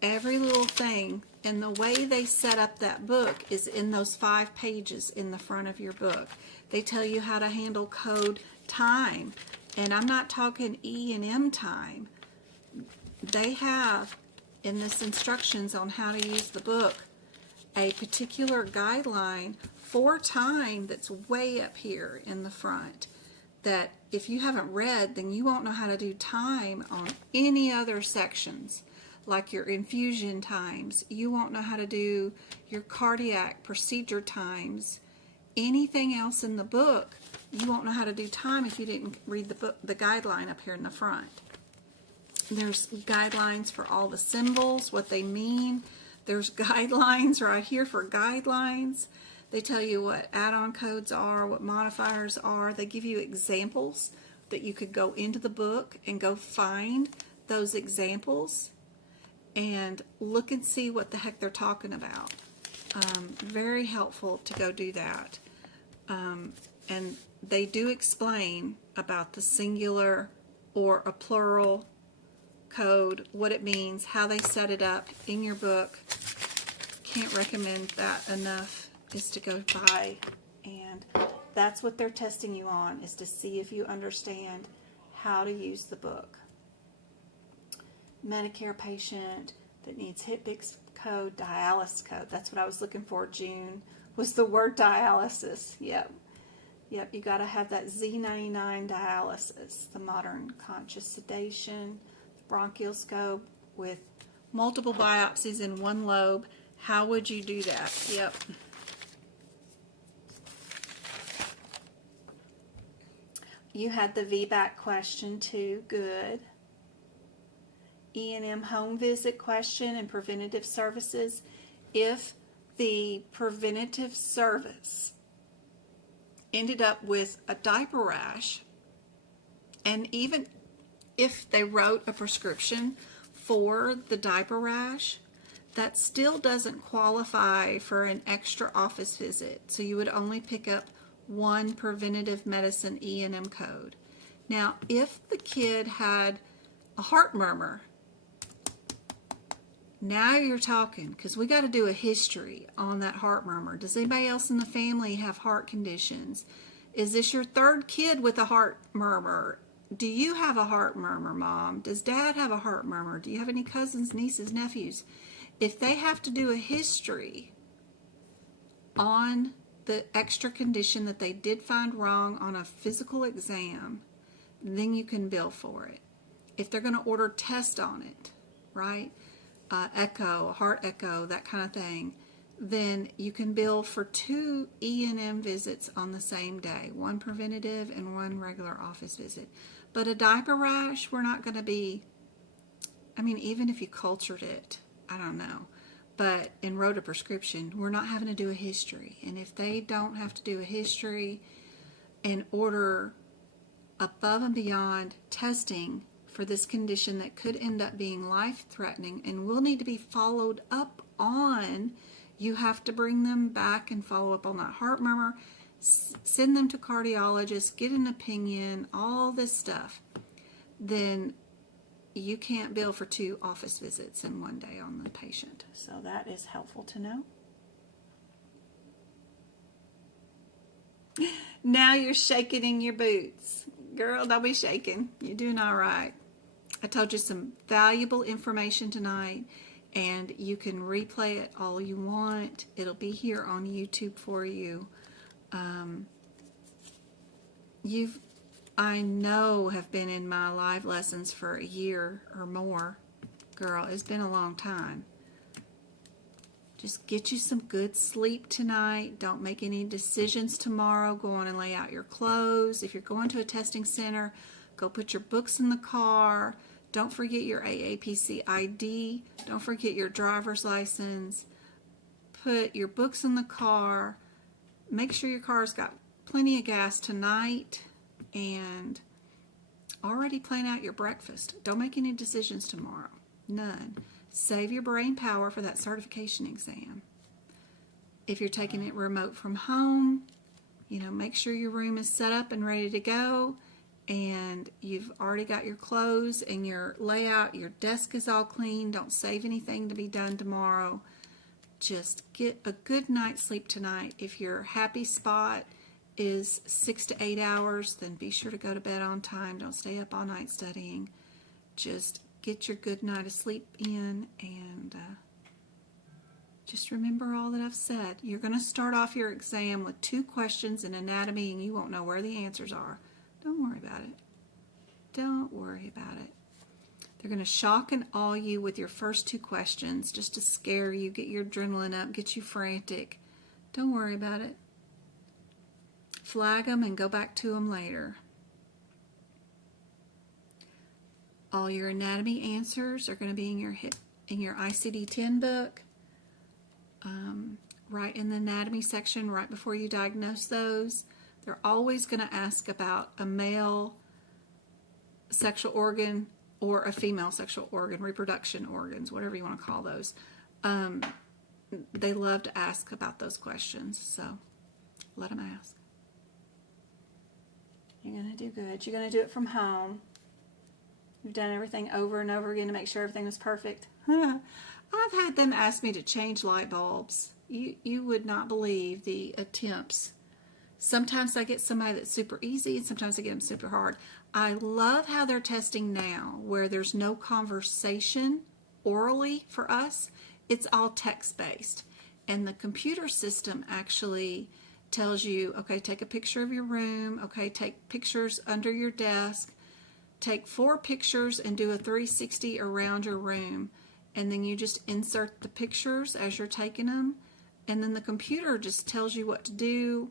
Every little thing, and the way they set up that book is in those 5 pages in the front of your book. They tell you how to handle code time, and I'm not talking E and M time. They have in this instructions on how to use the book a particular guideline for time that's way up here in the front, that if you haven't read, then you won't know how to do time on any other sections, like your infusion times. You won't know how to do your cardiac procedure times. Anything else in the book, you won't know how to do time if you didn't read the book, the guideline up here in the front. There's guidelines for all the symbols, what they mean. There's guidelines right here for guidelines. They tell you what add-on codes are, what modifiers are. They give you examples that you could go into the book and go find those examples and look and see what the heck they're talking about. Very helpful to go do that. And they do explain about the singular or a plural code, what it means, how they set it up in your book. Can't recommend that enough, is to go by, and that's what they're testing you on, is to see if you understand how to use the book. Medicare patient that needs HIPAA code, dialysis code. That's what I was looking for. June was the word dialysis. Yep, you got to have that Z99 dialysis, the modern conscious sedation, bronchial scope with multiple biopsies in one lobe. How would you do that? Yep. You had the VBAC question too. Good. E&M home visit question and preventative services. If the preventative service ended up with a diaper rash, and even if they wrote a prescription for the diaper rash, that still doesn't qualify for an extra office visit. So you would only pick up one preventative medicine E&M code. Now, if the kid had a heart murmur, now you're talking, because we got to do a history on that heart murmur. Does anybody else in the family have heart conditions? Is this your third kid with a heart murmur? Do you have a heart murmur, Mom? Does Dad have a heart murmur? Do you have any cousins, nieces, nephews? If they have to do a history on the extra condition that they did find wrong on a physical exam, then you can bill for it. If they're going to order tests on it, right? Echo, heart echo, that kind of thing, then you can bill for 2 E&M visits on the same day, one preventative and one regular office visit. But a diaper rash, we're not going to be, I mean, even if you cultured it, I don't know, but and wrote a prescription, we're not having to do a history. And if they don't have to do a history and order above and beyond testing for this condition that could end up being life-threatening and will need to be followed up on, you have to bring them back and follow up on that heart murmur, send them to cardiologists, get an opinion, all this stuff, then you can't bill for 2 office visits in one day on the patient. So that is helpful to know. Now you're shaking in your boots. Girl, don't be shaking. You're doing all right. I told you some valuable information tonight, and you can replay it all you want. It'll be here on YouTube for you. I know, have been in my live lessons for a year or more. Girl, it's been a long time. Just get you some good sleep tonight. Don't make any decisions tomorrow. Go on and lay out your clothes. If you're going to a testing center, go put your books in the car. Don't forget your AAPC ID. Don't forget your driver's license. Put your books in the car. Make sure your car's got plenty of gas tonight. And already plan out your breakfast. Don't make any decisions tomorrow. None. Save your brain power for that certification exam. If you're taking it remote from home, make sure your room is set up and ready to go, and you've already got your clothes and your layout, your desk is all clean. Don't save anything to be done tomorrow. Just get a good night's sleep tonight. If your happy spot is 6 to 8 hours, then be sure to go to bed on time. Don't stay up all night studying. Just get your good night of sleep in, and just remember all that I've said. You're going to start off your exam with 2 questions in anatomy, and you won't know where the answers are. Don't worry about it. Don't worry about it. They're going to shock and awe you with your first 2 questions just to scare you, get your adrenaline up, get you frantic. Don't worry about it. Flag them and go back to them later. All your anatomy answers are going to be in your ICD-10 book. Right in the anatomy section, right before you diagnose those. They're always going to ask about a male sexual organ or a female sexual organ, reproduction organs, whatever you want to call those. They love to ask about those questions, so let them ask. You're going to do good. You're going to do it from home. You've done everything over and over again to make sure everything was perfect. I've had them ask me to change light bulbs. You would not believe the attempts. Sometimes I get somebody that's super easy, and sometimes I get them super hard. I love how they're testing now, where there's no conversation orally for us. It's all text-based. And the computer system actually tells you, okay, take a picture of your room. Okay, take pictures under your desk. Take 4 pictures and do a 360 around your room. And then you just insert the pictures as you're taking them. And then the computer just tells you what to do.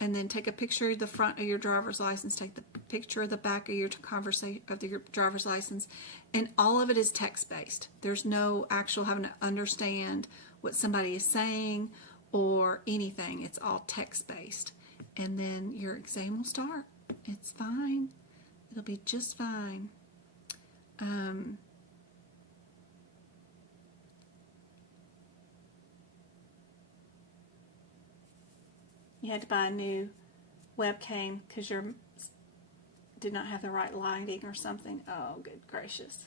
And then take a picture of the front of your driver's license. Take the picture of the back of your driver's license. And all of it is text-based. There's no actual having to understand what somebody is saying or anything. It's all text-based. And then your exam will start. It's fine. It'll be just fine. You had to buy a new webcam because your did not have the right lighting or something. Oh, good gracious.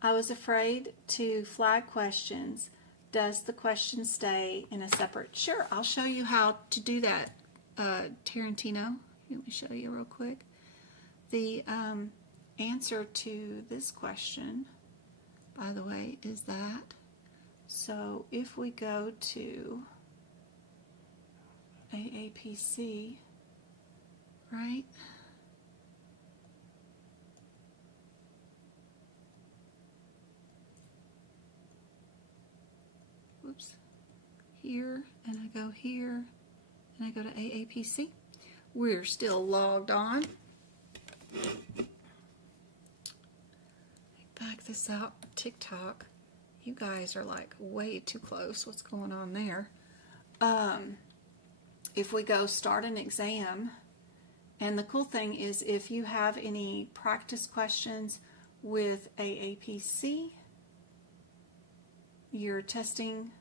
I was afraid to flag questions. Does the question stay in a separate? Sure, I'll show you how to do that, Tarantino. Let me show you real quick. The answer to this question, by the way, is that. So if we go to AAPC, right? Whoops. Here, and I go here, and I go to AAPC. We're still logged on. Back this out. TikTok. You guys are like way too close. What's going on there? If we go start an exam, and the cool thing is if you have any practice questions with AAPC, your testing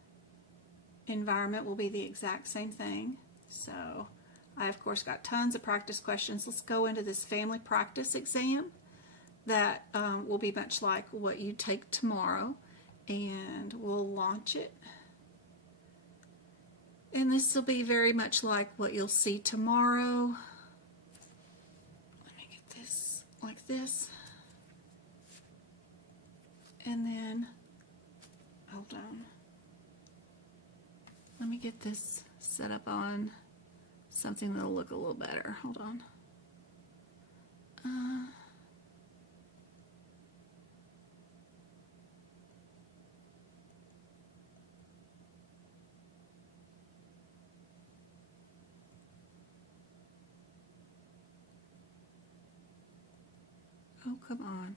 environment will be the exact same thing. So I, of course, got tons of practice questions. Let's go into this family practice exam that will be much like what you take tomorrow, and we'll launch it. And this will be very much like what you'll see tomorrow. Let me get this like this. And then, hold on. Let me get this set up on something that'll look a little better. Hold on. Oh, come on.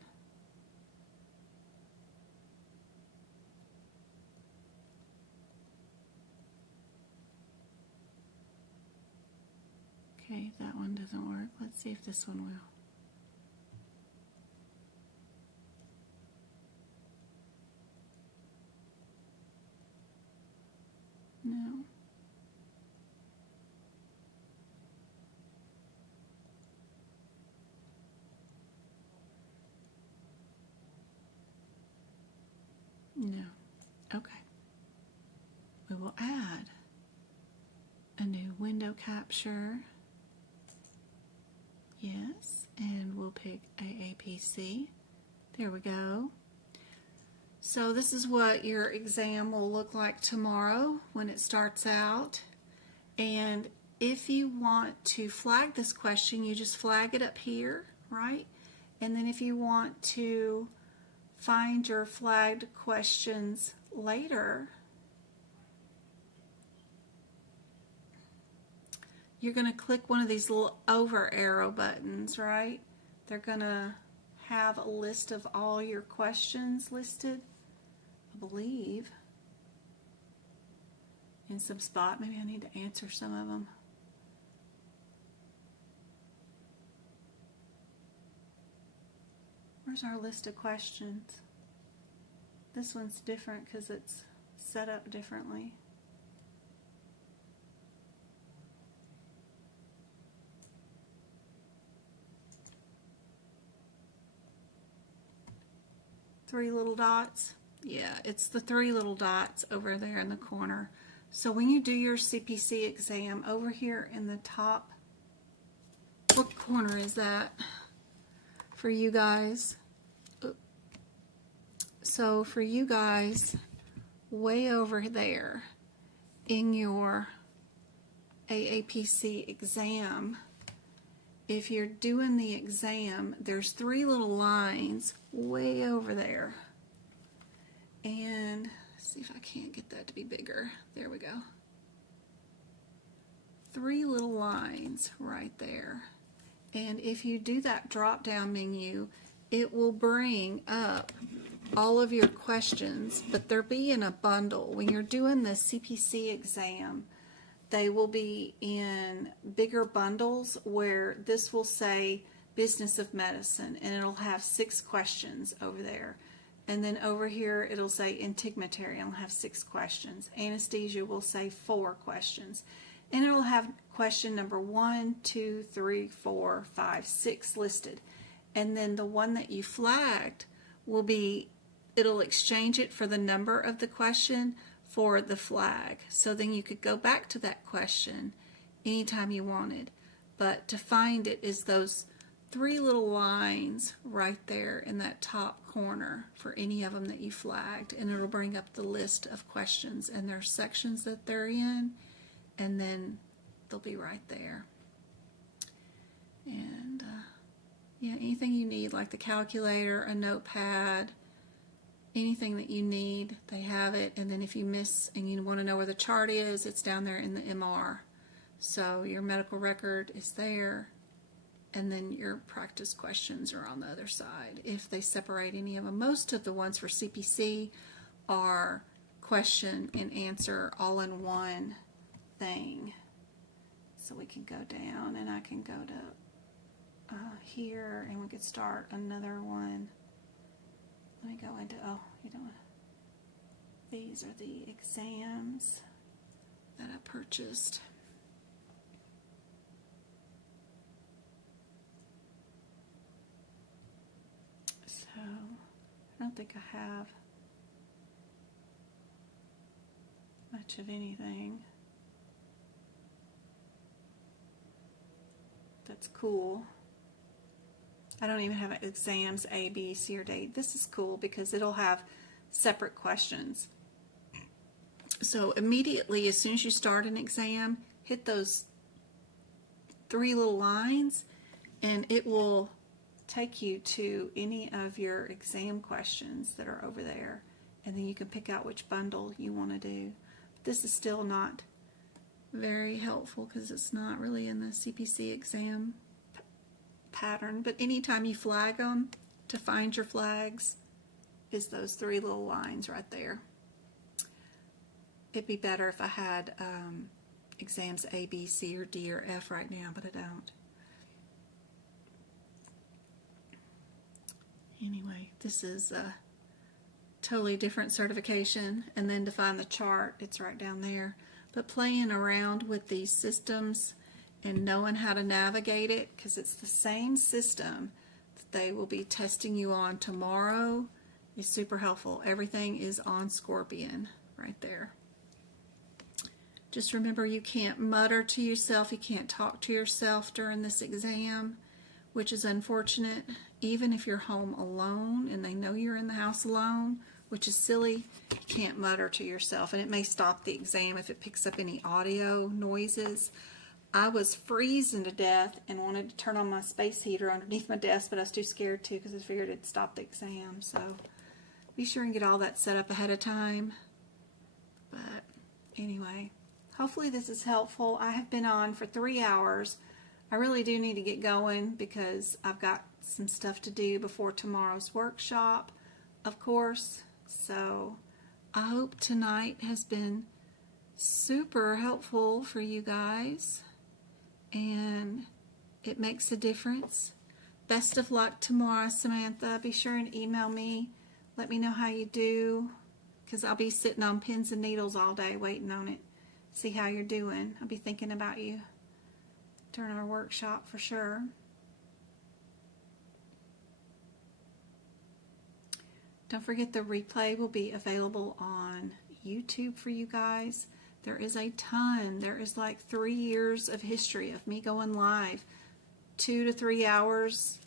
Okay, that one doesn't work. Let's see if this one will. No. No. Okay. We will add a new window capture. Yes, and we'll pick AAPC. There we go. So this is what your exam will look like tomorrow when it starts out. And if you want to flag this question, you just flag it up here, right? And then if you want to find your flagged questions later, you're going to click one of these little over arrow buttons, right? They're going to have a list of all your questions listed, I believe, in some spot. Maybe I need to answer some of them. Where's our list of questions? This one's different because it's set up differently. Three little dots. Yeah, it's the three little dots over there in the corner. So when you do your CPC exam, over here in the top, what corner is that for you guys? So for you guys, way over there in your AAPC exam, if you're doing the exam, there's three little lines way over there. And see if I can't get that to be bigger. There we go. Three little lines right there. And if you do that drop down menu, it will bring up all of your questions, but they'll be in a bundle. When you're doing the CPC exam, they will be in bigger bundles where this will say Business of Medicine, and it'll have 6 questions over there. And then over here it'll say Integumentary, and it'll have 6 questions. Anesthesia will say 4 questions. And it'll have question number 1, 2, 3, 4, 5, 6 listed. And then the one that you flagged will be, it'll exchange it for the number of the question for the flag. So then you could go back to that question anytime you wanted. But to find it is those 3 little lines right there in that top corner for any of them that you flagged, and it'll bring up the list of questions and their sections that they're in, and then they'll be right there. And yeah, anything you need, like the calculator, a notepad, anything that you need, they have it. And then if you miss and you want to know where the chart is, it's down there in the MR. So your medical record is there, and then your practice questions are on the other side if they separate any of them. Most of the ones for CPC are question and answer all in one thing. So we can go down, and I can go to here, and we could start another one. Let me go into, oh, you don't want, these are the exams that I purchased. So, I don't think I have much of anything that's cool. I don't even have exams A, B, C, or D. This is cool because it'll have separate questions. So immediately, as soon as you start an exam, hit those 3 little lines, and it will take you to any of your exam questions that are over there. And then you can pick out which bundle you want to do. This is still not very helpful because it's not really in the CPC exam pattern, but anytime you flag them, to find your flags is those 3 little lines right there. It'd be better if I had exams A, B, C, or D, or F right now, but I don't. Anyway, this is a totally different certification, and then to find the chart, it's right down there. But playing around with these systems and knowing how to navigate it, because it's the same system that they will be testing you on tomorrow, is super helpful. Everything is on Scorpion right there. Just remember, you can't mutter to yourself, you can't talk to yourself during this exam. which is unfortunate. Even if you're home alone and they know you're in the house alone, which is silly, you can't mutter to yourself, and it may stop the exam if it picks up any audio noises. I was freezing to death and wanted to turn on my space heater underneath my desk, but I was too scared to because I figured it'd stop the exam. So be sure and get all that set up ahead of time. But anyway, hopefully this is helpful. I have been on for 3 hours. I really do need to get going because I've got some stuff to do before tomorrow's workshop, of course. So I hope tonight has been super helpful for you guys, and it makes a difference. Best of luck tomorrow, Samantha. Be sure and email me. Let me know how you do, because I'll be sitting on pins and needles all day waiting on it. See how you're doing. I'll be thinking about you during our workshop for sure. Don't forget the replay will be available on YouTube for you guys. There is a ton. There is like 3 years of history of me going live, 2 to 3 hours,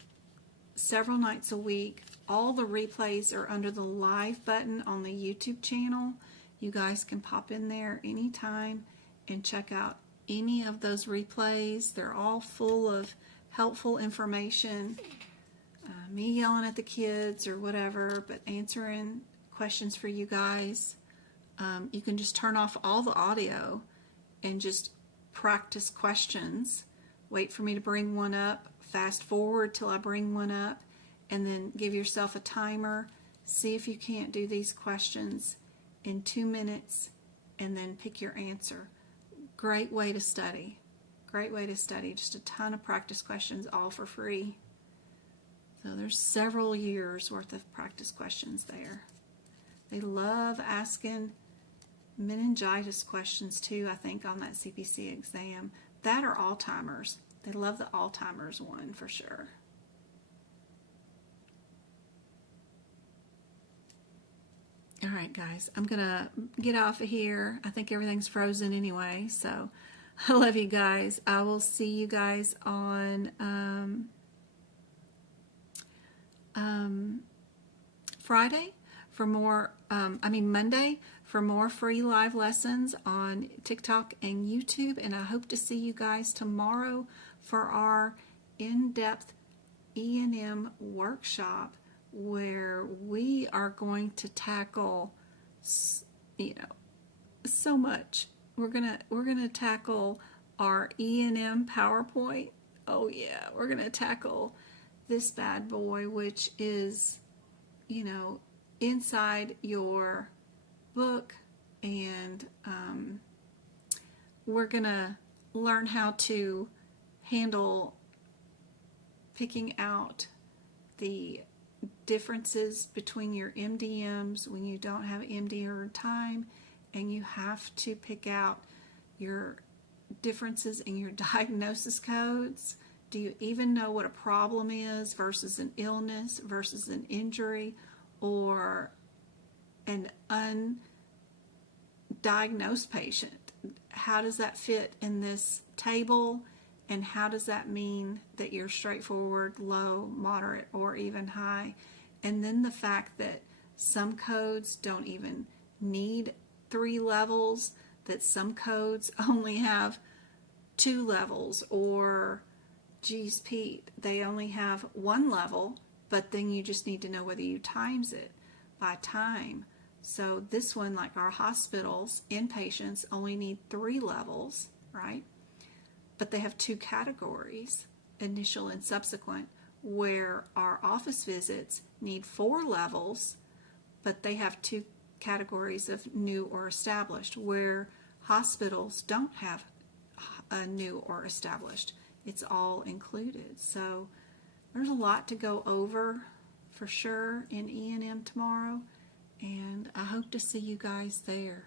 several nights a week. All the replays are under the live button on the YouTube channel. You guys can pop in there anytime and check out any of those replays. They're all full of helpful information. Me yelling at the kids or whatever, but answering questions for you guys. You can just turn off all the audio and just practice questions. Wait for me to bring one up. Fast forward till I bring one up, and then give yourself a timer. See if you can't do these questions in 2 minutes, and then pick your answer. Great way to study. Great way to study. Just a ton of practice questions, all for free. So there's several years worth of practice questions there. They love asking meningitis questions too, I think, on that CPC exam. That or Alzheimer's. They love the Alzheimer's one for sure. All right, guys, I'm going to get off of here. I think everything's frozen anyway, so I love you guys. I will see you guys on Friday for more, Monday for more free live lessons on TikTok and YouTube. And I hope to see you guys tomorrow for our in-depth E&M workshop, where we are going to tackle, so much. We're gonna tackle our E&M PowerPoint. Oh yeah, we're gonna tackle this bad boy, which is, inside your book, and we're gonna learn how to handle picking out the differences between your MDMs when you don't have MD time, and you have to pick out your differences in your diagnosis codes. Do you even know what a problem is versus an illness versus an injury or an undiagnosed patient? How does that fit in this table? And how does that mean that you're straightforward, low, moderate, or even high? And then the fact that some codes don't even need 3 levels, that some codes only have 2 levels, or, geez Pete, they only have 1 level, but then you just need to know whether you times it by time. So this one, like our hospitals, inpatients only need 3 levels, right? But they have 2 categories, initial and subsequent, where our office visits need 4 levels, but they have 2 categories of new or established, where hospitals don't have a new or established. It's all included. So there's a lot to go over for sure in E&M tomorrow, and I hope to see you guys there.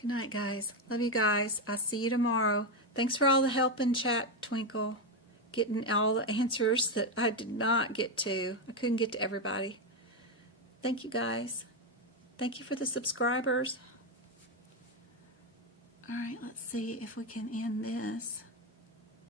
Good night, guys. Love you guys. I'll see you tomorrow. Thanks for all the help in chat, Twinkle. Getting all the answers that I did not get to. I couldn't get to everybody. Thank you, guys. Thank you for the subscribers. All right, let's see if we can end this.